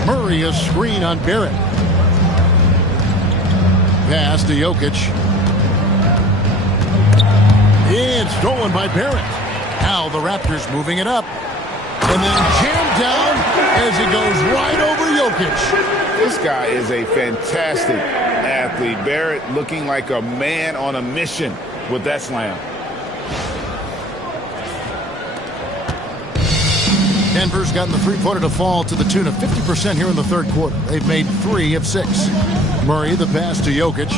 Murray, a screen on Barrett. Pass to Jokic. It's stolen by Barrett. Now the Raptors moving it up. And then jammed down as it goes right over Jokic. This guy is a fantastic athlete. Barrett looking like a man on a mission with that slam. Denver's gotten the three-pointer to fall to the tune of 50% here in the third quarter. They've made 3 of 6. Murray, the pass to Jokic.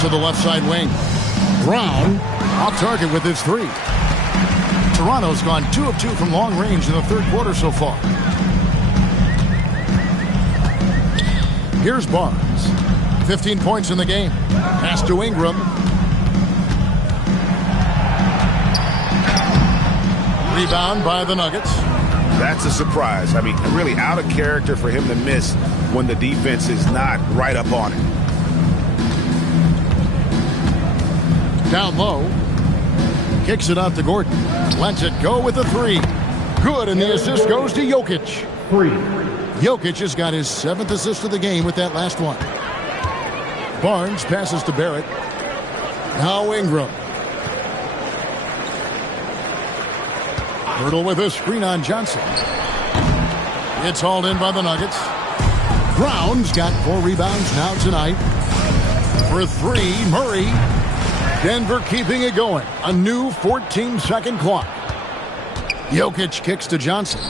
To the left side wing. Brown off target with his 3. Toronto's gone 2 of 2 from long range in the third quarter so far. Here's Barnes. 15 points in the game. Pass to Ingram. Rebound by the Nuggets. That's a surprise. I mean, really out of character for him to miss when the defense is not right up on it. Down low. Kicks it out to Gordon. Lets it go with a 3. Good, and the assist goes to Jokic. 3. Jokic has got his 7th assist of the game with that last one. Barnes passes to Barrett. Now Ingram. Hurdle with a screen on Johnson. It's hauled in by the Nuggets. Brown's got 4 rebounds now tonight. For 3, Murray. Denver keeping it going. A new 14-second clock. Jokic kicks to Johnson.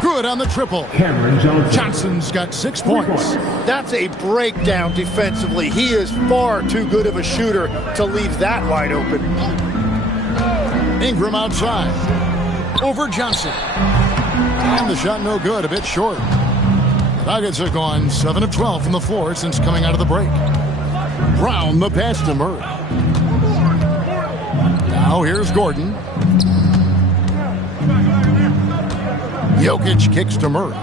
Good on the triple. Cameron Johnson. Johnson's got 6 points. That's a breakdown defensively. He is far too good of a shooter to leave that wide open. Ingram outside. Over Johnson. And the shot no good, a bit short. The Nuggets have gone 7 of 12 from the floor since coming out of the break. Brown, the pass to Murray. Now here's Gordon. Jokic kicks to Murray.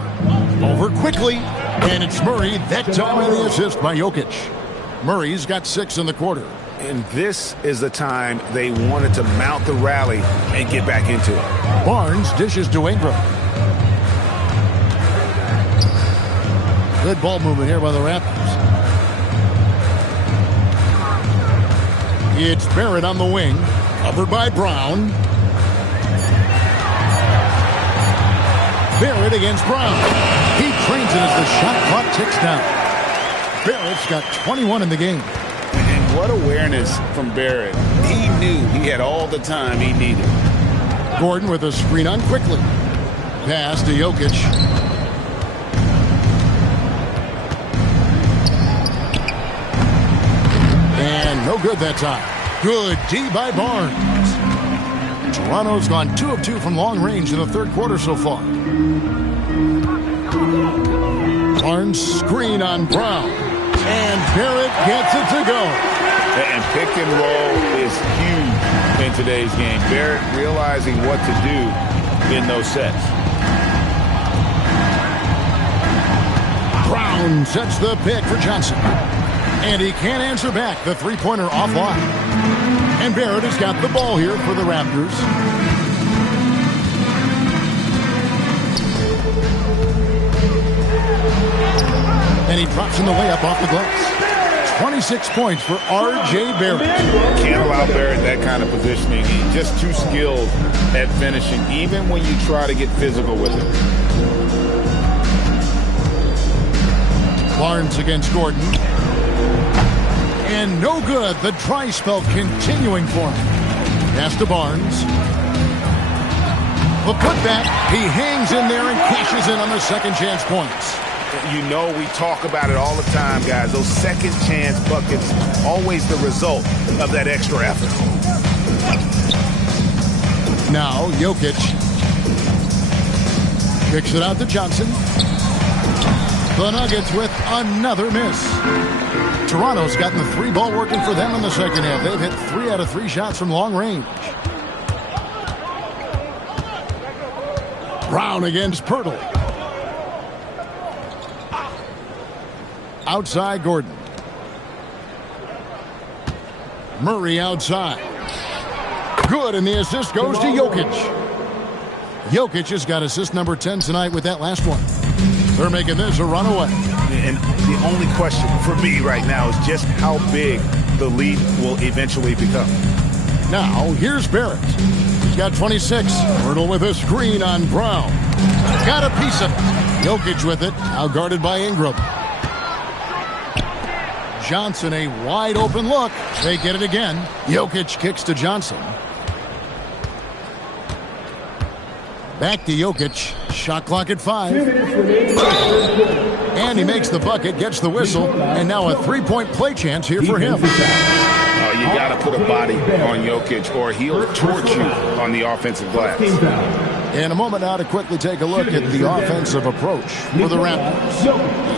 Over quickly. And it's Murray that time in the assist by Jokic. Murray's got 6 in the quarter. And this is the time they wanted to mount the rally and get back into it. Barnes dishes to Ingram. Good ball movement here by the Raptors. It's Barrett on the wing. Covered by Brown. Barrett against Brown. He trains it as the shot clock ticks down. Barrett's got 21 in the game. And what awareness from Barrett. He knew he had all the time he needed. Gordon with a screen on quickly. Pass to Jokic. good that time. Good D by Barnes. Toronto's gone 2 of 2 from long range in the third quarter so far. Barnes screen on Brown. And Barrett gets it to go. And pick and roll is huge in today's game. Barrett realizing what to do in those sets. Brown sets the pick for Johnson. And he can't answer back. The three-pointer offline. And Barrett has got the ball here for the Raptors. And he drops in the layup off the glass. 26 points for R.J. Barrett. Can't allow Barrett that kind of positioning. He's just too skilled at finishing, even when you try to get physical with him. Barnes against Gordon. And no good. The dry spell continuing for him. Pass to Barnes. The putback. He hangs in there and cashes in on the second chance points. You know we talk about it all the time, guys. Those second chance buckets, always the result of that extra effort. Now Jokic. Kicks it out to Johnson. The Nuggets with another miss. Toronto's gotten the 3-ball working for them in the second half. They've hit 3 out of 3 shots from long range. Brown against Pirtle. Outside Gordon. Murray outside. Good, and the assist goes to Jokic. Jokic has got assist number 10 tonight with that last one. They're making this a runaway. And the only question for me right now is just how big the lead will eventually become. Now, here's Barrett. He's got 26. Pirtle with a screen on Brown. Got a piece of it. Jokic with it. Now guarded by Ingram. Johnson, a wide open look. They get it again. Jokic kicks to Johnson. Back to Jokic. Shot clock at 5. And he makes the bucket, gets the whistle, and now a 3-point play chance here for him. You got to put a body on Jokic or he'll torch you on the offensive glass. In a moment now to quickly take a look at the offensive approach for the Raptors.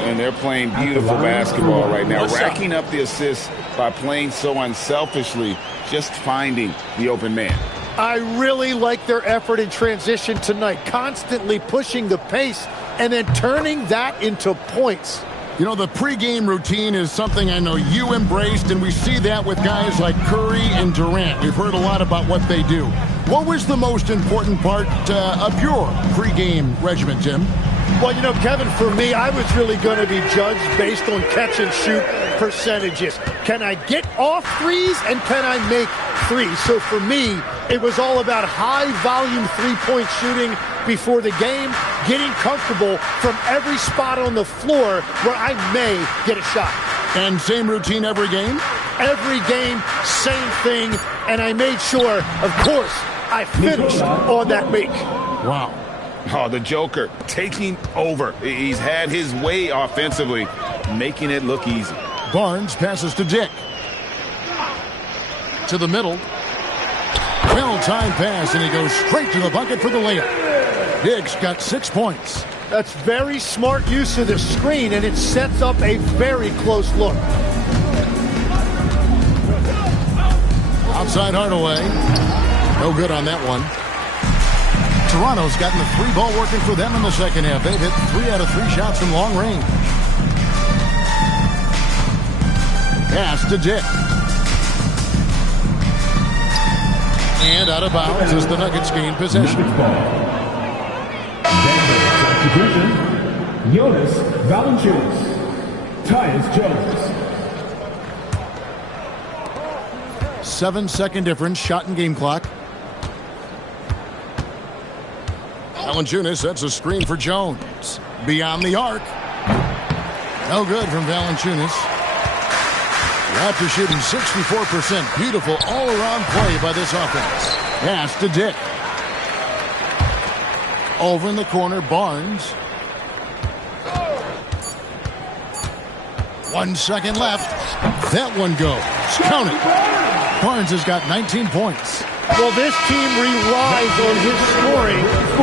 And they're playing beautiful basketball right now, racking up the assists by playing so unselfishly, just finding the open man. I really like their effort in transition tonight, constantly pushing the pace and then turning that into points. You know, the pregame routine is something I know you embraced, and we see that with guys like Curry and Durant. We've heard a lot about what they do. What was the most important part of your pregame regimen, Tim? Well, you know, Kevin, for me, I was really going to be judged based on catch and shoot percentages. Can I get off threes and can I make threes? So for me, it was all about high volume three-point shooting before the game, getting comfortable from every spot on the floor where I may get a shot. And same routine every game? Every game, same thing. And I made sure, of course, I finished on that make. Wow. Oh, the Joker taking over. He's had his way offensively, making it look easy. Barnes passes to Dick. To the middle. Well-timed pass, and he goes straight to the bucket for the layup. Dick's got 6 points. That's very smart use of the screen, and it sets up a very close look. Outside Hardaway. No good on that one. Toronto's gotten the 3-ball working for them in the second half. They've hit 3 out of 3 shots from long range. Pass to Dick. And out of bounds as the Nuggets gain possession. Jonas Valanciunas. Tyus Jones. 7-second difference, shot and game clock. Valanciunas sets a screen for Jones. Beyond the arc. No good from Valanciunas. Raptors shooting 64%. Beautiful all-around play by this offense. Pass to Dick. Over in the corner, Barnes. 1 second left. That one goes. Count it. Barnes has got 19 points. Well, this team relies on his scoring,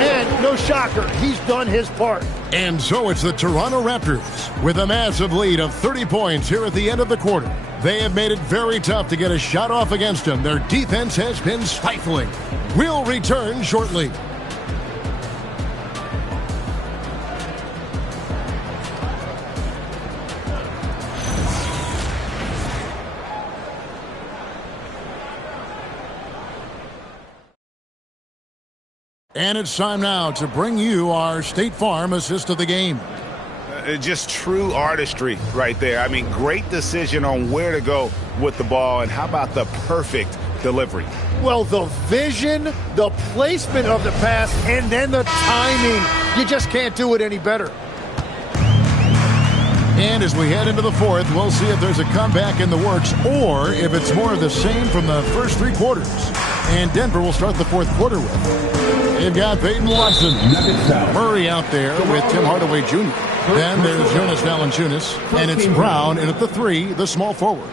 and no shocker, he's done his part. And so it's the Toronto Raptors with a massive lead of 30 points here at the end of the quarter. They have made it very tough to get a shot off against them. Their defense has been stifling. We'll return shortly. And it's time now to bring you our State Farm assist of the game. Just true artistry right there. I mean, great decision on where to go with the ball, and how about the perfect delivery? Well, the vision, the placement of the pass, and then the timing. You just can't do it any better. And as we head into the fourth, we'll see if there's a comeback in the works or if it's more of the same from the first 3 quarters. And Denver will start the fourth quarter with. They've got Peyton Watson, Murray out there with Tim Hardaway Jr. Then there's Jonas Valanciunas, and it's Brown in at the 3, the small forward.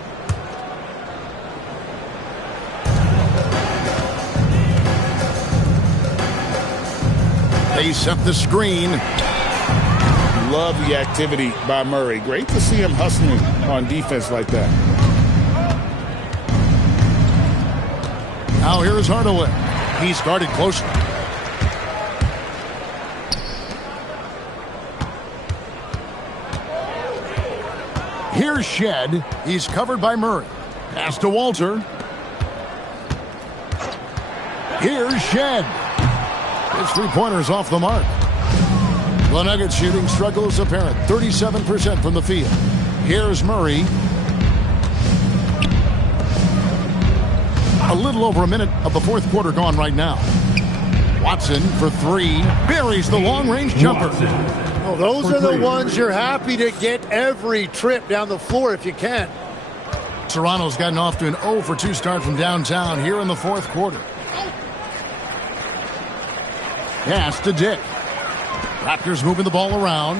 They set the screen. Love the activity by Murray. Great to see him hustling on defense like that. Now here's Hardaway. He's guarded closely. Here's Shed. He's covered by Murray. Pass to Walter. Here's Shed. His 3-pointer's off the mark. The Nuggets shooting struggles apparent. 37% from the field. Here's Murray. A little over a minute of the fourth quarter gone right now. Watson for 3. Buries the long-range jumper. Well, those are the ones you're happy to get every trip down the floor if you can. Toronto's gotten off to an 0 for 2 start from downtown here in the fourth quarter. Pass to Dick. Raptors moving the ball around.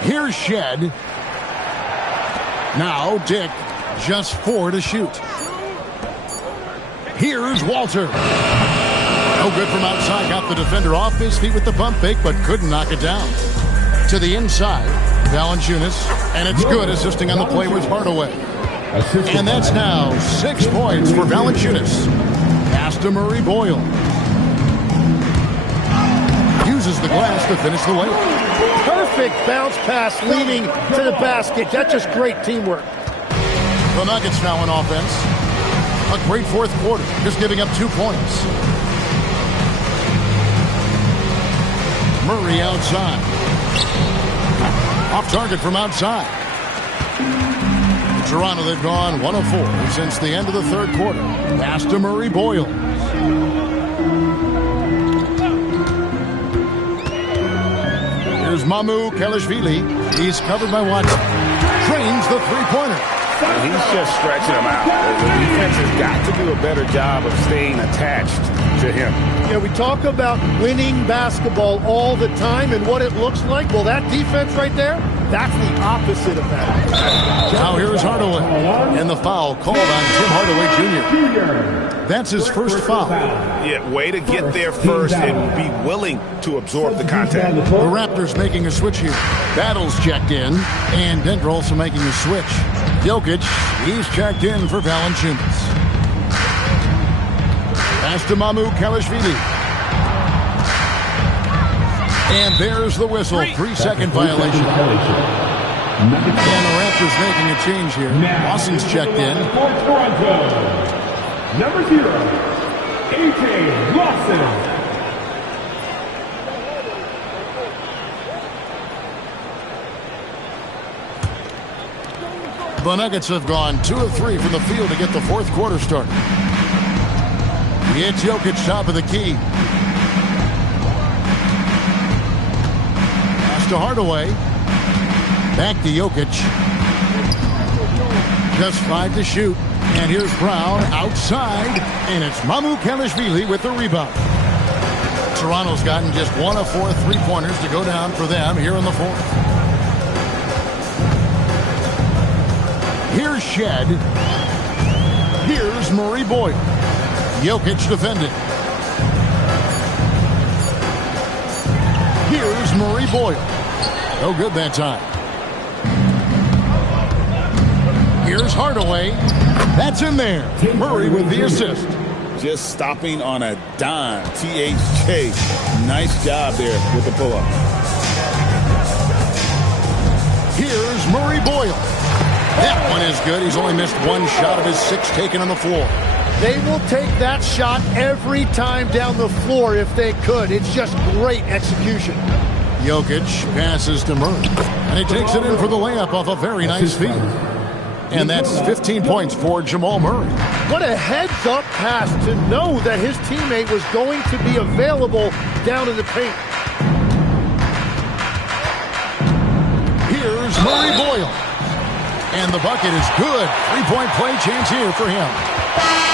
Here's Shed. Now Dick, just 4 to shoot. Here's Walter. No good from outside. Got the defender off his feet with the pump fake, but couldn't knock it down. To the inside, Valanciunas, and it's good, assisting on the play with Hardaway. And that's now 6 points for Valanciunas. Pass to Murray Boyle. Uses the glass to finish the layup. Perfect bounce pass leading to the basket. That's just great teamwork. The Nuggets now on offense. A great fourth quarter, just giving up 2 points. Murray outside. Off target from outside. Toronto, they've gone 1 of 4 since the end of the third quarter. Pass to Murray Boyle. Here's Mamu Kelishvili. He's covered by Watson. Trains the 3-pointer. He's just stretching him out. The defense has got to do a better job of staying attached to him. Yeah, we talk about winning basketball all the time and what it looks like. Well, that defense right there, that's the opposite of that. Now here's Hardaway. And the foul called on Tim Hardaway Jr. That's his first foul. Yeah, way to get there first and be willing to absorb the contact. The Raptors making a switch here. Battles checked in, and Denver also making a switch. Jokic, he's checked in for Valanciunas. Pass to Mamu Kelishvili. And there's the whistle. 3-second violation. And the Raptors making a change here. Lawson's checked in. Number 0, A.J. Lawson. The Nuggets have gone 2 of 3 from the field to get the fourth quarter started. It's Jokic top of the key. Pass to Hardaway. Back to Jokic. Just 5 to shoot. And here's Brown outside. And it's Mamu Kelishvili with the rebound. Toronto's gotten just 1 of 4 3-pointers to go down for them here in the fourth. Shed. Here's Murray Boyle. Jokic defending. Here's Murray Boyle. No good that time. Here's Hardaway. That's in there. Murray with the assist. Just stopping on a dime. THJ. Nice job there with the pull-up. Here's Murray Boyle. That one is good. He's only missed one shot of his 6 taken on the floor. They will take that shot every time down the floor if they could. It's just great execution. Jokic passes to Murray. And he takes it in for the layup off a very nice feed. And that's 15 points for Jamal Murray. What a heads-up pass to know that his teammate was going to be available down in the paint. Here's Murray Boyle. And the bucket is good. 3-point play chance here for him.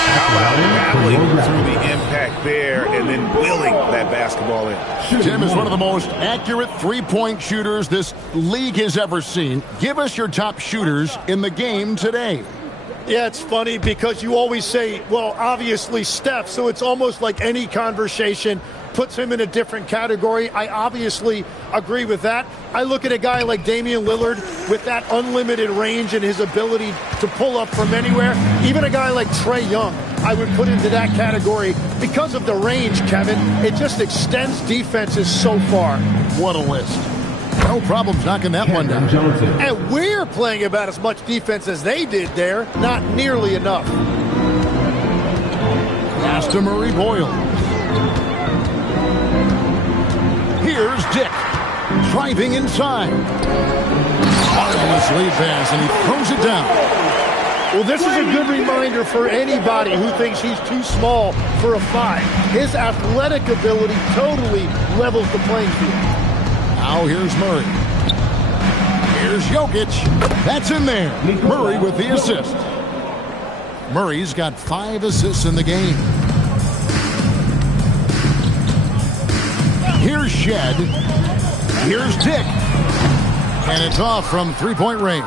How about battling through the impact there and then willing that basketball in? Tim is one of the most accurate three-point shooters this league has ever seen. Give us your top shooters in the game today. Yeah, it's funny because you always say, well, obviously Steph, so it's almost like any conversation puts him in a different category. I obviously agree with that. I look at a guy like Damian Lillard with that unlimited range and his ability to pull up from anywhere. Even a guy like Trae Young, I would put into that category because of the range, Kevin. It just extends defenses so far. What a list. No problems knocking that one down. And we're playing about as much defense as they did there. Not nearly enough. Pass to Murray Boyle. Here's Dick. Driving inside. Marvelous lead pass, and he throws it down. Well, this is a good reminder for anybody who thinks he's too small for a 5. His athletic ability totally levels the playing field. Now here's Murray. Here's Jokic. That's in there. Murray with the assist. Murray's got 5 assists in the game. Here's Shed. Here's Dick. And it's off from 3-point range.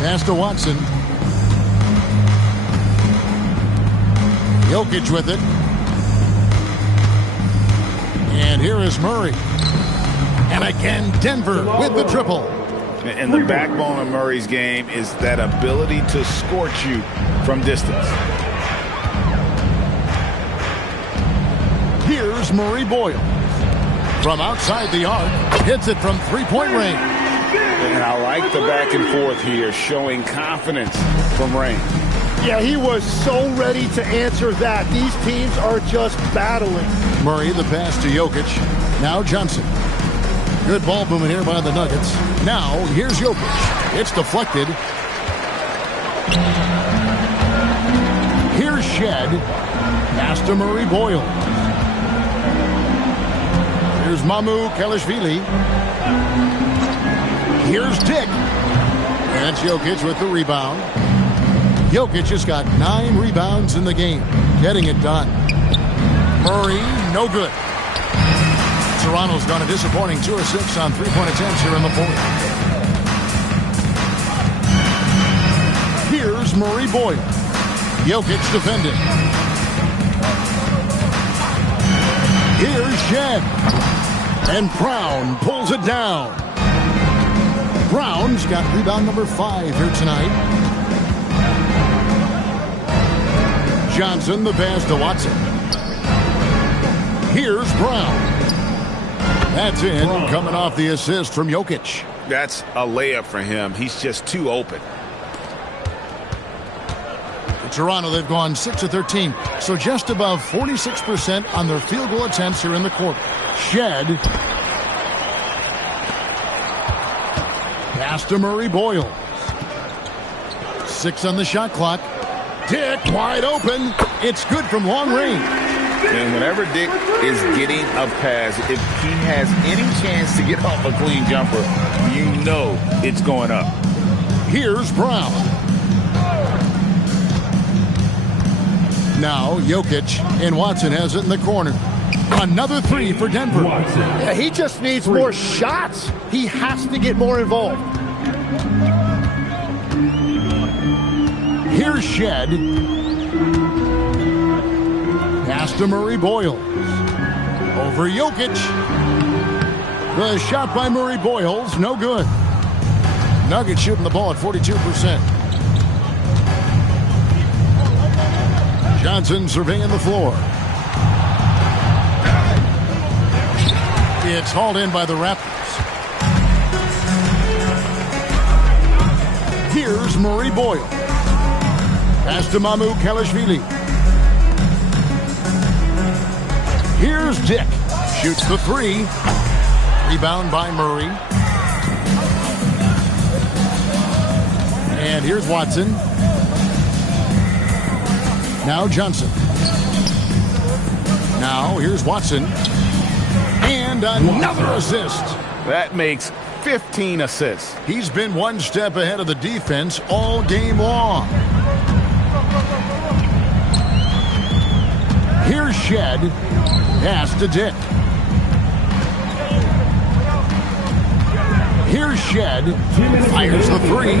Pass to Watson. Jokic with it. And here is Murray. And again, Denver with the triple. And the backbone of Murray's game is that ability to scorch you from distance. Here's Murray Boyle. From outside the arc, hits it from 3-point range. And I like the back and forth here, showing confidence from Rain. Yeah, he was so ready to answer that. These teams are just battling. Murray, the pass to Jokic. Now Johnson. Good ball movement here by the Nuggets. Now, here's Jokic. It's deflected. Here's Shed. Pass to Murray Boyle. Here's Mamu Kelishvili. Here's Dick. And Jokic with the rebound. Jokic has got 9 rebounds in the game. Getting it done. Murray, no good. Toronto's done a disappointing 2 of 6 on 3-point attempts here in the fourth. Here's Murray Boyle. Jokic defending. Here's Shed. And Brown pulls it down. Brown's got rebound number 5 here tonight. Johnson, the pass to Watson. Here's Brown. That's in, coming off the assist from Jokic. That's a layup for him. He's just too open. For Toronto, they've gone 6 of 13, so just above 46% on their field goal attempts here in the quarter. Shed. Pass to Murray Boyle. 6 on the shot clock. Dick wide open. It's good from long range. And whenever Dick is getting a pass, if he has any chance to get off a clean jumper, you know it's going up. Here's Brown. Now Jokic, and Watson has it in the corner. Another 3 for Denver. Yeah, he just needs more shots. He has to get more involved. Here's Shed. Pass to Murray Boyles. Over Jokic. The shot by Murray Boyles, no good. Nuggets shooting the ball at 42%. Johnson surveying the floor. It's hauled in by the Raptors. Here's Murray Boyle. Pass to Mamu Kalashvili. Here's Dick. Shoots the three. Rebound by Murray. And here's Watson. Now Johnson. Now here's Watson. And another assist. That makes 15 assists. He's been one step ahead of the defense all game long. Here's Shed. Pass to Dick. Here's Shed. Fires the three.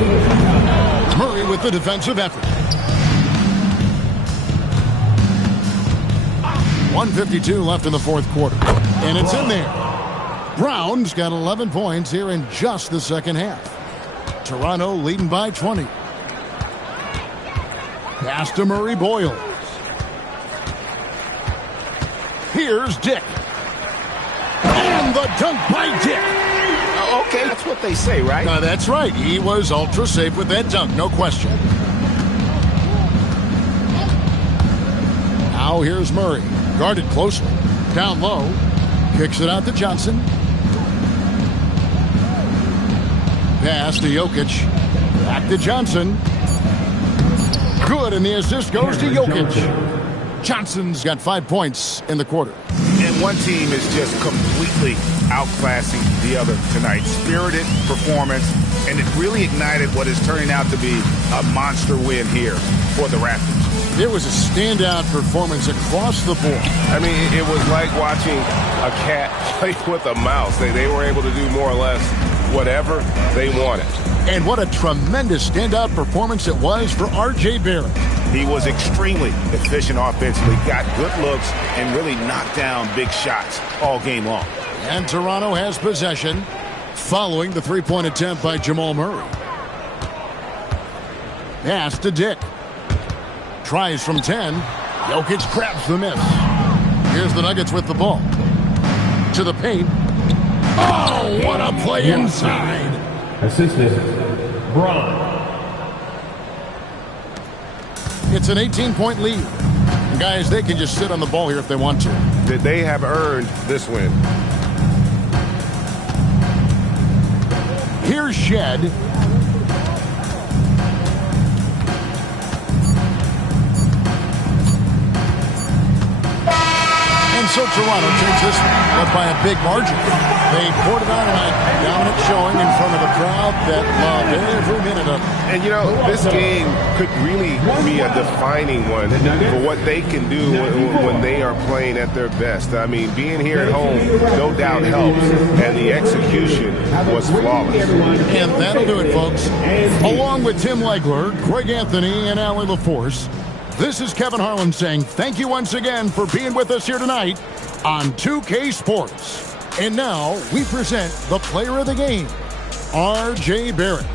Murray with the defensive effort. 1:52 left in the fourth quarter. And it's in there. Brown's got 11 points here in just the second half. Toronto leading by 20. Pass to Murray Boyles. Here's Dick. And the dunk by Dick. Okay, that's what they say, right? That's right. He was ultra safe with that dunk, no question. Now here's Murray. Guarded closely. Down low. Kicks it out to Johnson. Pass to Jokic. Back to Johnson. Good, and the assist goes to Jokic. Johnson's got 5 points in the quarter. And one team is just completely outclassing the other tonight. Spirited performance, and it really ignited what is turning out to be a monster win here for the Raptors. There was a standout performance across the board. I mean, it was like watching a cat play with a mouse. They were able to do more or less whatever they wanted. And what a tremendous standout performance it was for R.J. Barrett. He was extremely efficient offensively, got good looks, and really knocked down big shots all game long. And Toronto has possession following the three-point attempt by Jamal Murray. Pass to Dick. Tries from 10. Jokic grabs the miss. Here's the Nuggets with the ball. To the paint. Oh, what a play inside. Assistant, Braun. It's an 18-point lead. And guys, they can just sit on the ball here if they want to. They have earned this win. Here's Shed. And so Toronto takes this up by a big margin. They poured it on tonight. Dominant showing in front of a crowd that loved every minute of it. And, you know, this game could really be a defining one for what they can do when they are playing at their best. I mean, being here at home, no doubt helps. And the execution was flawless. And that'll do it, folks. Along with Tim Legler, Greg Anthony, and Allie LaForce, this is Kevin Harlan saying thank you once again for being with us here tonight on 2K Sports. And now we present the player of the game, R.J. Barrett.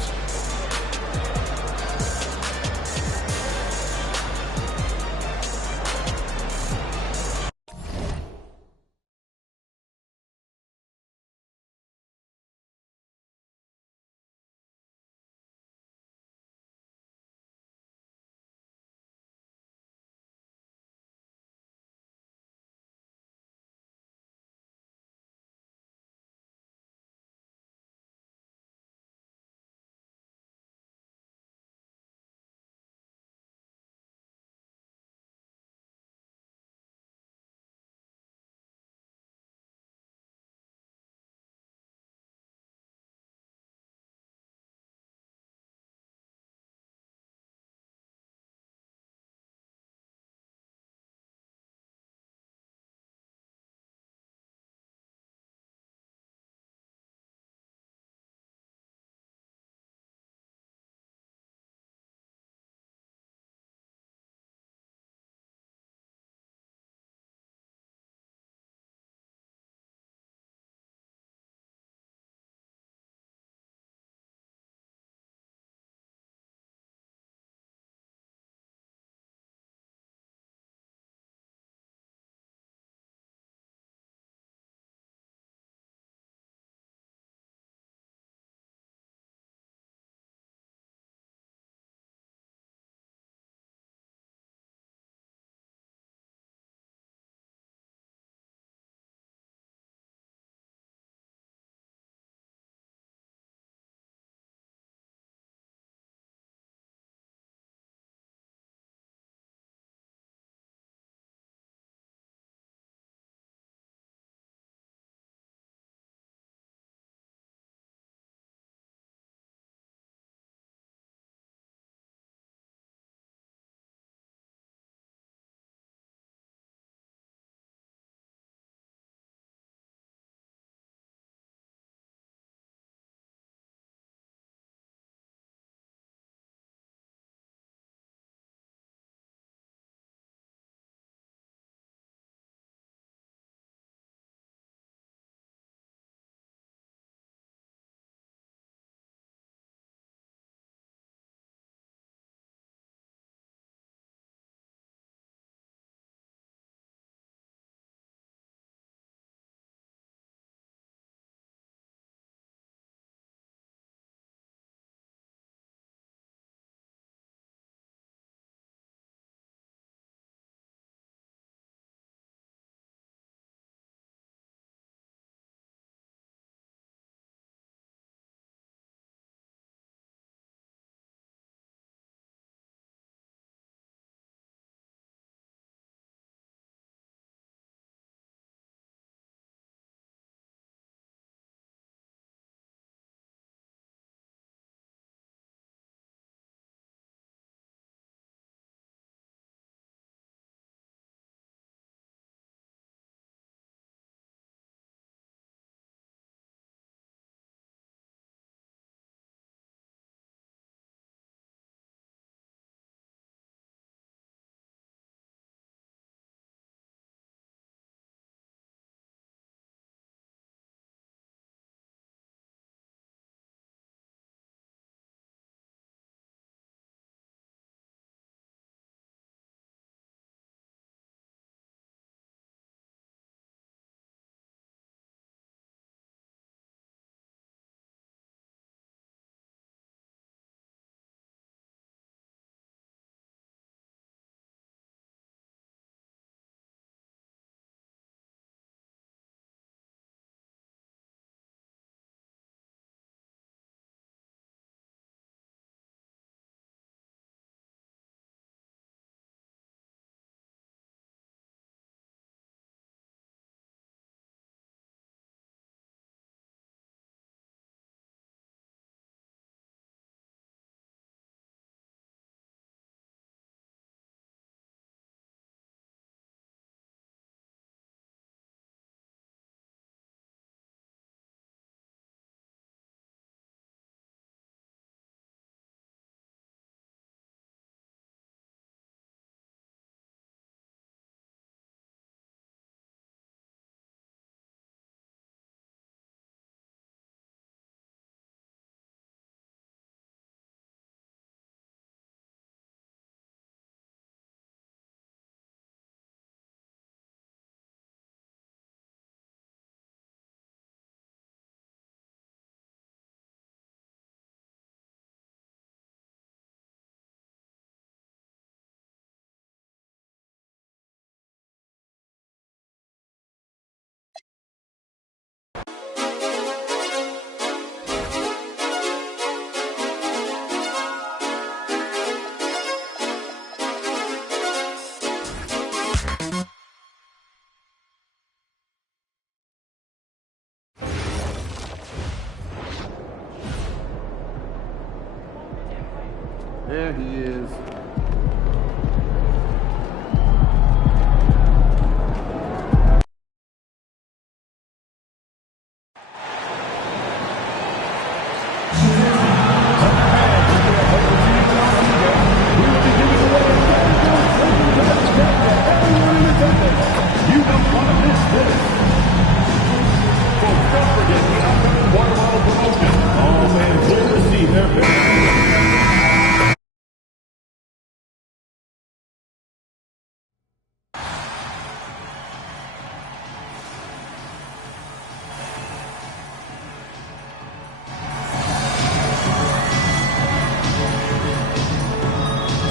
There he is.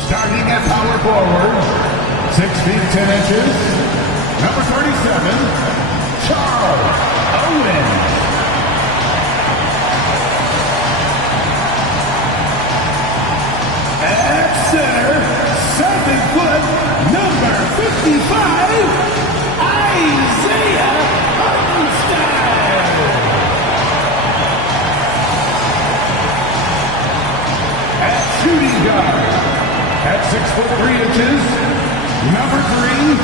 Starting at power forward, 6 feet 10 inches, number 37, Charles Owens. At center, 7-foot, number 55, Isaiah Hartenstein. At shooting guard, at 6 foot 3 inches, number 3,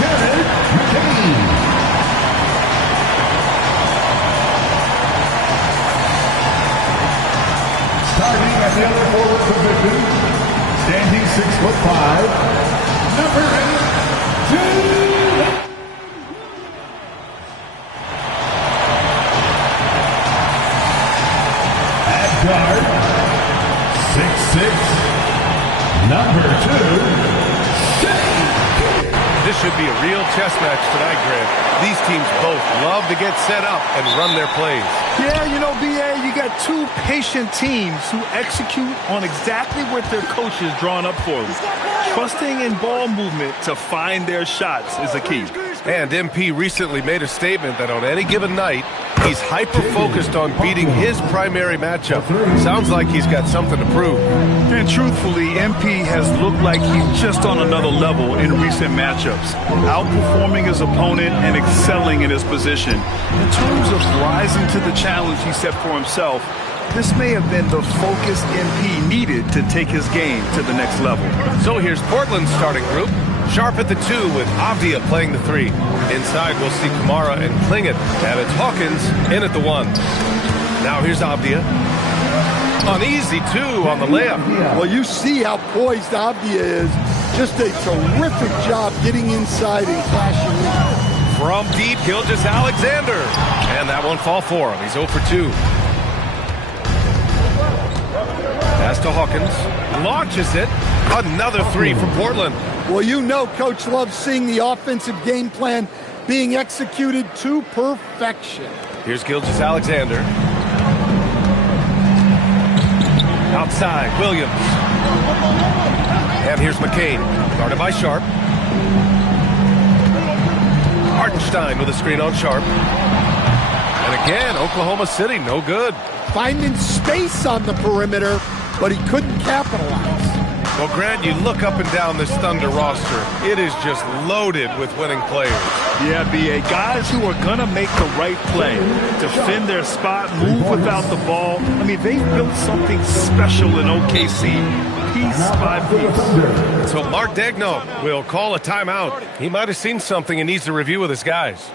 Jared McCain. Starting at the other forward position, standing 6 foot 5, number 8, at guard, 6'6", number 2, This should be a real chess match tonight, Grant. These teams both love to get set up and run their plays. Yeah, you know, B.A., you got two patient teams who execute on exactly what their coach has drawn up for them. Trusting in ball movement to find their shots is the key. And MP recently made a statement that on any given night, he's hyper-focused on beating his primary matchup. Sounds like he's got something to prove. And truthfully, MP has looked like he's just on another level in recent matchups, outperforming his opponent and excelling in his position. In terms of rising to the challenge he set for himself, this may have been the focus MP needed to take his game to the next level. So here's Portland's starting group. Sharp at the 2 with Avdia playing the 3. Inside we'll see Kamara and Klingit. And it's Hawkins in at the 1. Now here's Avdia. An easy 2 on the layup. Well, you see how poised Avdia is. Just a terrific job getting inside and clashing in. From deep, Gilgeous Alexander. And that won't fall for him. He's 0 for 2. Pass to Hawkins. Launches it. Another 3 for Portland. Well, you know Coach loves seeing the offensive game plan being executed to perfection. Here's Gilgeous Alexander. Outside, Williams. And here's McCain, guarded by Sharp. Hartenstein with a screen on Sharp. And again, Oklahoma City, no good. Finding space on the perimeter, but he couldn't capitalize. Well, Grant, you look up and down this Thunder roster. It is just loaded with winning players. Yeah, B.A., guys who are going to make the right play, defend their spot, move without the ball. I mean, they've built something special in OKC, piece by piece. So Mark Daigneault will call a timeout. He might have seen something and needs to review with his guys.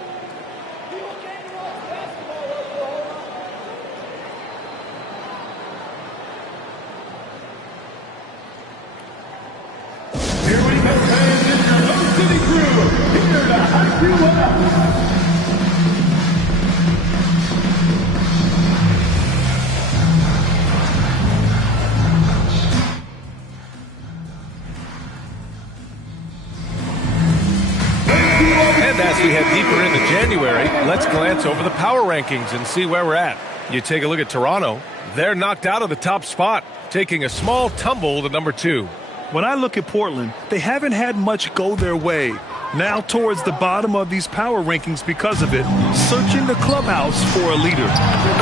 And as we head deeper into January, let's glance over the power rankings and see where we're at. You take a look at Toronto. They're knocked out of the top spot, taking a small tumble to number 2. When I look at Portland, they haven't had much go their way. Now towards the bottom of these power rankings because of it, searching the clubhouse for a leader.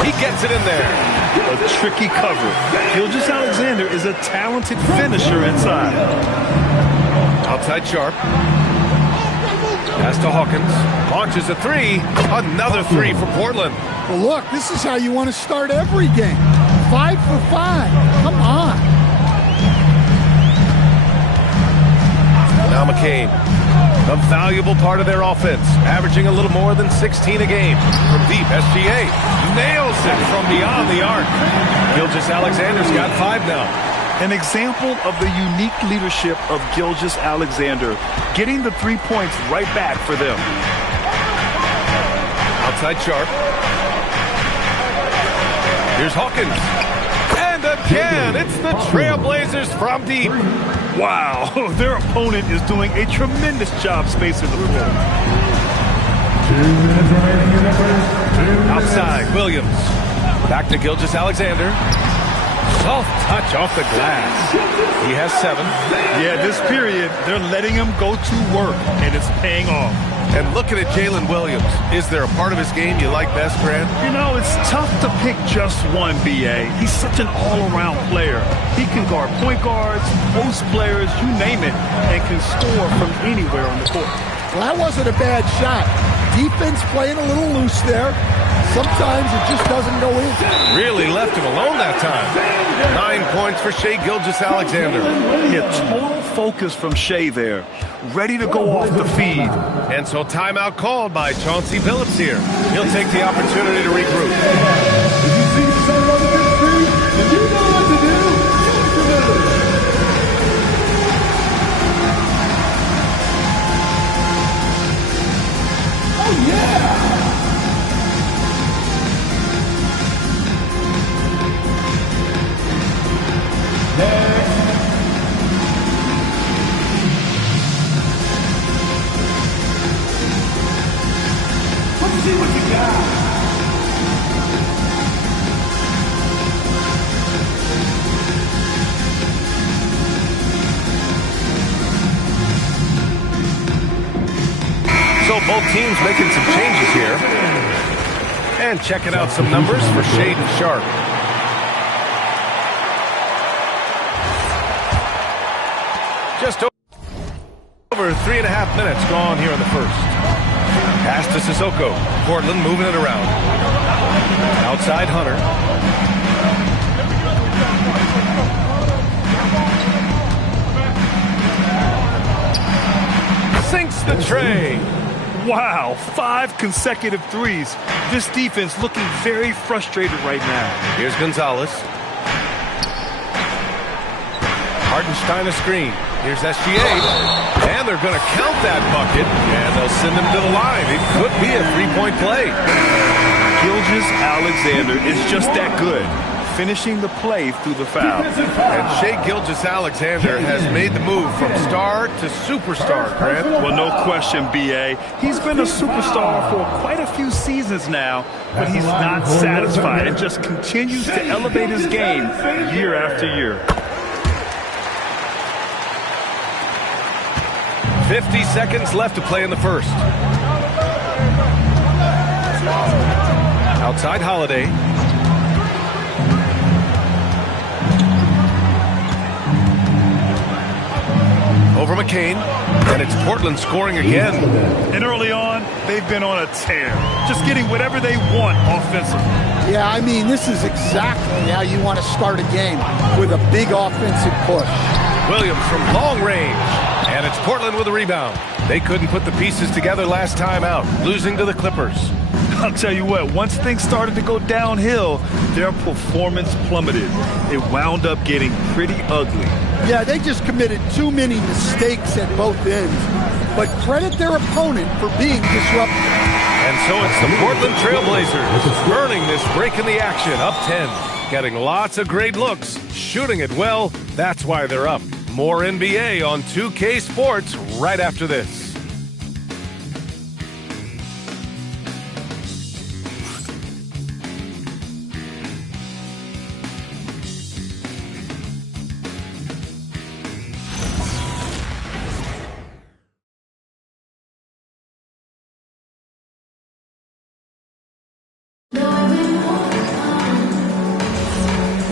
He gets it in there. A tricky cover. Gilgeous Alexander is a talented finisher inside. Outside Sharp. Pass to Hawkins. Launches a 3. Another 3 for Portland. Well, look, this is how you want to start every game. 5 for 5. Come on. Now McCain, a valuable part of their offense, averaging a little more than 16 a game. From deep, SGA nails it from beyond the arc. Gilgeous-Alexander's got 5 now. An example of the unique leadership of Gilgeous-Alexander, getting the 3 points right back for them. Outside Sharp. Here's Hawkins. And again, it's the Trailblazers from deep. Wow, their opponent is doing a tremendous job spacing the floor. 2 minutes remaining in the first. 2 minutes. Outside, Williams. Back to Gilgeous-Alexander. Soft touch off the glass. He has 7. Yeah, this period, they're letting him go to work, and it's paying off. And looking at Jalen Williams, is there a part of his game you like best, Grant? You know, it's tough to pick just one, B.A. He's such an all-around player. He can guard point guards, post players, you name it, and can score from anywhere on the court. Well, that wasn't a bad shot. Defense playing a little loose there. Sometimes it just doesn't go in. Really left him alone that time. 9 points for Shai Gilgeous-Alexander. Yeah, total focus from Shai there. Ready to go off the feed. And so timeout called by Chauncey Billups here. He'll take the opportunity to regroup. If you see yourself on the big screen, and you know what to do, oh yeah! Let's see what you got. So both teams making some changes here. And checking out some numbers for Shaedon Sharpe. Just over 3.5 minutes gone here in the first. Pass to Sissoko. Portland moving it around. Outside Hunter. Sinks the tray. Wow, 5 consecutive threes. This defense looking very frustrated right now. Here's Gonzalez. Hartenstein a screen. Here's SGA. And they're going to count that bucket. And they'll send him to the line. It could be a 3-point play. Gilgeous-Alexander is just that good, finishing the play through the foul. And Shai Gilgeous-Alexander has made the move from star to superstar, Grant. Well, no question, B.A. He's been a superstar for quite a few seasons now, but he's not satisfied and just continues to elevate his game year after year. 50 seconds left to play in the first. Outside Holiday. Over McCain. And it's Portland scoring again. And early on, they've been on a tear. Just getting whatever they want offensively. Yeah, I mean, this is exactly how you want to start a game, with a big offensive push. Williams from long range. And it's Portland with a rebound. They couldn't put the pieces together last time out, losing to the Clippers. I'll tell you what, once things started to go downhill, their performance plummeted. It wound up getting pretty ugly. Yeah, they just committed too many mistakes at both ends. But credit their opponent for being disruptive. And so it's the Portland Trailblazers earning this break in the action, up 10. Getting lots of great looks, shooting it well. That's why they're up. More NBA on 2K Sports right after this.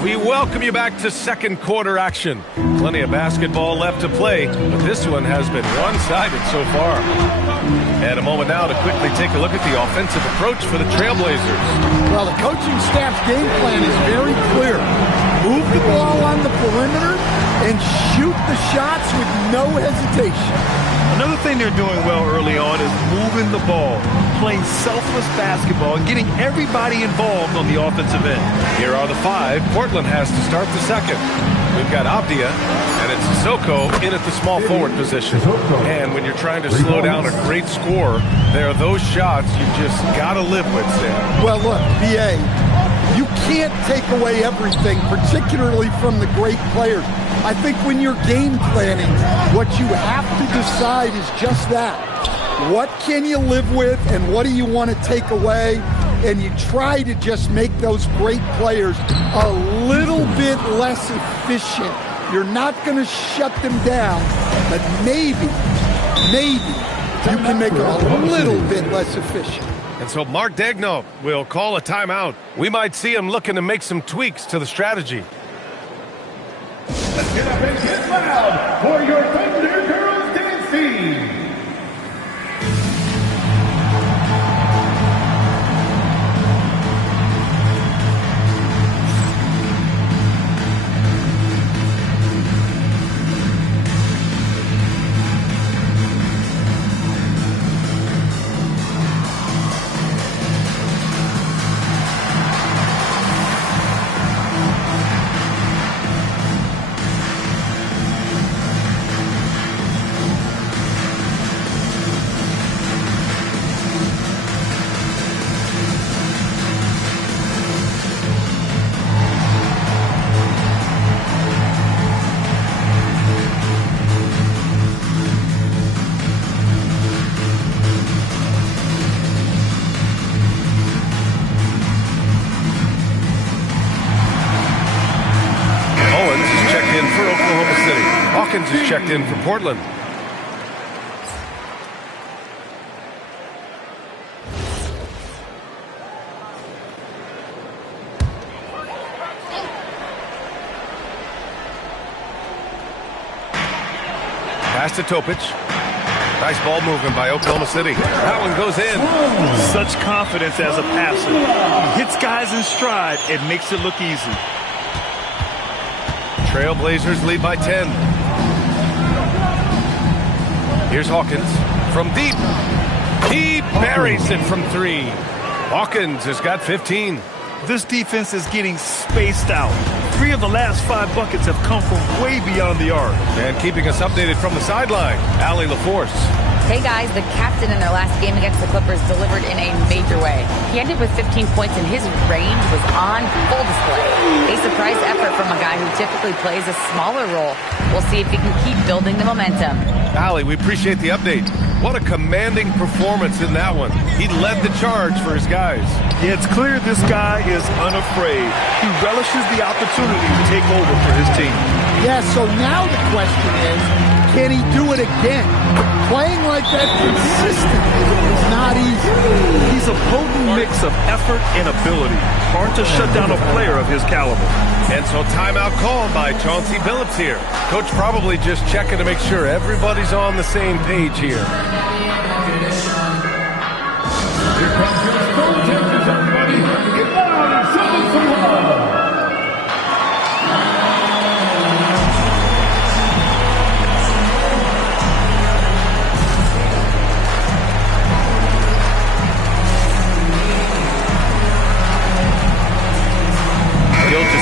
We welcome you back to second quarter action. Plenty of basketball left to play, but this one has been one-sided so far. And a moment now to quickly take a look at the offensive approach for the Trailblazers. Well, the coaching staff's game plan is very clear. Move the ball on the perimeter hesitation. Another thing they're doing well early on is moving the ball, playing selfless basketball, and getting everybody involved on the offensive end. Here are the 5 Portland has to start the second. We've got Avdia, and it's Sissoko in at the small forward position. And when you're trying to slow down a great scorer, there are those shots you just got to live with, Sam. Well, look, BA, you can't take away everything, particularly from the great players. I think when you're game planning, what you have to decide is just that. What can you live with and what do you want to take away? And you try to just make those great players a little bit less efficient. You're not going to shut them down, but maybe you can make them a little bit less efficient. And so Mark Daigneault will call a timeout. We might see him looking to make some tweaks to the strategy. Let's get up and get loud for your Thunder Girls dance team. Is checked in for Portland. Pass to Topic. Nice ball movement by Oklahoma City. That one goes in. Such confidence as a passer. He hits guys in stride. It makes it look easy. Trailblazers lead by 10. Here's Hawkins from deep. He buries it from 3. Hawkins has got 15. This defense is getting spaced out. 3 of the last 5 buckets have come from way beyond the arc. And keeping us updated from the sideline, Allie LaForce. Hey guys, the captain in their last game against the Clippers delivered in a major way. He ended with 15 points and his range was on full display. A surprise effort from a guy who typically plays a smaller role. We'll see if he can keep building the momentum. Allie, we appreciate the update. What a commanding performance in that one. He led the charge for his guys. Yeah, it's clear this guy is unafraid. He relishes the opportunity to take over for his team. Yeah, so now the question is, can he do it again? Playing like that consistently is not easy. He's a potent mix of effort and ability. Hard to shut down a player of his caliber. And so timeout called by Chauncey Billups here. Coach probably just checking to make sure everybody's on the same page here. Here comes your Stone Texas, everybody. Get loud and show them some love.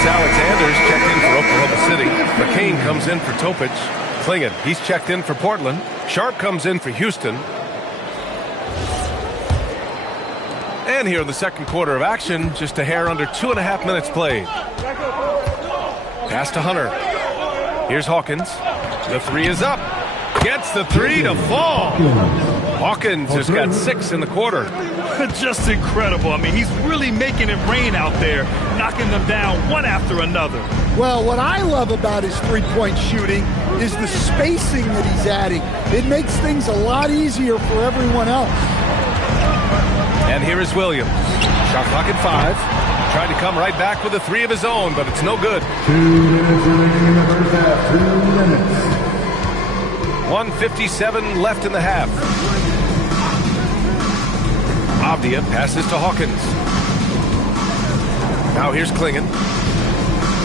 Alexander's checked in for Oklahoma City. McCain comes in for Topic. Klingon, he's checked in for Portland. Sharp comes in for Houston. And here in the second quarter of action, just a hair under 2.5 minutes played. Pass to Hunter. Here's Hawkins. The 3 is up. Gets the 3 to fall. Hawkins has got 6 in the quarter. Just incredible. I mean, he's really making it rain out there, knocking them down one after another. Well, what I love about his three-point shooting is the spacing that he's adding. It makes things a lot easier for everyone else. And here is Williams. Shot clock at 5. Tried to come right back with a 3 of his own, but it's no good. 2 minutes remaining in the first half. 2 minutes. 1:57 left in the half. Avdia passes to Hawkins. Now here's Klingon.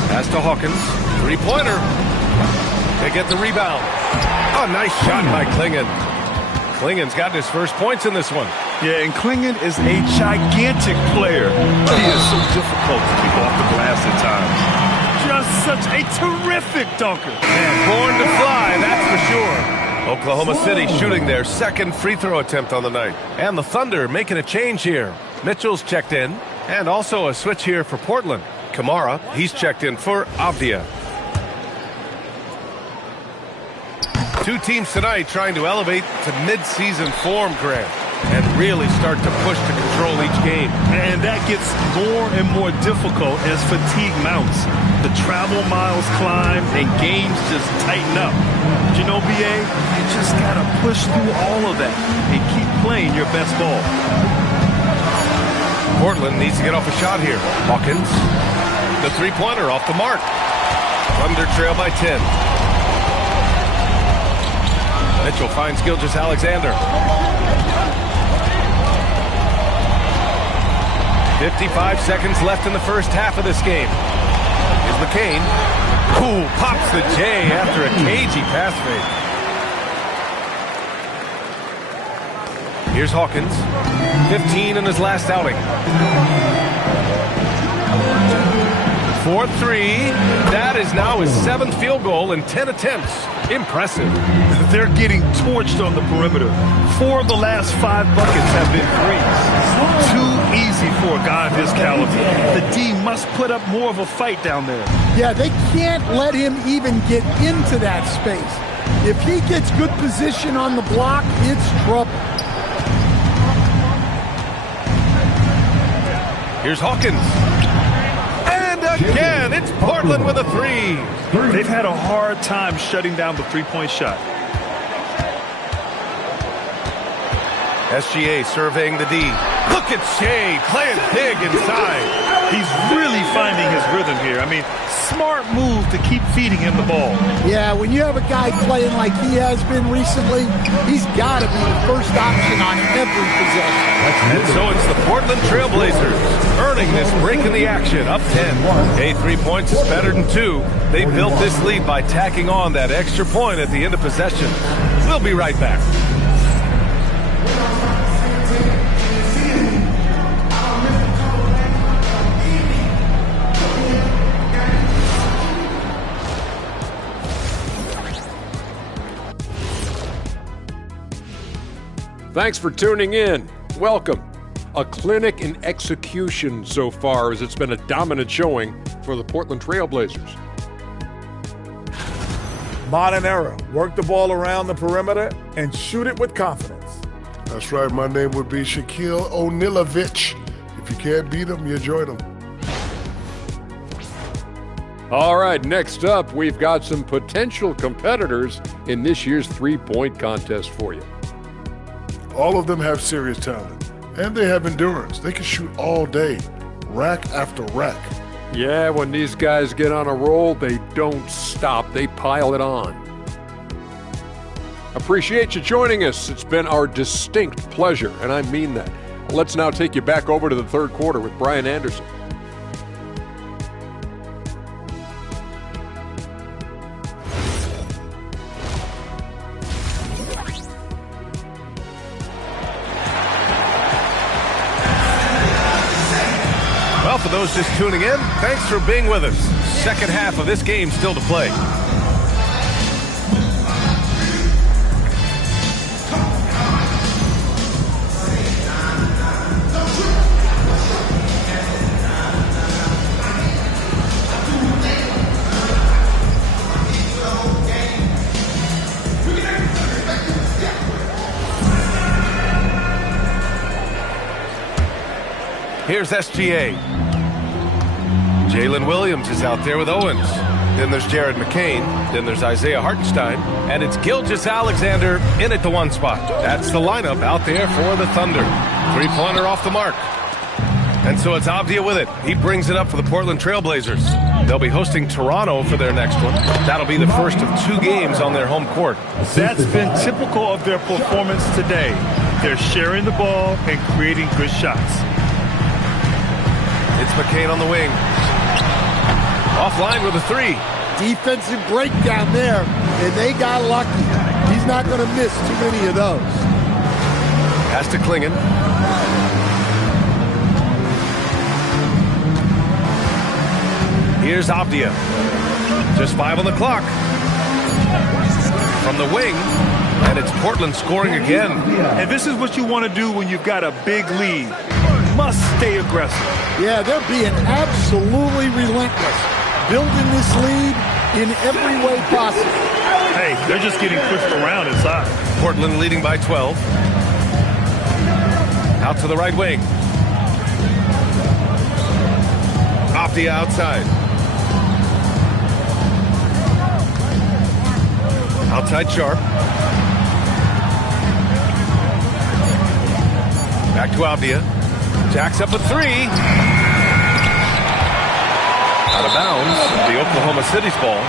Pass to Hawkins. 3-pointer. They get the rebound. Oh, nice shot by Klingon. Klingon's gotten his first points in this one. Yeah, and Klingon is a gigantic player. He is so difficult to keep off the glass at times. Just such a terrific dunker. And born to fly, that's for sure. Oklahoma City shooting their second free throw attempt on the night. And the Thunder making a change here. Mitchell's checked in. And also a switch here for Portland. Kamara, he's checked in for Avdia. Two teams tonight trying to elevate to mid-season form, Grant, and really start to push to control each game. And that gets more and more difficult as fatigue mounts. The travel miles climb and games just tighten up. But you know, BA, you just got to push through all of that and keep playing your best ball. Portland needs to get off a shot here. Hawkins, the three-pointer off the mark. Thunder trail by 10. Mitchell finds Gilgeous-Alexander. 55 seconds left in the first half of this game. Here's McCain. Ooh, pops the J after a cagey pass fake. Here's Hawkins. 15 in his last outing. 4-3. That is now his 7th field goal in 10 attempts. Impressive. They're getting torched on the perimeter. 4 of the last 5 buckets have been threes. Too easy for a guy of his caliber. The D must put up more of a fight down there. Yeah, they can't let him even get into that space. If he gets good position on the block, it's trouble. Here's Hawkins. Again, it's Portland with a 3. They've had a hard time shutting down the three-point shot. SGA surveying the D. Look at Shea playing big inside. He's really finding his rhythm here. I mean, smart move to keep feeding him the ball. Yeah, when you have a guy playing like he has been recently, he's got to be the first option on every possession. And so it's the Portland Trailblazers earning this break in the action, up 10. Hey, 3 points is better than 2. They built this lead by tacking on that extra point at the end of possession. We'll be right back. Thanks for tuning in. Welcome. A clinic in execution so far, as it's been a dominant showing for the Portland Trailblazers. Modern era. Work the ball around the perimeter and shoot it with confidence. That's right. My name would be Shaquille O'Nealovich. If you can't beat him, you join him. All right, next up, we've got some potential competitors in this year's three-point contest for you. All of them have serious talent, and they have endurance. They can shoot all day, rack after rack. Yeah, when these guys get on a roll, they don't stop. They pile it on. Appreciate you joining us. It's been our distinct pleasure, and I mean that. Let's now take you back over to the third quarter with Brian Anderson. Well, for those just tuning in, thanks for being with us. Second half of this game still to play. Here's SGA. Jalen Williams is out there with Owens. Then there's Jared McCain. Then there's Isaiah Hartenstein. And it's Gilgeous-Alexander in at the 1 spot. That's the lineup out there for the Thunder. Three-pointer off the mark. And so it's Avdia with it. He brings it up for the Portland Trailblazers. They'll be hosting Toronto for their next one. That'll be the first of 2 games on their home court. That's been typical of their performance today. They're sharing the ball and creating good shots. It's McCain on the wing. Offline with a 3. Defensive breakdown there. and they got lucky. He's not going to miss too many of those. Pass to Klingon. Here's Avdia. Just 5 on the clock. From the wing, and it's Portland scoring again. And this is what you want to do when you've got a big lead. Must stay aggressive. Yeah, they're being absolutely relentless, building this lead in every way possible. Hey, they're just getting pushed around inside. Portland leading by 12. Out to the right wing. Avdia outside. Outside Sharp. Back to Avdia. Jacks up a 3. Out of bounds. The Oklahoma City's ball.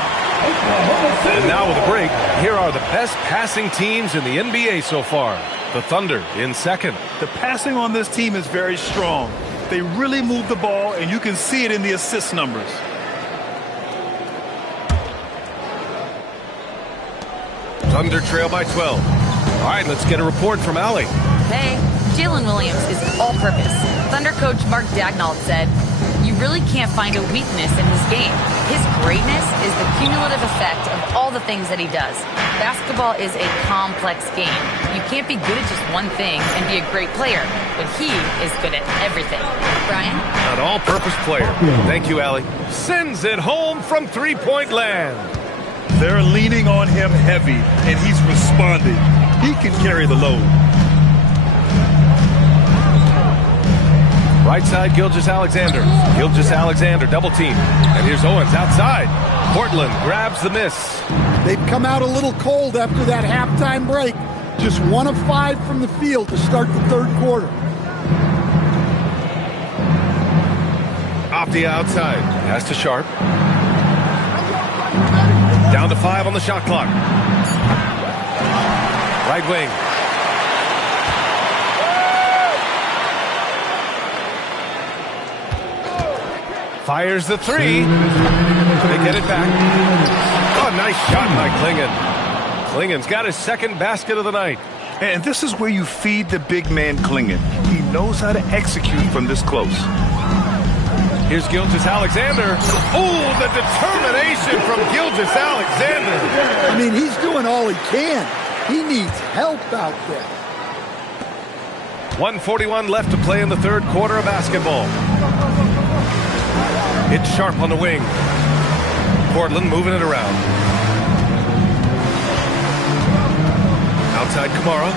And now with a break, here are the best passing teams in the NBA so far. The Thunder in second. The passing on this team is very strong. They really move the ball, and you can see it in the assist numbers. Thunder trail by 12. All right, let's get a report from Allie. Hey, Jalen Williams is all-purpose. Thunder coach Mark Dagnall said, "You really can't find a weakness in his game. His greatness is the cumulative effect of all the things that he does. Basketball is a complex game. You can't be good at just one thing and be a great player, but he is good at everything." Brian? An all-purpose player. Thank you, Allie. Sends it home from three-point land. They're leaning on him heavy, and he's responding. He can carry the load. Right side, Gilgeous-Alexander. Gilgeous-Alexander, double team. And here's Owens outside. Portland grabs the miss. They've come out a little cold after that halftime break. Just 1 of 5 from the field to start the third quarter. Avdia outside. Pass to Sharp. Down to 5 on the shot clock. Right wing. Fires the 3. They get it back. Oh, nice shot by Klingon. Klingon's got his second basket of the night. And this is where you feed the big man Klingon. He knows how to execute from this close. Here's Gilgeous-Alexander. Oh, the determination from Gilgeous-Alexander. I mean, he's doing all he can. He needs help out there. 1:41 left to play in the third quarter of basketball. It's Sharp on the wing. Portland moving it around. Outside Kamara.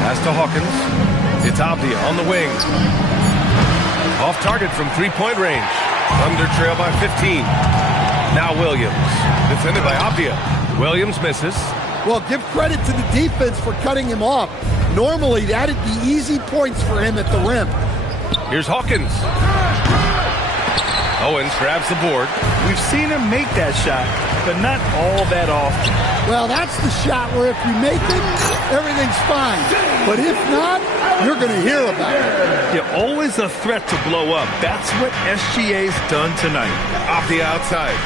Pass to Hawkins. It's Avdia on the wing. Off target from three-point range. Thunder trail by 15. Now Williams. Defended by Avdia. Williams misses. Well, give credit to the defense for cutting him off. Normally, that'd be easy points for him at the rim. Here's Hawkins. Owens grabs the board. We've seen him make that shot, but not all that often. Well, that's the shot where if you make it, everything's fine. But if not, you're going to hear about it. You're always a threat to blow up. That's what SGA's done tonight. Off the outside.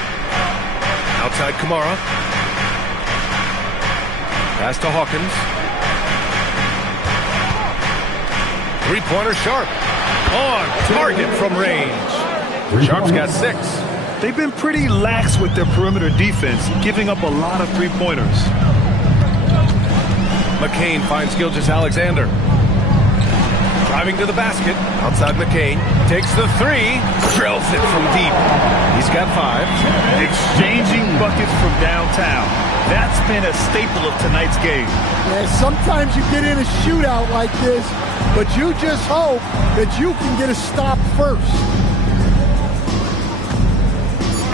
Outside Kamara. Pass to Hawkins. Three-pointer Sharp. On target from range. Sharp's got 6. They've been pretty lax with their perimeter defense, giving up a lot of three-pointers. McCain finds Gilgeous-Alexander. Driving to the basket. Outside McCain. Takes the 3. Drills it from deep. He's got 5. Exchanging buckets from downtown. That's been a staple of tonight's game. Yeah, sometimes you get in a shootout like this, but you just hope that you can get a stop first.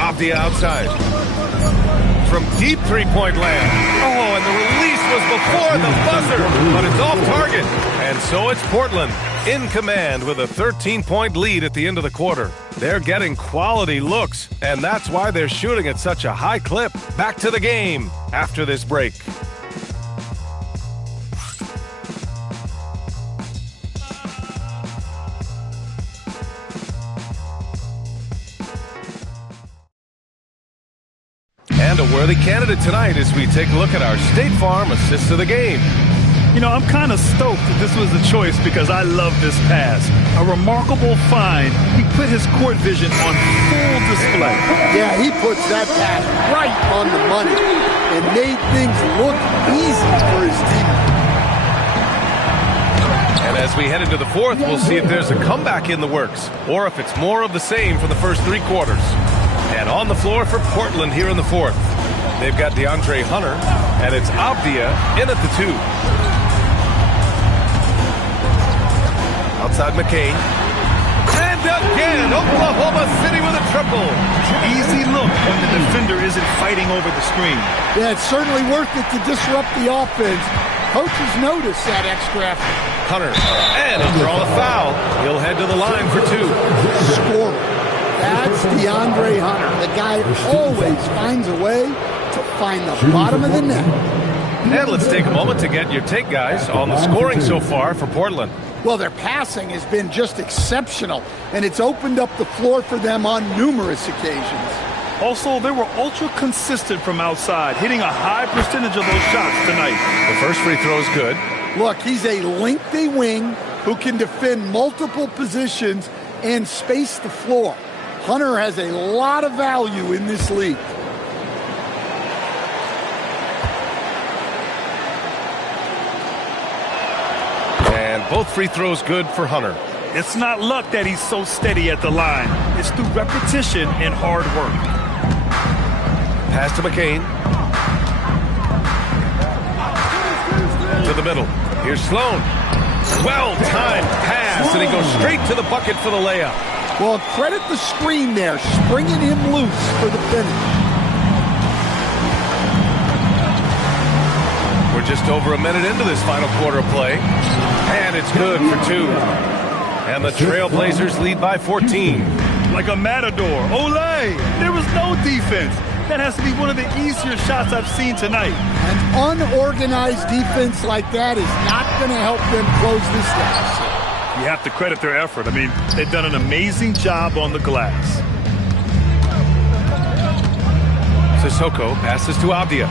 Avdia outside. From deep three-point land. Oh, and the release was before the buzzer, but it's off target. And so it's Portland in command with a 13-point lead at the end of the quarter. They're getting quality looks, and that's why they're shooting at such a high clip. Back to the game after this break. And a worthy candidate tonight as we take a look at our State Farm assist of the game. You know, I'm kind of stoked that this was the choice because I love this pass. A remarkable find. He put his court vision on full display. Yeah, he puts that pass right on the money and made things look easy for his team. And as we head into the fourth, we'll see if there's a comeback in the works or if it's more of the same for the first 3 quarters. And on the floor for Portland here in the fourth, they've got DeAndre Hunter, and it's Abdia in at the 2. Outside McCain. And again, Oklahoma City with a triple. Easy look when the defender isn't fighting over the screen. Yeah, it's certainly worth it to disrupt the offense. Coaches notice that extra effort. Hunter, and he'll draw the foul. He'll head to the line for 2. Scorer. That's DeAndre Hunter. The guy always finds a way to find the bottom of the net. And let's take a moment to get your take, guys, on the scoring so far for Portland. Well, their passing has been just exceptional, and it's opened up the floor for them on numerous occasions. Also, they were ultra consistent from outside, hitting a high percentage of those shots tonight. The first free throw is good. Look, he's a lengthy wing who can defend multiple positions and space the floor. Hunter has a lot of value in this league. And both free throws good for Hunter. It's not luck that he's so steady at the line. It's through repetition and hard work. Pass to McCain. To the middle. Here's Sloan. Well-timed pass, and he goes straight to the bucket for the layup. Well, credit the screen there, springing him loose for the finish. We're just over a minute into this final quarter of play. And it's good for 2. And the Trailblazers lead by 14. Like a matador. Olay! There was no defense. That has to be one of the easier shots I've seen tonight. An unorganized defense like that is not going to help them close this deficit. You have to credit their effort. I mean, they've done an amazing job on the glass. Sissoko passes to Abdia.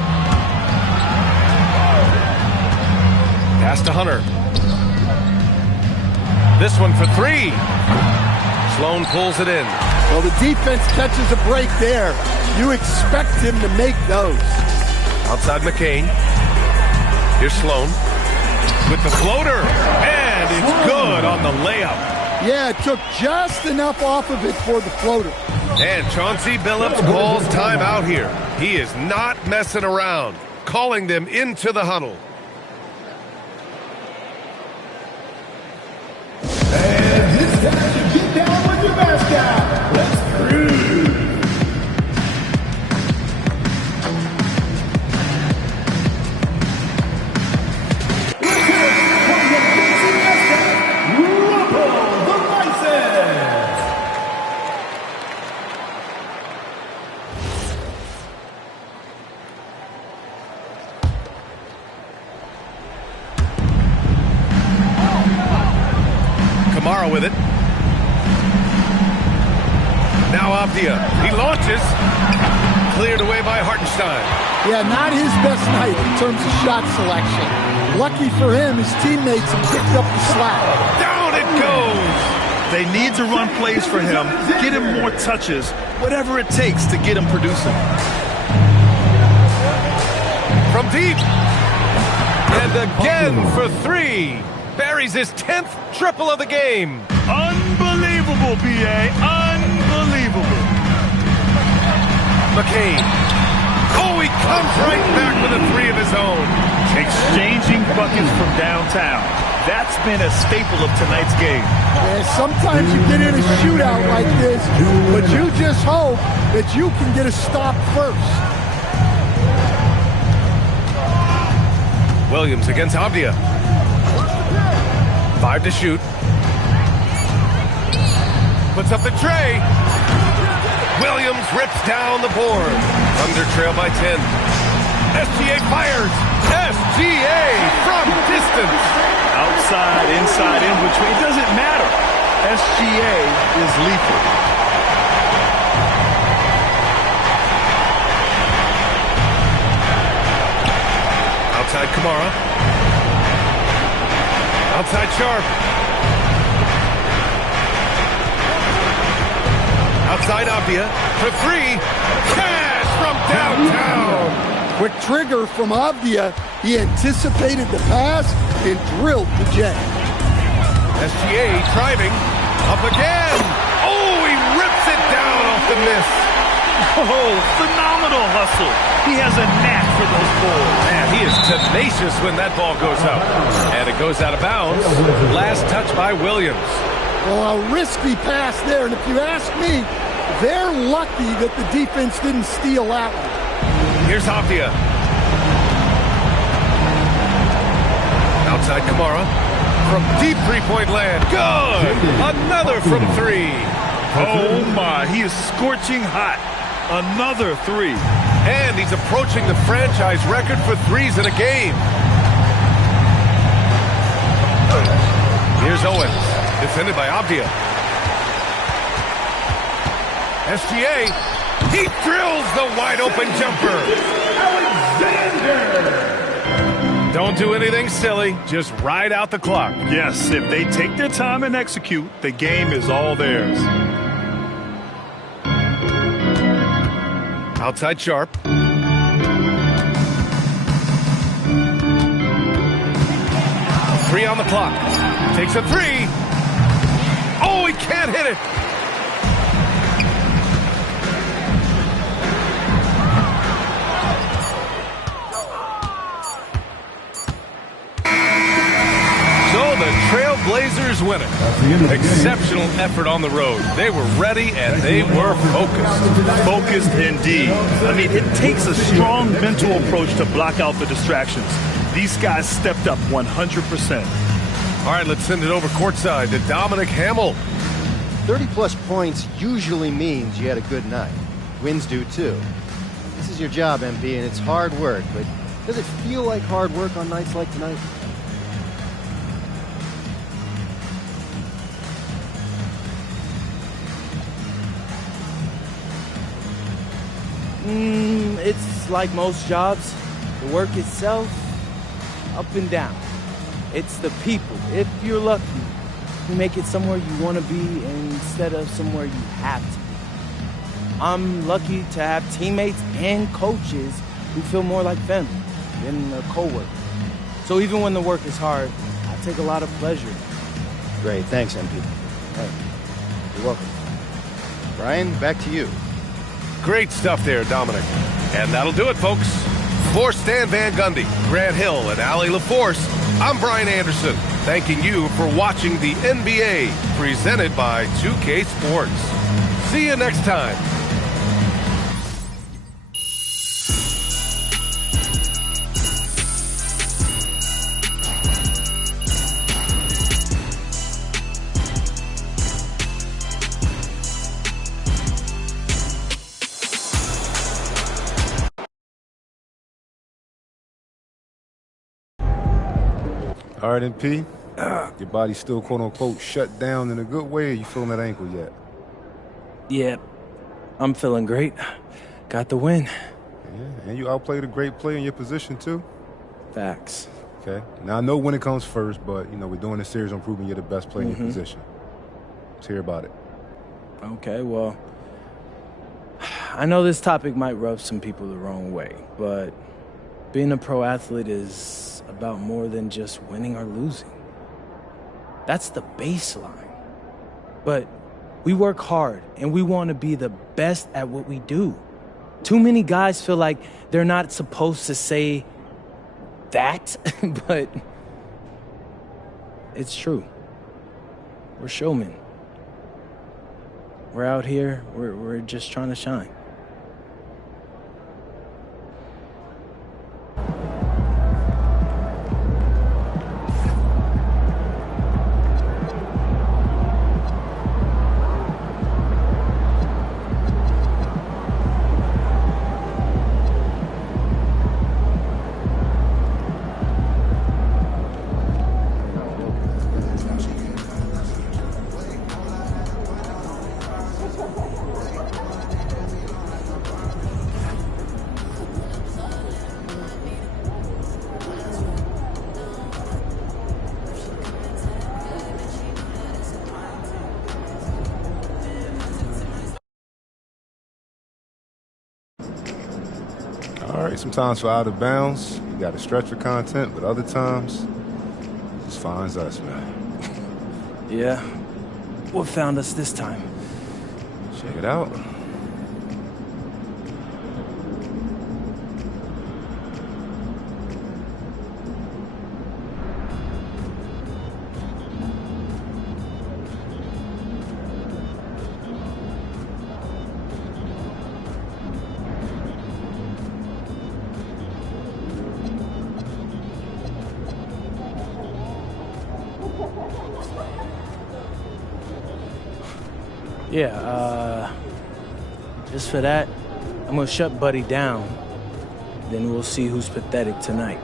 Pass to Hunter. This one for 3. Sloan pulls it in. Well, the defense catches a break there. You expect him to make those. Outside McCain. Here's Sloan with the floater. And it's good on the layup. Yeah, it took just enough off of it for the floater. And Chauncey Billups calls timeout here. He is not messing around, calling them into the huddle. And this time to get down with your mascot. Let's cruise. With it. Now Abdia. He launches. Cleared away by Hartenstein. Yeah, not his best night in terms of shot selection. Lucky for him, his teammates have picked up the slack. Down it goes. They need to run plays for him, get him more touches, whatever it takes to get him producing. From deep. And again for 3. Buries his 10th triple of the game. Unbelievable, B.A. Unbelievable. McCain. Oh, he comes right back with a 3 of his own. Exchanging buckets from downtown. That's been a staple of tonight's game. Yeah, sometimes you get in a shootout like this, but you just hope that you can get a stop first. Williams against Abdia. 5 to shoot. Puts up the tray. Williams rips down the board. Thunder trail by 10. SGA fires. SGA from distance. Outside, inside, in between. It doesn't matter. SGA is lethal. Kamara. Outside Sharp. Outside Avdia for three. Cash from downtown. Quick trigger from Avdia. He anticipated the pass and drilled the jet. SGA driving. Up again. Oh, he rips it down off the miss. Oh, phenomenal hustle. He has a knack for those balls. Man, he is tenacious when that ball goes up. And it goes out of bounds. Last touch by Williams. Well, a risky pass there. And if you ask me, they're lucky that the defense didn't steal that one. Here's Avdia. Outside Kamara. From deep three-point land. Good. Another from three. Oh, my. He is scorching hot. Another three. And he's approaching the franchise record for threes in a game. Here's Owens. Defended by Avdia. SGA. He drills the wide-open jumper. Alexander. Don't do anything silly. Just ride out the clock. Yes, if they take their time and execute, the game is all theirs. Outside Sharp. Three on the clock. Takes a three. Oh, he can't hit it. So the Trailblazers win it. Exceptional effort on the road. They were ready and they were focused. Focused indeed. I mean, it takes a strong mental approach to block out the distractions. These guys stepped up 100%. All right, let's send it over courtside to Dominic Hamill. 30-plus points usually means you had a good night. Wins do, too. This is your job, MP, and it's hard work, but does it feel like hard work on nights like tonight? It's like most jobs. The work itself, up and down. It's the people. If you're lucky, you make it somewhere you want to be instead of somewhere you have to be. I'm lucky to have teammates and coaches who feel more like family than a co-worker. So even when the work is hard, I take a lot of pleasure. Great. Thanks, MP. Hey, you're welcome. Brian, back to you. Great stuff there, Dominic. And that'll do it, folks. For Stan Van Gundy, Grant Hill, and Allie LaForce, I'm Brian Anderson, thanking you for watching the NBA, presented by 2K Sports. See you next time. All right, MP, your body's still quote-unquote shut down in a good way, or you feeling that ankle yet? Yeah, I'm feeling great. Got the win. Yeah, and you outplayed a great player in your position, too? Facts. Okay. Now, I know when it comes first, but, you know, we're doing this series on proving you're the best player in your position. Let's hear about it. Okay, well, I know this topic might rub some people the wrong way, but being a pro athlete is about more than just winning or losing. That's the baseline. But we work hard, and we want to be the best at what we do. Too many guys feel like they're not supposed to say that, but it's true. We're showmen. We're out here, we're just trying to shine. All right, sometimes for out of bounds, you got to stretch for content, but other times, it just finds us, man. Yeah. What found us this time? Check it out. Yeah, just for that, I'm gonna shut Buddy down. Then we'll see who's pathetic tonight.